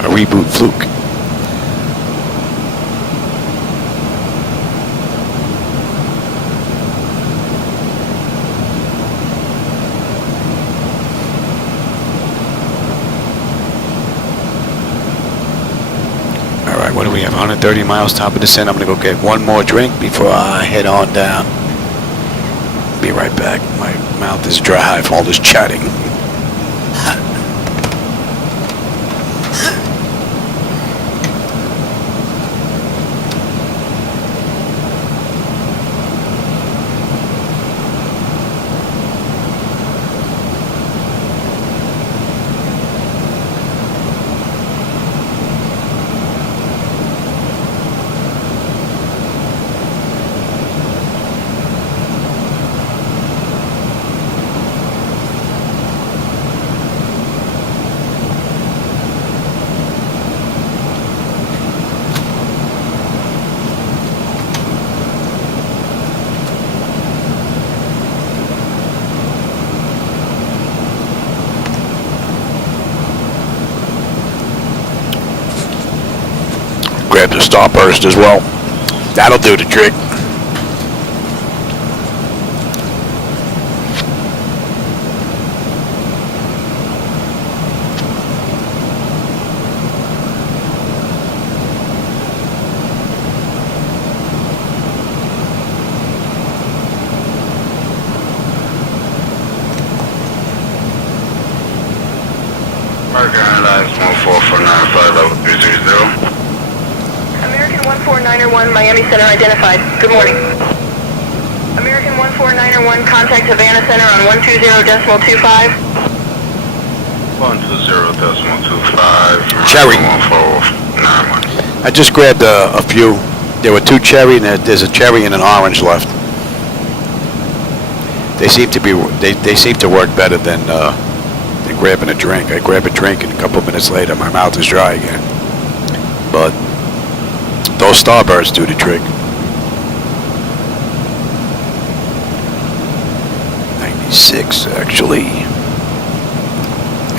reboot fluke. Alright, what do we have? 130 miles top of descent. I'm going to go get one more drink before I head on down. Be right back. My mouth is dry from all this chatting. Grab the starburst as well. That'll do the trick. American Airlines 14495 level 330. American 14901, Miami Center identified. Good morning. American 14901, contact Havana Center on 120.25. 120.25. Cherry. 1491. I just grabbed a few. There were 2 cherry, and there's a cherry and an orange left. They seem to be. They seem to work better than grabbing a drink. I grab a drink, and a couple of minutes later, my mouth is dry again. But those starbursts do the trick. 96 actually.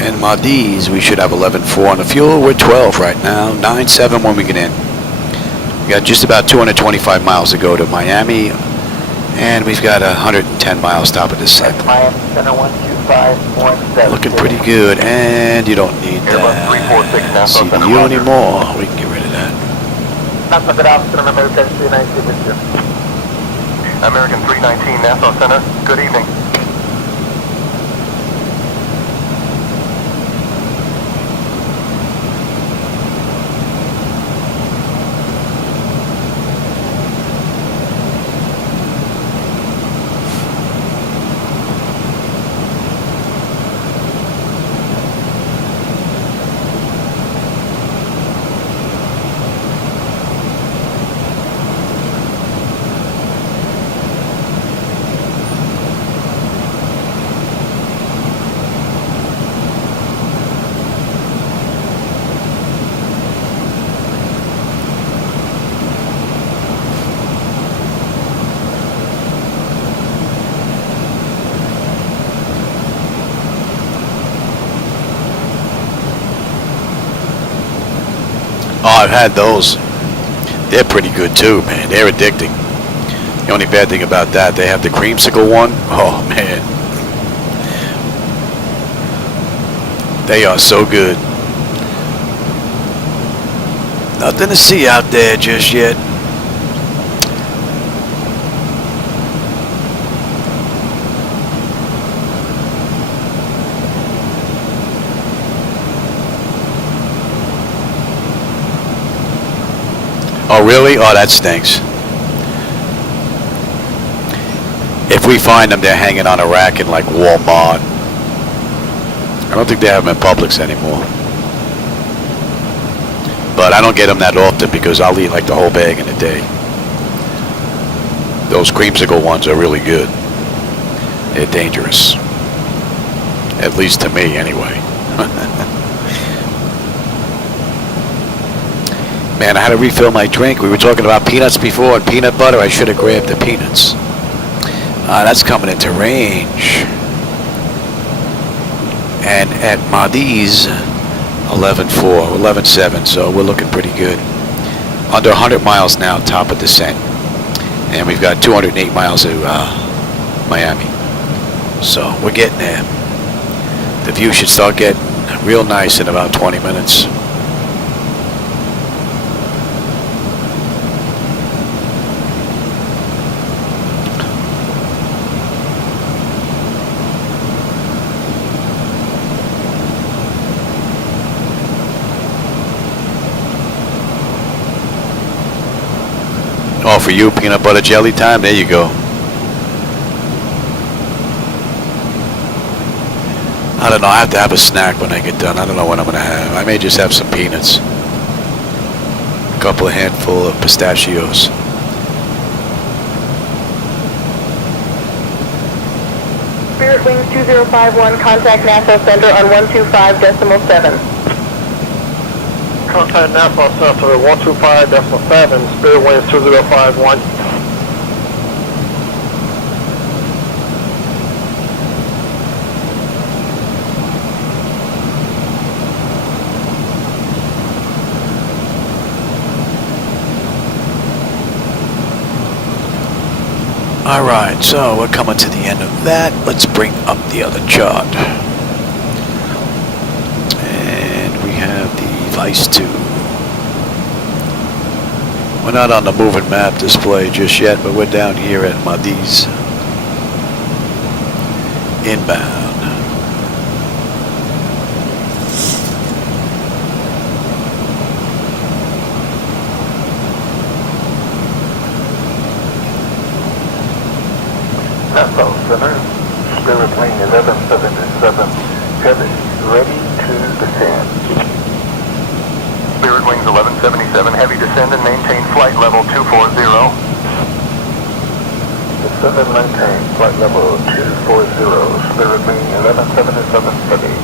And my D's, we should have 11.4 on the fuel. We're 12 right now. 9.7 when we get in. We got just about 225 miles to go to Miami, and we've got 110 miles top of descent. Miami Center 125.7. Looking pretty good, and you don't need that CBU anymore. We can get rid of that. Good afternoon, American 319 with you. American 319 Nassau Center. Good evening. Oh, I've had those. They're pretty good too, man. They're addicting. The only bad thing about that, they have the creamsicle one. Oh, man. They are so good. Nothing to see out there just yet. Oh, really? Oh, that stinks. If we find them, they're hanging on a rack in like Walmart. I don't think they have them in Publix anymore. But I don't get them that often because I'll eat like the whole bag in a day. Those creamsicle ones are really good. They're dangerous. At least to me, anyway. Man, I had to refill my drink. We were talking about peanuts before and peanut butter. I should have grabbed the peanuts. That's coming into range. And at Mahdi's, 11.4, 11.7, so we're looking pretty good. Under 100 miles now, top of descent. And we've got 208 miles to Miami. So we're getting there. The view should start getting real nice in about 20 minutes. Oh, for you, peanut butter jelly time? There you go. I don't know. I have to have a snack when I get done. I don't know what I'm going to have. I may just have some peanuts. A couple of handful of pistachios. Spirit Wings 2051, contact Nassau Center on 125.7. Contact Nassau Center 125.7, Spirit Wings 2051. Alright, so we're coming to the end of that. Let's bring up the other chart. And we have the Vice 2. We're not on the moving map display just yet, but we're down here at Mahdi's. Inbound. Nassau Center, Spirit Wing 1177, heavy, ready to descend. Spirit Wings 1177, heavy descend and maintain flight level 240. Descend and maintain flight level 240, Spirit Wing 1177, heavy.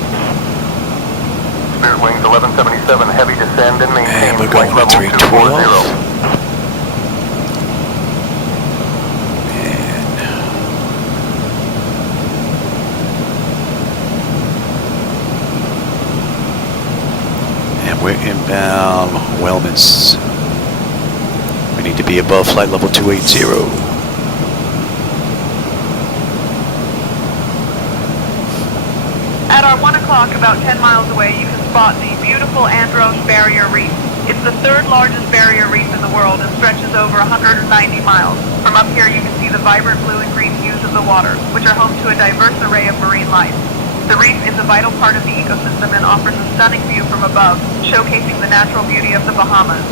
Spirit Wings 1177, heavy descend and maintain and we're flight going level to 240. We're inbound Wellness. We need to be above flight level 280. At our 1 o'clock, about 10 miles away, you can spot the beautiful Andros Barrier Reef. It's the third largest barrier reef in the world and stretches over 190 miles. From up here, you can see the vibrant blue and green hues of the water, which are home to a diverse array of marine life. The reef is a vital part of the ecosystem and offers a stunning view from above, showcasing the natural beauty of the Bahamas.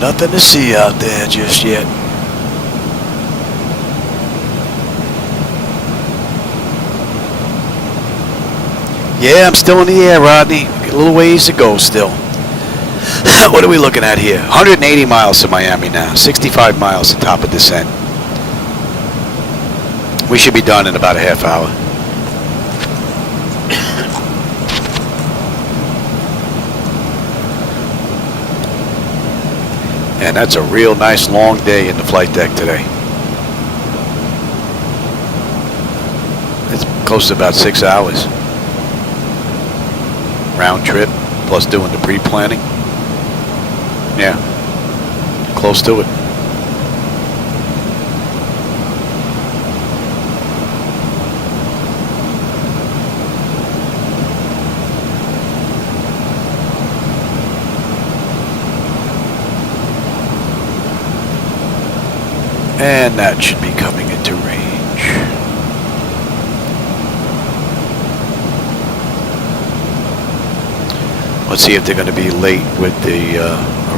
Nothing to see out there just yet. Yeah, I'm still in the air, Rodney. Got a little ways to go still. What are we looking at here? 180 miles to Miami now. 65 miles to top of descent. We should be done in about a half hour. And that's a real nice long day in the flight deck today. It's close to about 6 hours. Round trip, plus doing the pre-planning. Yeah, close to it. And that should be coming into range. Let's see if they're going to be late with the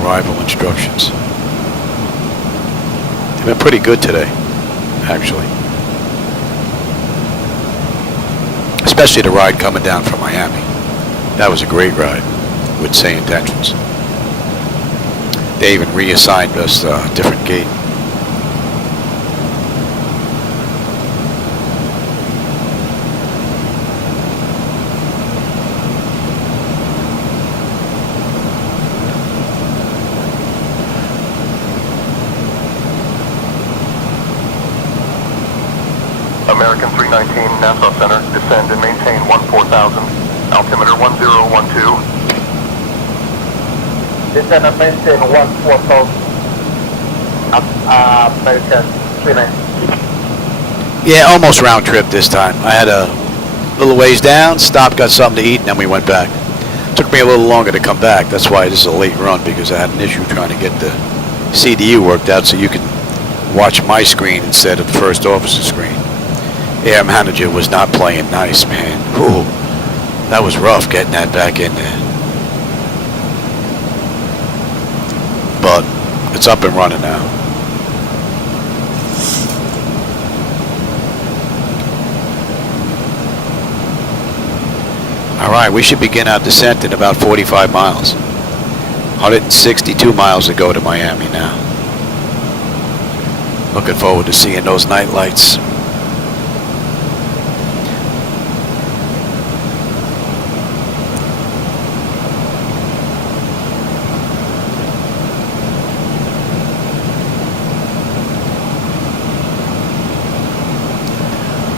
arrival instructions. They've been pretty good today, actually. Especially the ride coming down from Miami. That was a great ride with SayIntentions. They even reassigned us a different gate. American 319, Nassau Center, descend and maintain 14,000, altimeter 1012. Descend and maintain 14,000, American 319. Yeah, almost round trip this time. I had a little ways down, stopped, got something to eat, and then we went back. Took me a little longer to come back. That's why this is a late run, because I had an issue trying to get the CDU worked out so you can watch my screen instead of the first officer screen. Air manager was not playing nice, man. Ooh, that was rough getting that back in there. But it's up and running now. Alright, we should begin our descent in about 45 miles. 162 miles to go to Miami now. Looking forward to seeing those night lights.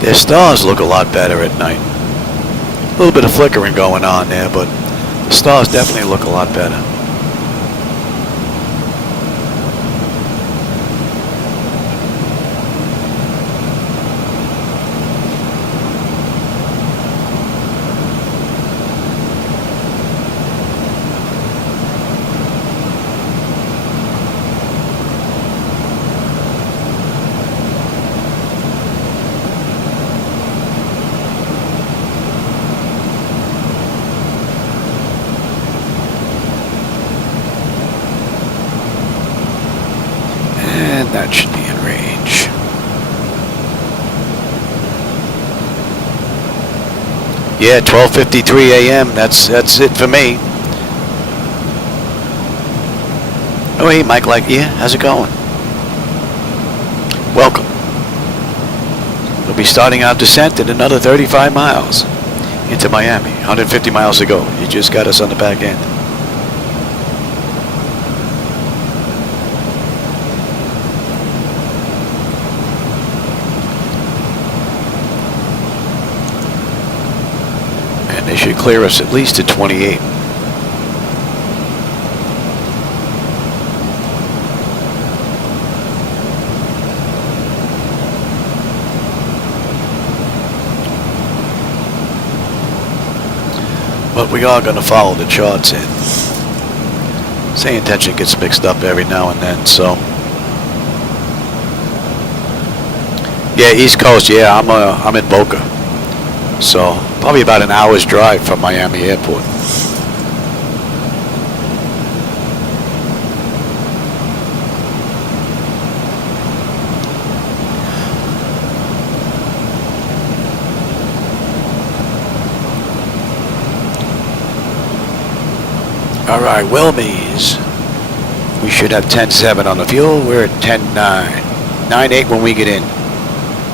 Their stars look a lot better at night. A little bit of flickering going on there, but the stars definitely look a lot better. That should be in range. Yeah, 12:53 a.m. That's it for me. Oh, hey, Mike, how's it going? Welcome. We'll be starting our descent in another 35 miles into Miami. 150 miles to go. You just got us on the back end. They should clear us at least to 28. But we are going to follow the charts in. SayIntention gets mixed up every now and then, so. Yeah, East Coast, yeah, I'm in Boca. So, probably about an hour's drive from Miami Airport. Alright, Wilmies. We should have 10.7 on the fuel. We're at 10.9. 9.8 when we get in.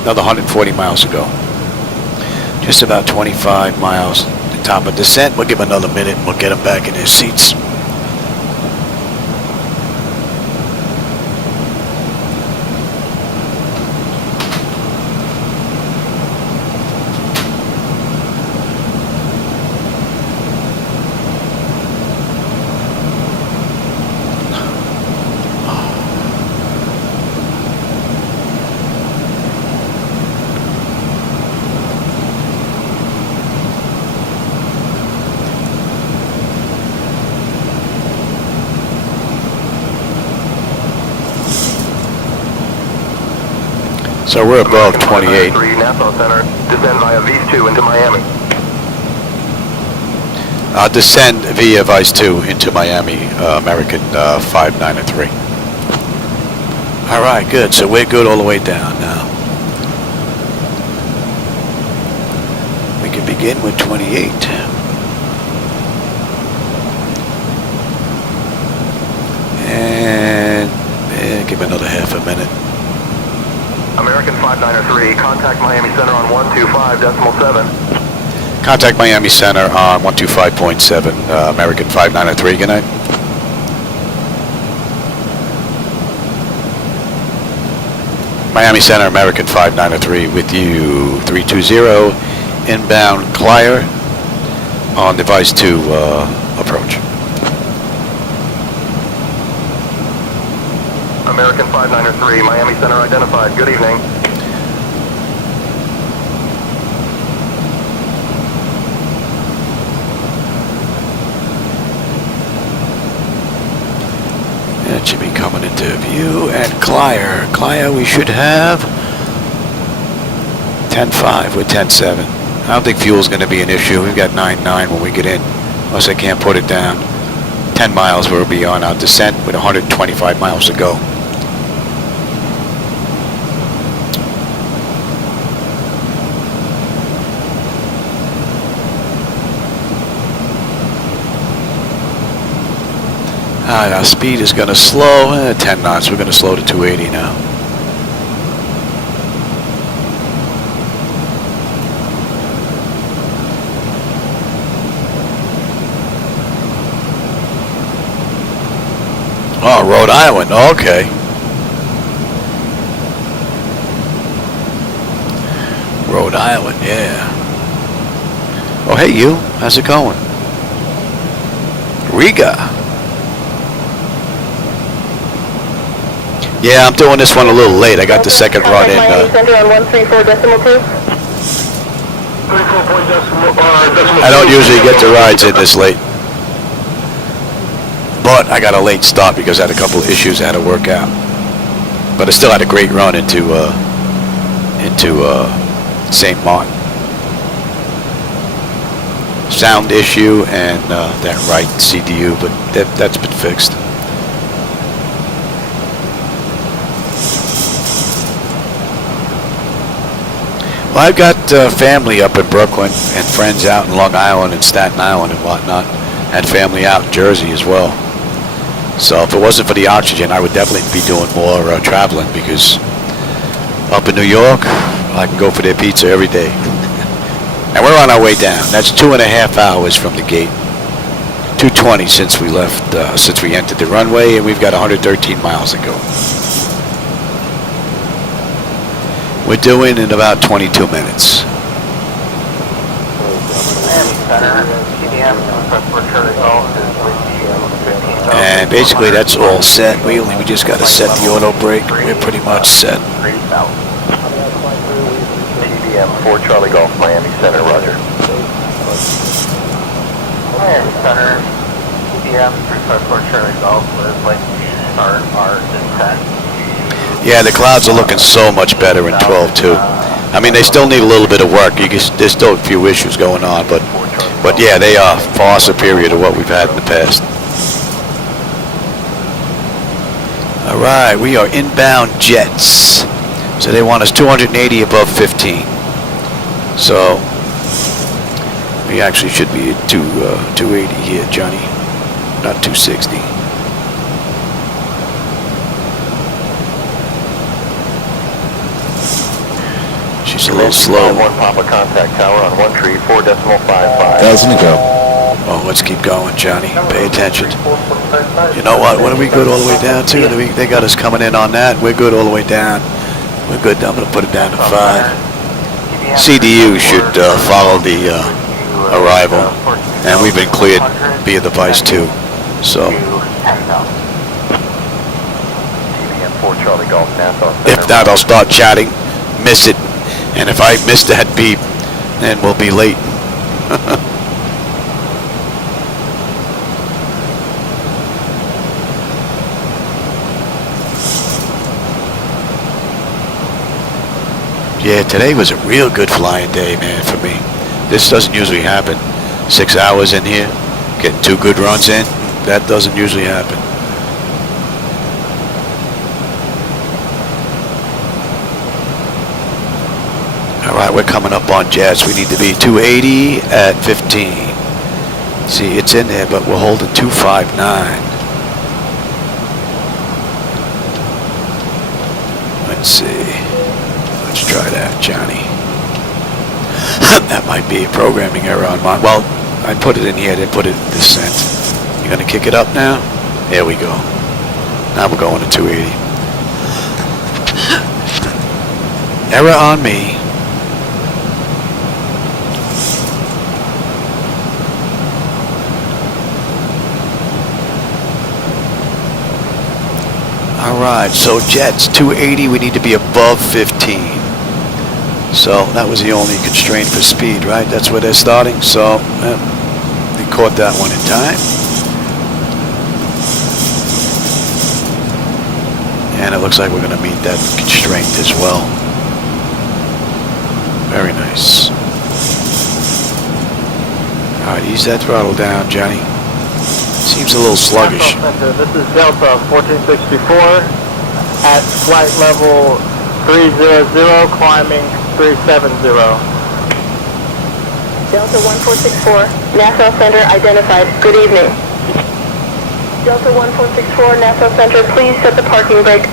Another 140 miles to go. Just about 25 miles to top of descent. We'll give them another minute and we'll get them back in their seats. So we're above 28. Nassau Center, descend via V2 into Miami. Descend via Vice 2 into Miami, American 593. All right, good. So we're good all the way down now. We can begin with 28. And give it another half a minute. American 593, contact Miami Center on 125.7. Contact Miami Center on 125.7, American 593. Good night. Miami Center, American 593 with you. 320, inbound Clier on device 2 approach. American 593, Miami Center identified. Good evening. That should be coming into view at Clier. Clier, we should have 10.5 with 10.7. I don't think fuel's going to be an issue. We've got 9.9 when we get in, unless I can't put it down. 10 miles we'll be on our descent with 125 miles to go. Alright, our speed is going to slow, 10 knots. We're going to slow to 280 now. Oh, Rhode Island, okay. Rhode Island, yeah. Oh, hey you, how's it going? Riga. Yeah, I'm doing this one a little late. I got the second run in. Center on 134.2. I don't usually get the rides in this late. But I got a late stop because I had a couple of issues I had to work out. But I still had a great run into St. Martin. Sound issue and that right CDU, but that's been fixed. Well, I've got family up in Brooklyn and friends out in Long Island and Staten Island and whatnot. And family out in Jersey as well. So if it wasn't for the oxygen, I would definitely be doing more traveling, because up in New York, I can go for their pizza every day. And we're on our way down. That's 2.5 hours from the gate. 2:20 since we left, since we entered the runway, and we've got 113 miles to go. We're doing in about 22 minutes. And basically that's all set. We just got to set the auto brake. We're pretty much set. TDM 4 Charlie Golf, Miami Center, roger. Miami Center, TDM 354 Charlie Golf, with like start our descent. Yeah, the clouds are looking so much better in 12 too. I mean, they still need a little bit of work. There's still a few issues going on, but yeah, they are far superior to what we've had in the past. All right, we are inbound jets. So they want us 280 above 15. So we actually should be at 280 here, Johnny, not 260. She's a little slow. 1 Papa contact tower on 134.55. Doesn't go. Oh, let's keep going, Johnny. Pay attention. You know what? What are we good all the way down to? They got us coming in on that. We're good all the way down. We're good. I'm going to put it down to 5. CDU should follow the arrival. And we've been cleared via device 2. So if not, I'll start chatting. Miss it. And if I miss that beep, then we'll be late. Yeah, today was a real good flying day, man, for me. This doesn't usually happen. 6 hours in here, getting 2 good runs in, that doesn't usually happen. Alright, we're coming up on jets. We need to be 280 at 15. See, it's in there, but we're holding 259. Let's see. Let's try that, Johnny. That might be a programming error on mine. Well, I put it in here, I didn't put it in descent. You gonna kick it up now? There we go. Now we're going to 280. Error on me. Alright, so jets, 280, we need to be above 15. So that was the only constraint for speed, right? That's where they're starting, so they caught that one in time. And it looks like we're going to meet that constraint as well. Very nice. Alright, ease that throttle down, Johnny. Seems a little sluggish. This is Delta 1464 at flight level 300, climbing 370. Delta 1464, Nassau Center identified. Good evening. Delta 1464, Nassau Center, please set the parking brake.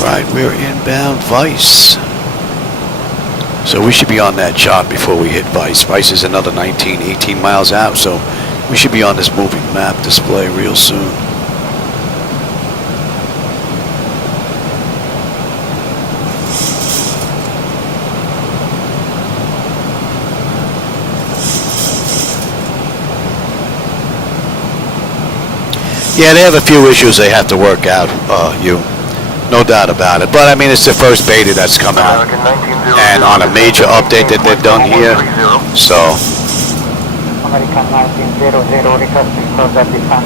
Alright, we're inbound Vice. So we should be on that chart before we hit Vice. Vice is another 19, 18 miles out, so we should be on this moving map display real soon. Yeah, they have a few issues they have to work out, no doubt about it. But I mean, it's the first beta that's come out, and on a major update that they've done here. So. American 1900, requesting close at descent.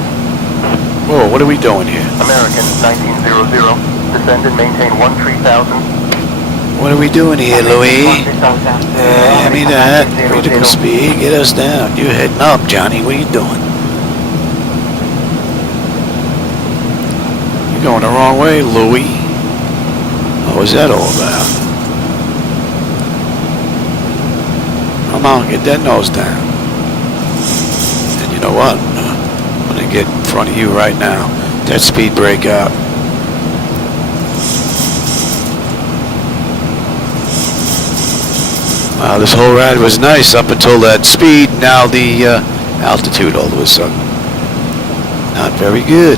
Whoa, what are we doing here? American 1900, descend and maintain 13,000. What are we doing here, Louis? Give me that. Critical speed, get us down. You're heading up, Johnny. What are you doing? You're going the wrong way, Louis. What was that all about? Come on, get that nose down. And you know what? I'm going to get in front of you right now. That speed brake out. Wow, this whole ride was nice up until that speed. Now the altitude all of a sudden. Not very good.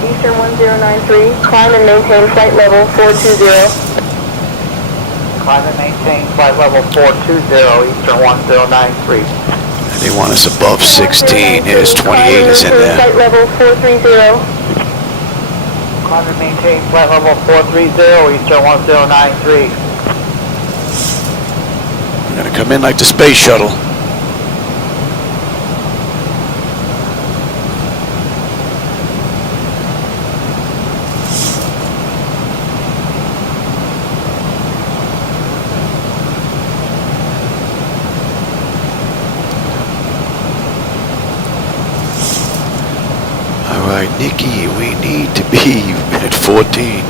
Eastern 1093, climb and maintain flight level 420. Climb and maintain flight level 420, Eastern 1093. They want us above 16. Here's 28 is in there. Flight level 430. Climb and maintain flight level 430, Eastern 1093. We're going to come in like the space shuttle. Alright, Nikki, we need to be at 14.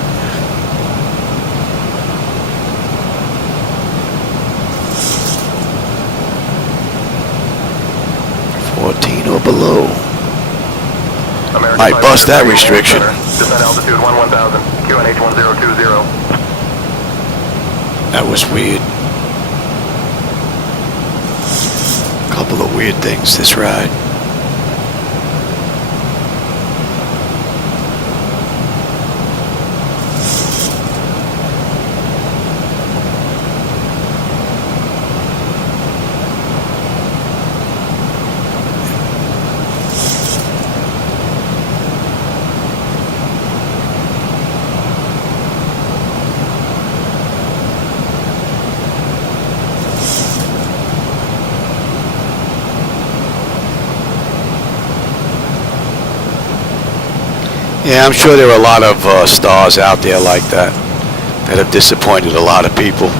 Or below. American might bust that restriction. Descent altitude 11,000, QNH 1020. That was weird. Couple of weird things this ride. Yeah, I'm sure there are a lot of stars out there like that have disappointed a lot of people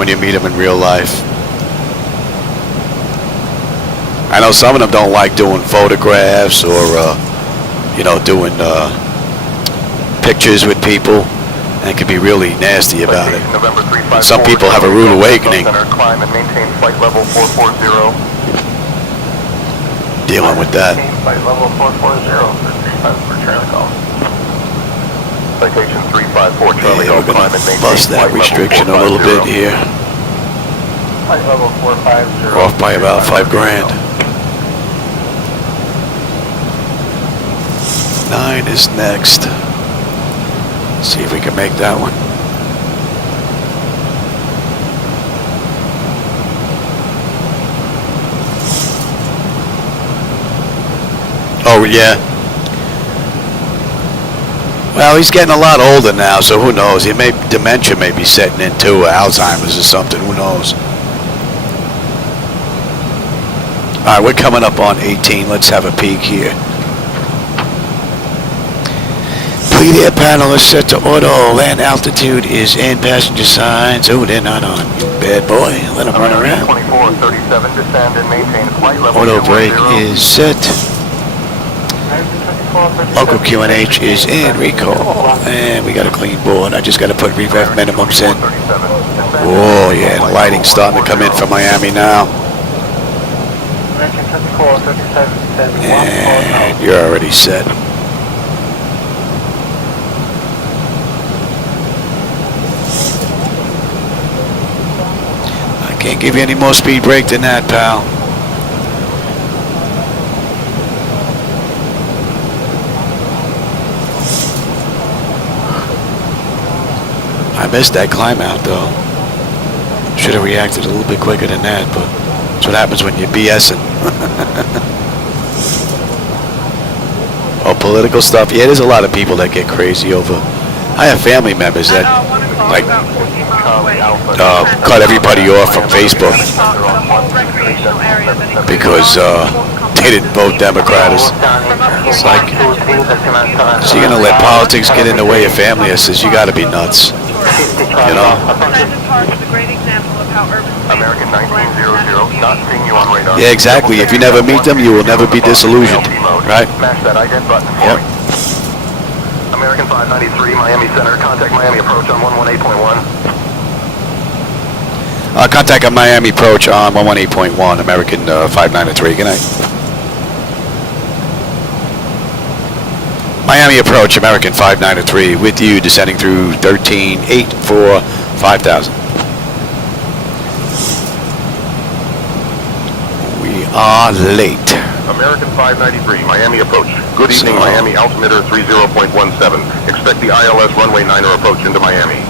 when you meet them in real life. I know some of them don't like doing photographs or, you know, doing pictures with people, and can be really nasty about it. Some people have a rude awakening dealing with that. Flight level 440 for Charlie Golf. Citation 354 Charlie Yeah, Golf. we're gonna bust that restriction a little bit here. Flight level 450. Off by about $5,000. 9 is next. See if we can make that one. Oh yeah. Well, he's getting a lot older now, so who knows? Dementia may be setting in too, Alzheimer's or something. Who knows? All right, we're coming up on 18. Let's have a peek here. Fleet air panel is set to auto. Land altitude is in. Passenger signs. Oh, they're not on. You bad boy. Let them run around. 2437, descend and maintain flight level. Auto brake is set. Local QNH is in. Recall. And we got a clean board. I just got to put rev minimums in. Oh, yeah. The lighting's starting to come in from Miami now. And you're already set. I can't give you any more speed brake than that, pal. I missed that climb out though. Should have reacted a little bit quicker than that, but that's what happens when you're BSing. Oh, political stuff. Yeah, there's a lot of people that get crazy over. I have family members that like cut everybody off from Facebook because they didn't vote Democrat. It's like, so you're gonna let politics get in the way of family? I says, you gotta be nuts. You know? American 1900, not seeing you on radar. Yeah, exactly. If you never meet them, you will never be disillusioned, right? Smash that ident button for Yep. me. American 593, Miami Center, contact Miami approach on 118.1. Contact on Miami approach on 118.1, American 593. Good night. Miami approach, American 593, with you, descending through 13.8 for 5,000. We are late. American 593, Miami approach. Good evening, Miami, altimeter 30.17. Expect the ILS runway 9er approach into Miami.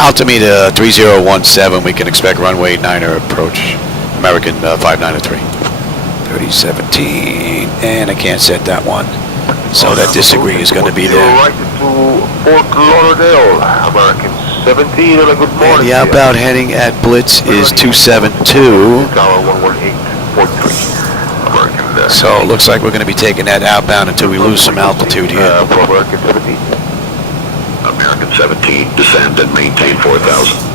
Altimeter 3017, we can expect runway 9er approach, American 593. 3017, and I can't set that one, so that disagree is going to be there. Right to Fort Lauderdale, American 17, and a good morning. And the outbound heading at Blitz is 272. So it looks like we're going to be taking that outbound until we lose some altitude here. American 17. American 17, descend and maintain 4,000.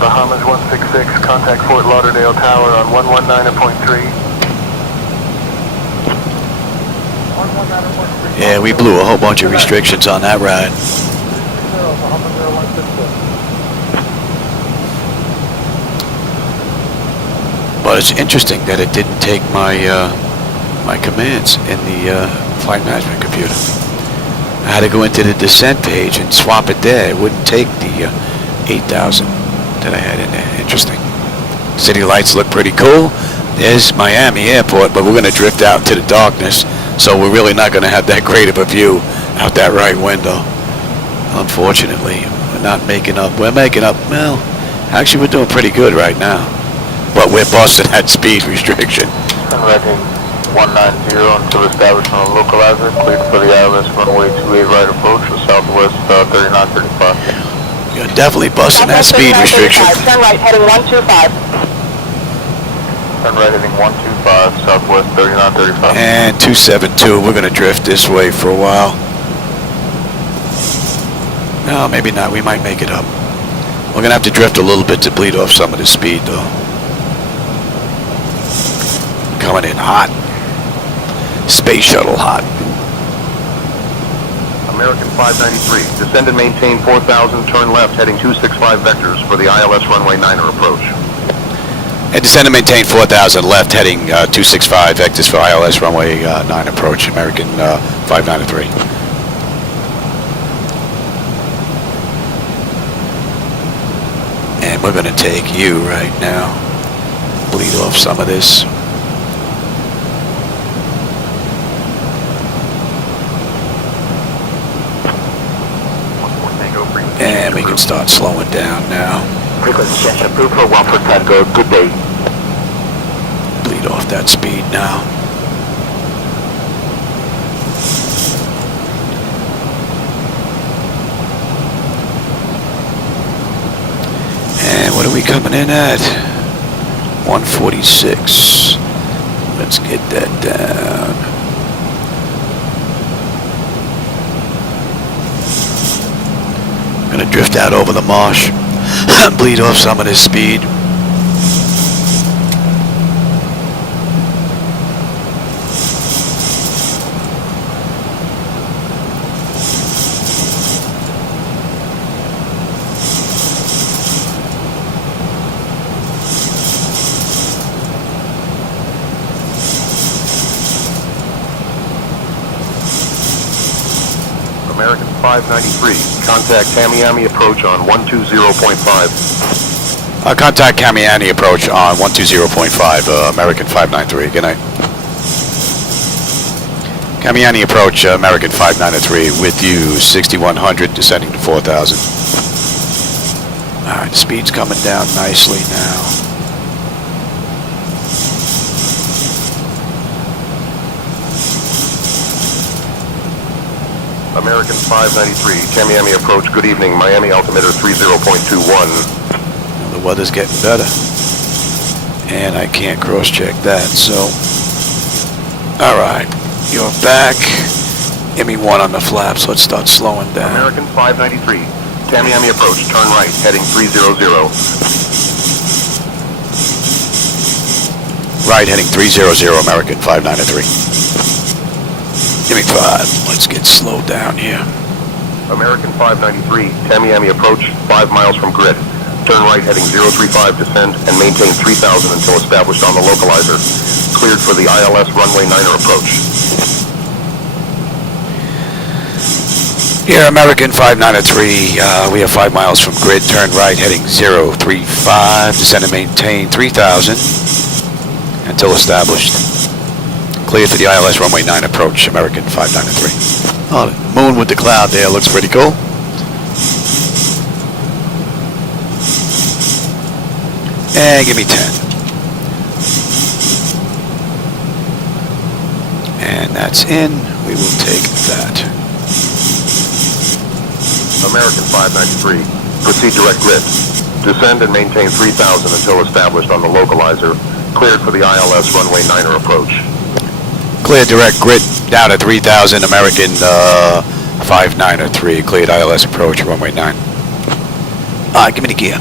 Bahamas 166, contact Fort Lauderdale Tower on 119.3. Yeah, we blew a whole bunch of restrictions on that ride. But it's interesting that it didn't take my my commands in the flight management computer. I had to go into the descent page and swap it there. It wouldn't take the 8,000 that I had in there. Interesting. City lights look pretty cool. There's Miami Airport, but we're going to drift out into the darkness, so we're really not going to have that great of a view out that right window. Unfortunately, we're not making up. We're making up, well, actually we're doing pretty good right now, but we're busting that speed restriction. Reading 190 until establishment of localizer, cleared for the ILS runway 28 right approach with southwest 3935. You're definitely busting that speed restriction. Turn right, heading 125. Turn right heading 125, southwest 3935. And 272, we're going to drift this way for a while. No, maybe not. We might make it up. We're going to have to drift a little bit to bleed off some of the speed, though. Coming in hot. Space shuttle hot. American 593, descend and maintain 4,000, turn left heading 265 vectors for the ILS runway 9er approach. And descend and maintain 4,000 left heading 265 vectors for ILS runway 9 approach, American 593. And we're going to take you right now. Bleed off some of this. And we can start slowing down now. Frequency change approved for 1 for Tango. Good day. Bleed off that speed now. And what are we coming in at? 146. Let's get that down. Gonna drift out over the marsh. Bleed off some of this speed. American 593, contact KMIA approach on 120.5. Contact KMIA approach on 120.5, American 593. Good night. KMIA approach, American 593, with you, 6100, descending to 4,000. Alright, the speed's coming down nicely now. American 593, KMIA approach, good evening, Miami altimeter 30.21. The weather's getting better. And I can't cross-check that, so... Alright, you're back. Give me one on the flaps, let's start slowing down. American 593, KMIA approach, turn right, heading 300. Right, heading 300, American 593. Give me 5. Let's get slowed down here. American 593, KMIA approach, 5 miles from grid. Turn right heading 035, descend and maintain 3,000 until established on the localizer. Cleared for the ILS runway 9er approach. Here, American 593, we have 5 miles from grid. Turn right heading 035, descend and maintain 3,000 until established. Clear for the ILS runway 9 approach, American 593. Oh, the moon with the cloud there looks pretty cool. And give me 10. And that's in. We will take that. American 593, proceed direct grid. Descend and maintain 3,000 until established on the localizer. Cleared for the ILS runway 9er approach. Clear direct grid down at 3,000, American 593. Cleared ILS approach, runway 9. Give me the gear.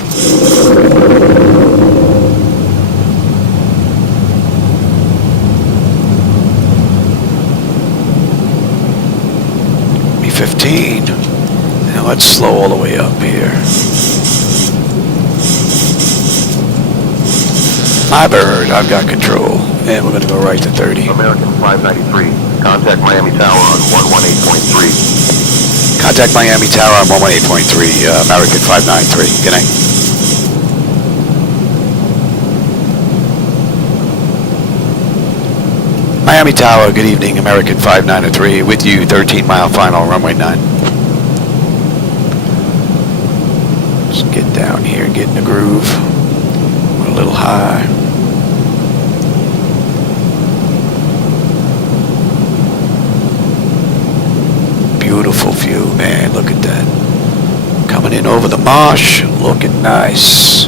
Me 15. Now let's slow all the way up here. My bird, I've got control. And we're going to go right to 30. American 593, contact Miami Tower on 118.3. Contact Miami Tower on 118.3, American 593. Good night. Miami Tower, good evening, American 593. With you, 13-mile final, runway 9. Let's get down here and get in the groove. We're a little high. Beautiful view, man. Look at that. Coming in over the marsh, looking nice.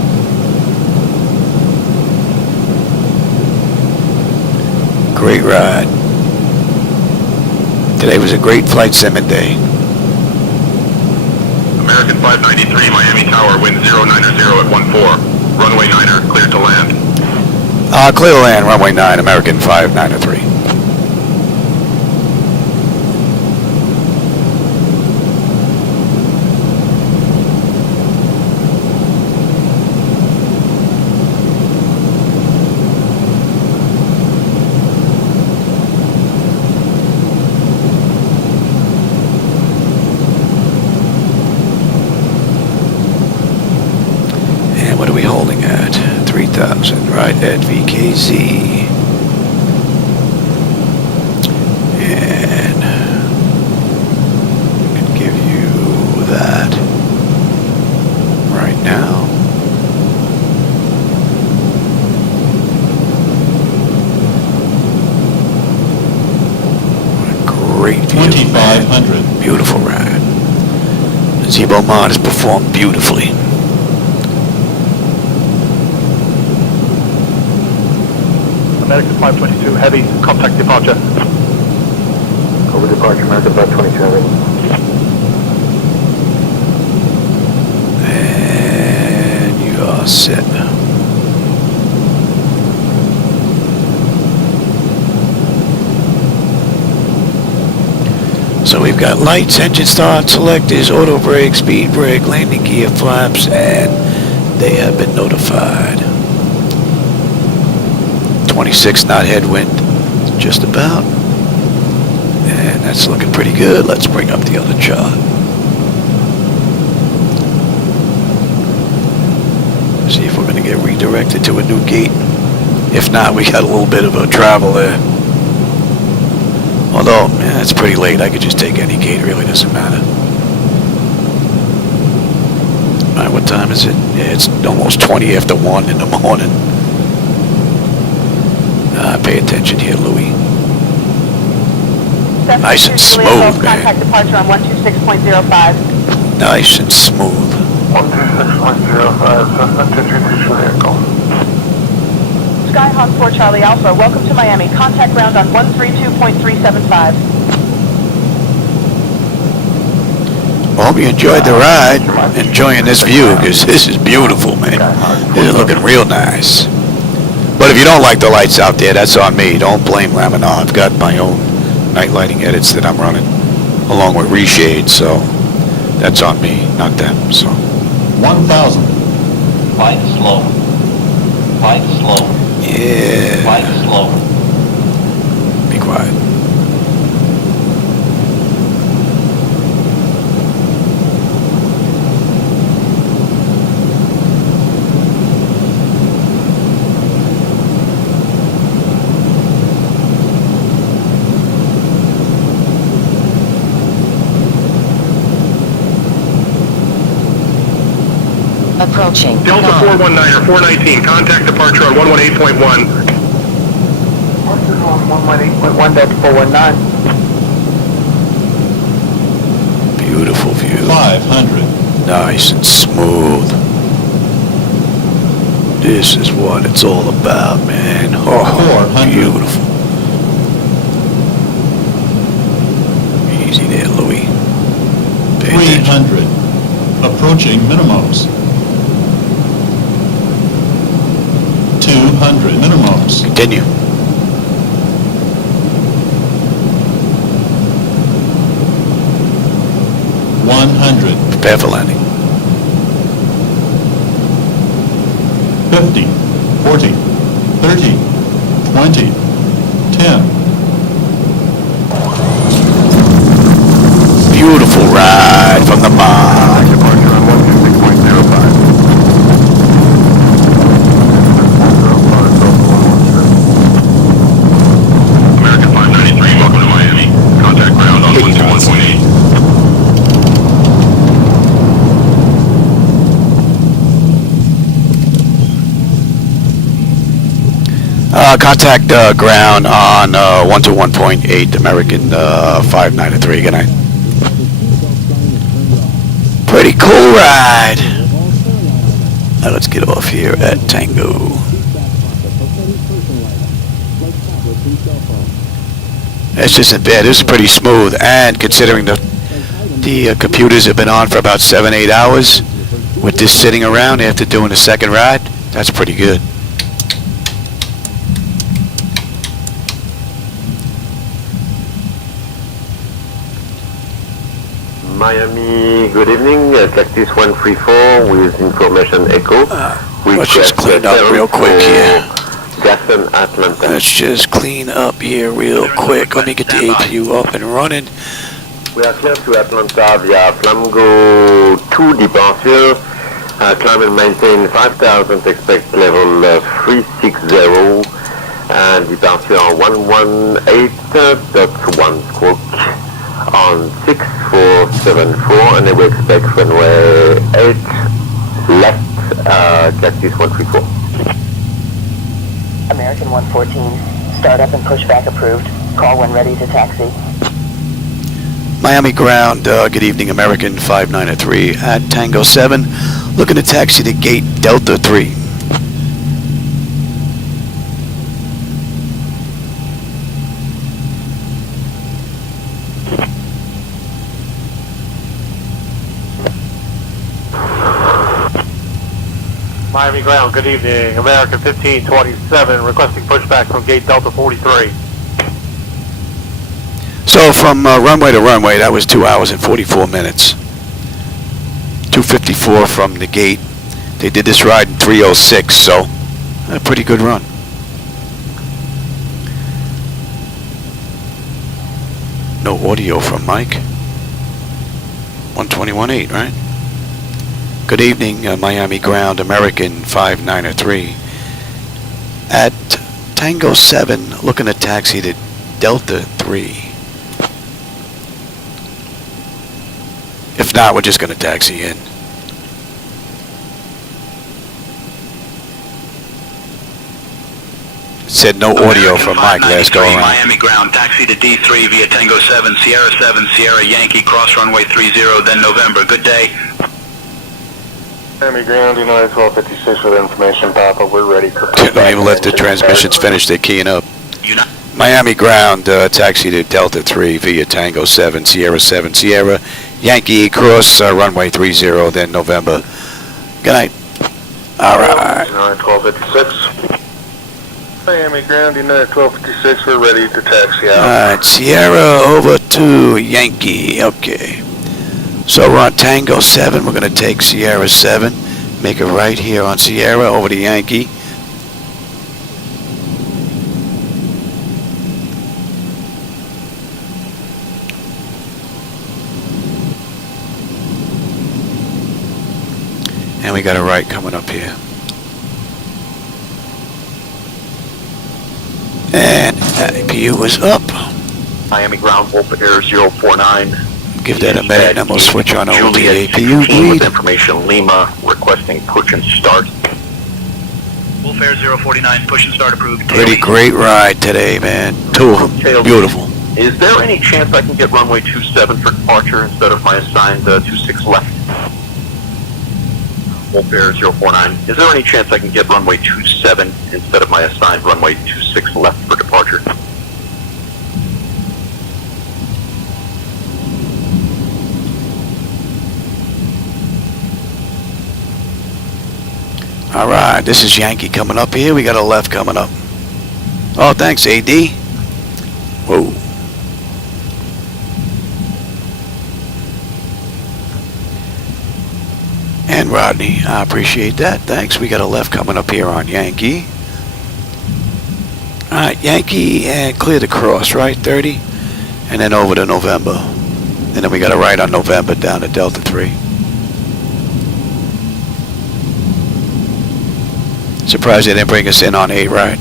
Great ride. Today was a great flight simming day. American 593, Miami Tower, wind 090 at 14. Runway 9er, clear to land. Clear to land, runway 9, American 593. What are we holding at? 3,000, right at VKZ. And I can give you that right now. What a great view. 2,500. Beautiful ride. Zibo-Mod has performed beautifully. American 522, heavy, contact departure. Over departure, American 522, heavy. And you are set. So we've got lights, engine start, selectors, auto brake, speed brake, landing gear flaps, and they have been notified. 26 knot headwind, just about. And that's looking pretty good. Let's bring up the other chart. See if we're going to get redirected to a new gate. If not, we got a little bit of a travel there. Although, yeah, it's pretty late. I could just take any gate. It really doesn't matter. Alright, what time is it? Yeah, it's almost 20 after 1 in the morning. Pay attention here, Louis. Nice and smooth, man. Contact departure on 126.05. Nice and smooth. 126.05, Cessna 232 vehicle. Skyhawk 4 Charlie Alpha, welcome to Miami. Contact ground on 132.375. I hope you enjoyed the ride. Enjoying this view, because this is beautiful, man. This is looking real nice. But if you don't like the lights out there, that's on me. Don't blame Laminar. I've got my own night lighting edits that I'm running, along with reshade, so that's on me, not them. So 1,000. Flight slow. Flight slow. Yeah. Flight slow. Be quiet. Approaching. Delta 419er, 419, contact departure on 118.1. 118.1, Delta 419. Beautiful view. 500. Nice and smooth. This is what it's all about, man. Oh, 400. beautiful. Easy there, Louis. Pay attention. 300. Approaching minimums. 200 minimums. Continue. 100. Prepare for landing. 50, 40, 30, 20, 10. Beautiful ride from the Mod. Departure on 126.05. American 593, welcome to Miami. Contact ground on 121.8. Contact ground on 121.8, American 593. Good night. Pretty cool ride. Now let's get off here at Tango. This isn't bad. This is pretty smooth, and considering the computers have been on for about 7-8 hours, with this sitting around after doing the second ride, that's pretty good. Miami, good evening. Cactus 134 with information echo. Let's just clean up real quick here. Gaston, Atlanta. Let's just clean up here real quick. Let me get the APU up and running. We are clear to Atlanta via Flamgo 2 departure. Climb and maintain 5,000, expect level 360 and departure on 118.1 squawk on 6474 and then we expect runway 8 left, Cactus 134. American 114, startup and pushback approved. Call when ready to taxi. Miami ground, good evening, American 593 at Tango 7, looking to taxi to gate Delta 3. Miami ground, good evening, American 1527, requesting pushback from gate Delta 43. So from runway to runway, that was 2 hours and 44 minutes. 2:54 from the gate. They did this ride in 3:06, so a pretty good run. No audio from Mike. 121.8, right? Good evening, Miami ground, American 593 at Tango 7, looking to taxi to Delta 3. If not, we're just going to taxi in. Said no audio from Mike last go around. Miami ground, taxi to D3 via Tango 7, Sierra 7, Sierra Yankee, cross runway 30, then November. Good day. Miami ground, United 1256 for the information, Papa. We're ready for... Don't even let the transmissions finish, they're keying up. Miami ground, taxi to Delta 3 via Tango 7, Sierra 7, Sierra Yankee, cross runway 30, then November. Good night. All right. United 1256. Miami ground, United 1256, we're ready to taxi out. All right, Sierra over to Yankee. Okay. So we're on Tango 7. We're going to take Sierra 7, make a right here on Sierra over to Yankee. And we got a right coming up here. And APU is up. Miami ground, Wolf Air 049. Give that a minute and we'll switch on over to the APU with lead. information Lima requesting push and start. Wolf Air 049, push and start approved. Pretty great ride today, man. Two of them. Beautiful. Is there any chance I can get runway 27 for departure instead of my assigned 26 left? Wolf Air 049. Is there any chance I can get runway 27 instead of my assigned runway 26 left for departure? All right, this is Yankee coming up here. We got a left coming up. Oh, thanks, AD. Whoa. And Rodney, I appreciate that. Thanks. We got a left coming up here on Yankee. All right, Yankee, and clear the cross, right, 30, and then over to November. And then we got a right on November down to Delta 3. Surprised they didn't bring us in on 8, right?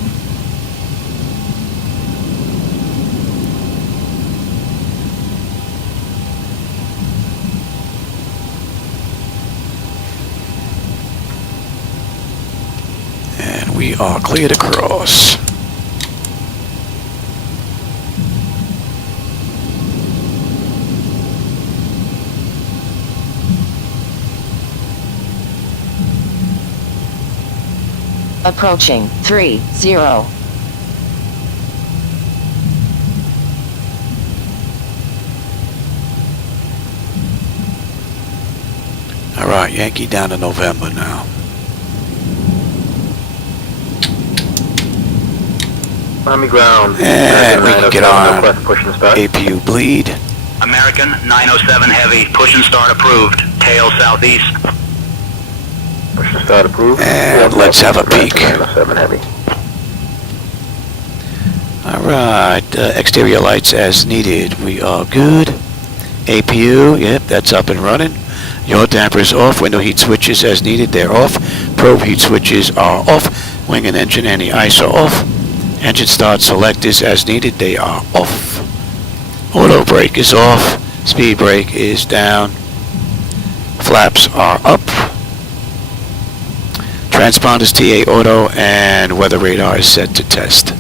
And we are cleared across. Approaching 30. Alright, Yankee down to November now. Miami ground. And we can get on push and start. APU bleed. American 907 heavy, push and start approved. Tail southeast. Push and start approved. And let's have a peek. 907 heavy. Alright, exterior lights as needed. We are good. APU, yep, that's up and running. Yaw dampers off. Window heat switches as needed, they're off. Probe heat switches are off. Wing and engine anti-ice are off. Engine start selectors as needed, they are off. Auto brake is off. Speed brake is down. Flaps are up. Transponders TA auto and weather radar is set to test.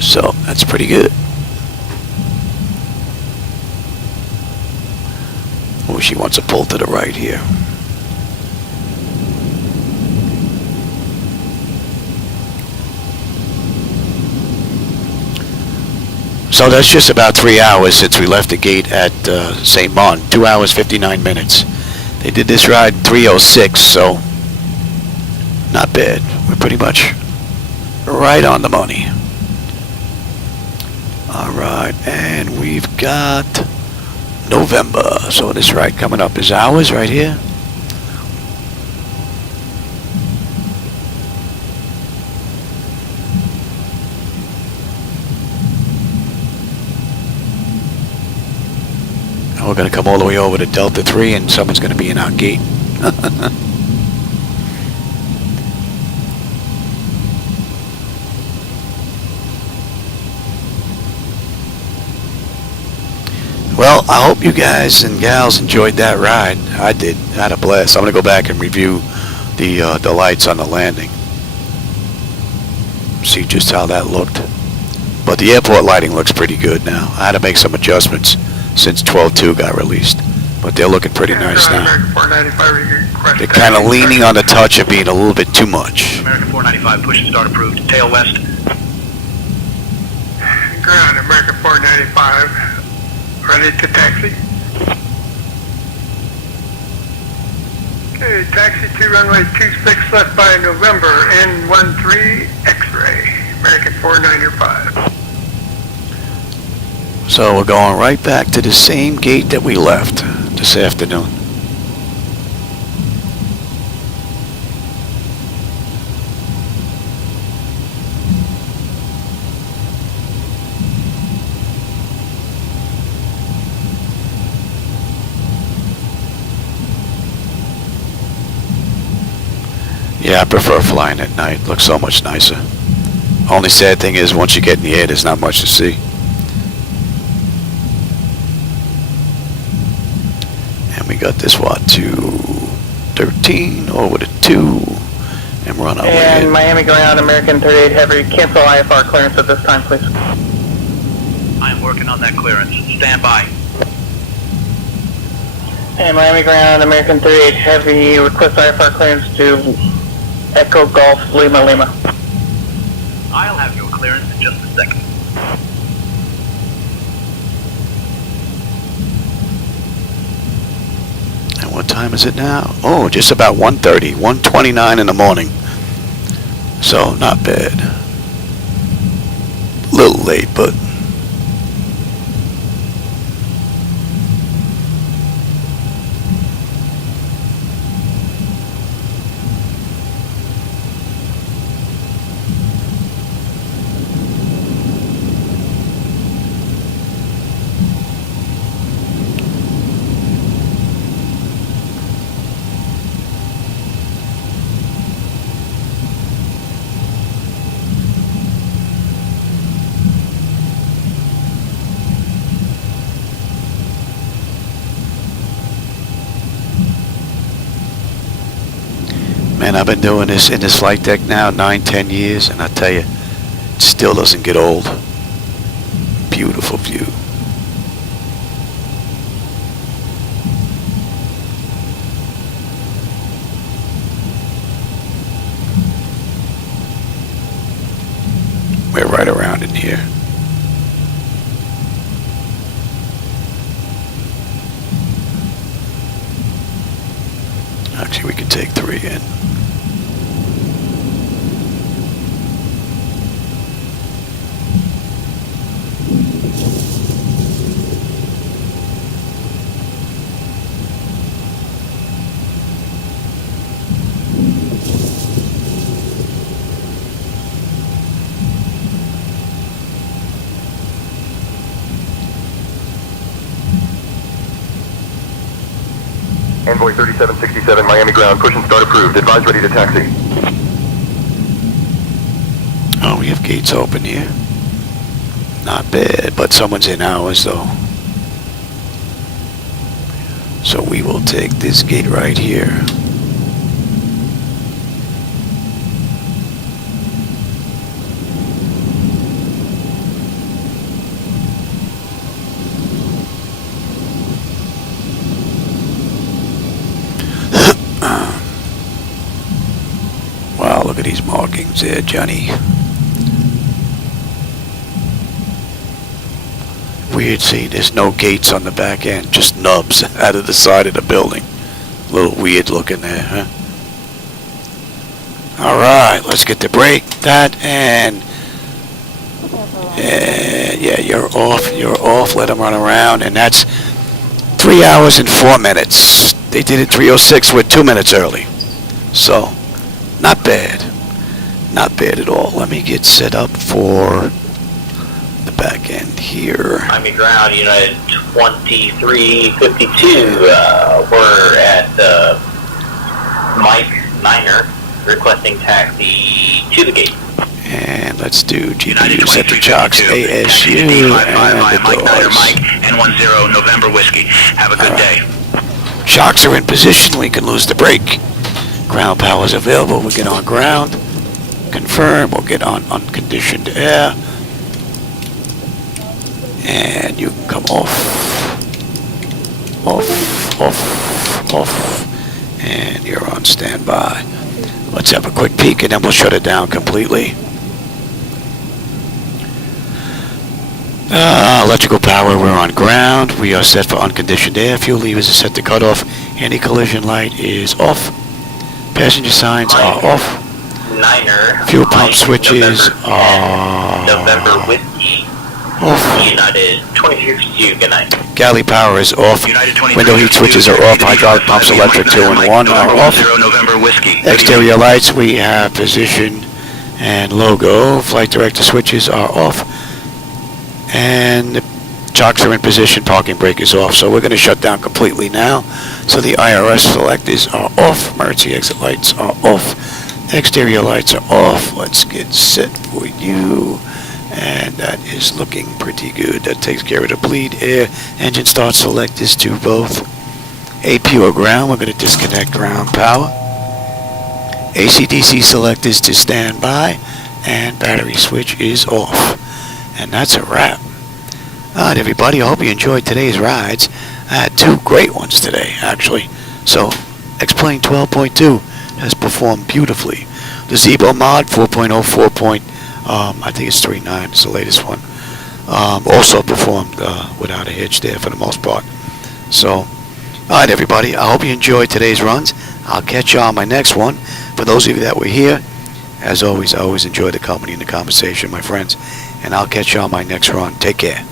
So that's pretty good. Oh, she wants to pull to the right here. So that's just about 3 hours since we left the gate at St. Mon. 2 hours, 59 minutes. They did this ride 3:06, so not bad. We're pretty much right on the money. Alright, and we've got November. So this ride coming up is ours right here. We're going to come all the way over to Delta 3 and someone's going to be in our gate. Well, I hope you guys and gals enjoyed that ride. I did. I had a blast. I'm going to go back and review the lights on the landing. See just how that looked. But the airport lighting looks pretty good now. I had to make some adjustments since 12.2 got released, but they're looking pretty nice now. They're kind of leaning on the touch of being a little bit too much. American 495, push and start approved. Tail west. Ground, American 495, ready to taxi. Okay, taxi to runway 26 left by November, N13 X-ray, American 495. So we're going right back to the same gate that we left this afternoon. Yeah, I prefer flying at night. Looks so much nicer. Only sad thing is once you get in the air, there's not much to see. We got this what, to 13 over to 2 and we're on our way in. And Miami ground, American 38 heavy, cancel IFR clearance at this time, please. I am working on that clearance. Stand by. And Miami ground, American 38 heavy, request IFR clearance to Echo Golf Lima Lima. I'll have your clearance in just a second. What time is it now? Oh, just about 1:30, 1:29 in the morning. So not bad. A little late, but man, I've been doing this in this flight deck now 9-10 years, and I tell you, it still doesn't get old. Beautiful view. We're right around in here. Actually, we can take 3 in. Envoy 3767, Miami ground, push and start approved. Advise ready to taxi. Oh, we have gates open here. Not bad, but someone's in ours though. So we will take this gate right here. Wow, look at these markings there, Johnny. Weird, see, there's no gates on the back end, just nubs out of the side of the building. A little weird looking there, huh? Alright, let's get the brake, that, and yeah, you're off, let them run around, and that's 3 hours and 4 minutes. They did it 3:06, we're 2 minutes early. So, not bad. Not bad at all. Let me get set up for the back end here. Miami ground, United 2352. We're at Mike Niner, requesting taxi to the gate. And let's do GPU set the chocks, ASU, and the Mike Niner, doors. Mike, N10 November Whiskey. Have a good day. Chocks are in position. We can lose the brake. Ground power is available. We get on ground. Confirm. We'll get on unconditioned air. And you can come off. Off. And you're on standby. Let's have a quick peek and then we'll shut it down completely. Electrical power, we're on ground. We are set for unconditioned air. Fuel levers are set to cut off. Anti-collision light is off. Passenger signs are off. Niner. Fuel pump switches are November Whiskey. off. United 2352, good night. Galley power is off. Window heat switches are off. Hydraulic pumps, electric 2 and 1 are off. November Whiskey. Exterior lights, we have position and logo. Flight director switches are off. And the chocks are in position. Parking brake is off. So we're going to shut down completely now. So the IRS selectors are off. Emergency exit lights are off. Exterior lights are off. Let's get set for you. And that is looking pretty good. That takes care of the bleed air. Engine start selectors to both. AP or ground, we're going to disconnect ground power. AC/DC selectors to standby. And battery switch is off. And that's a wrap. Alright everybody, I hope you enjoyed today's rides. I had 2 great ones today, actually. So, X-Plane 12.2 has performed beautifully. The Zibo-Mod 4.0, I think it's 3.9, it's the latest one. Also performed without a hitch there for the most part. So, alright everybody, I hope you enjoyed today's runs. I'll catch you on my next one. For those of you that were here, as always, I always enjoy the company and the conversation, my friends. And I'll catch you on my next run. Take care.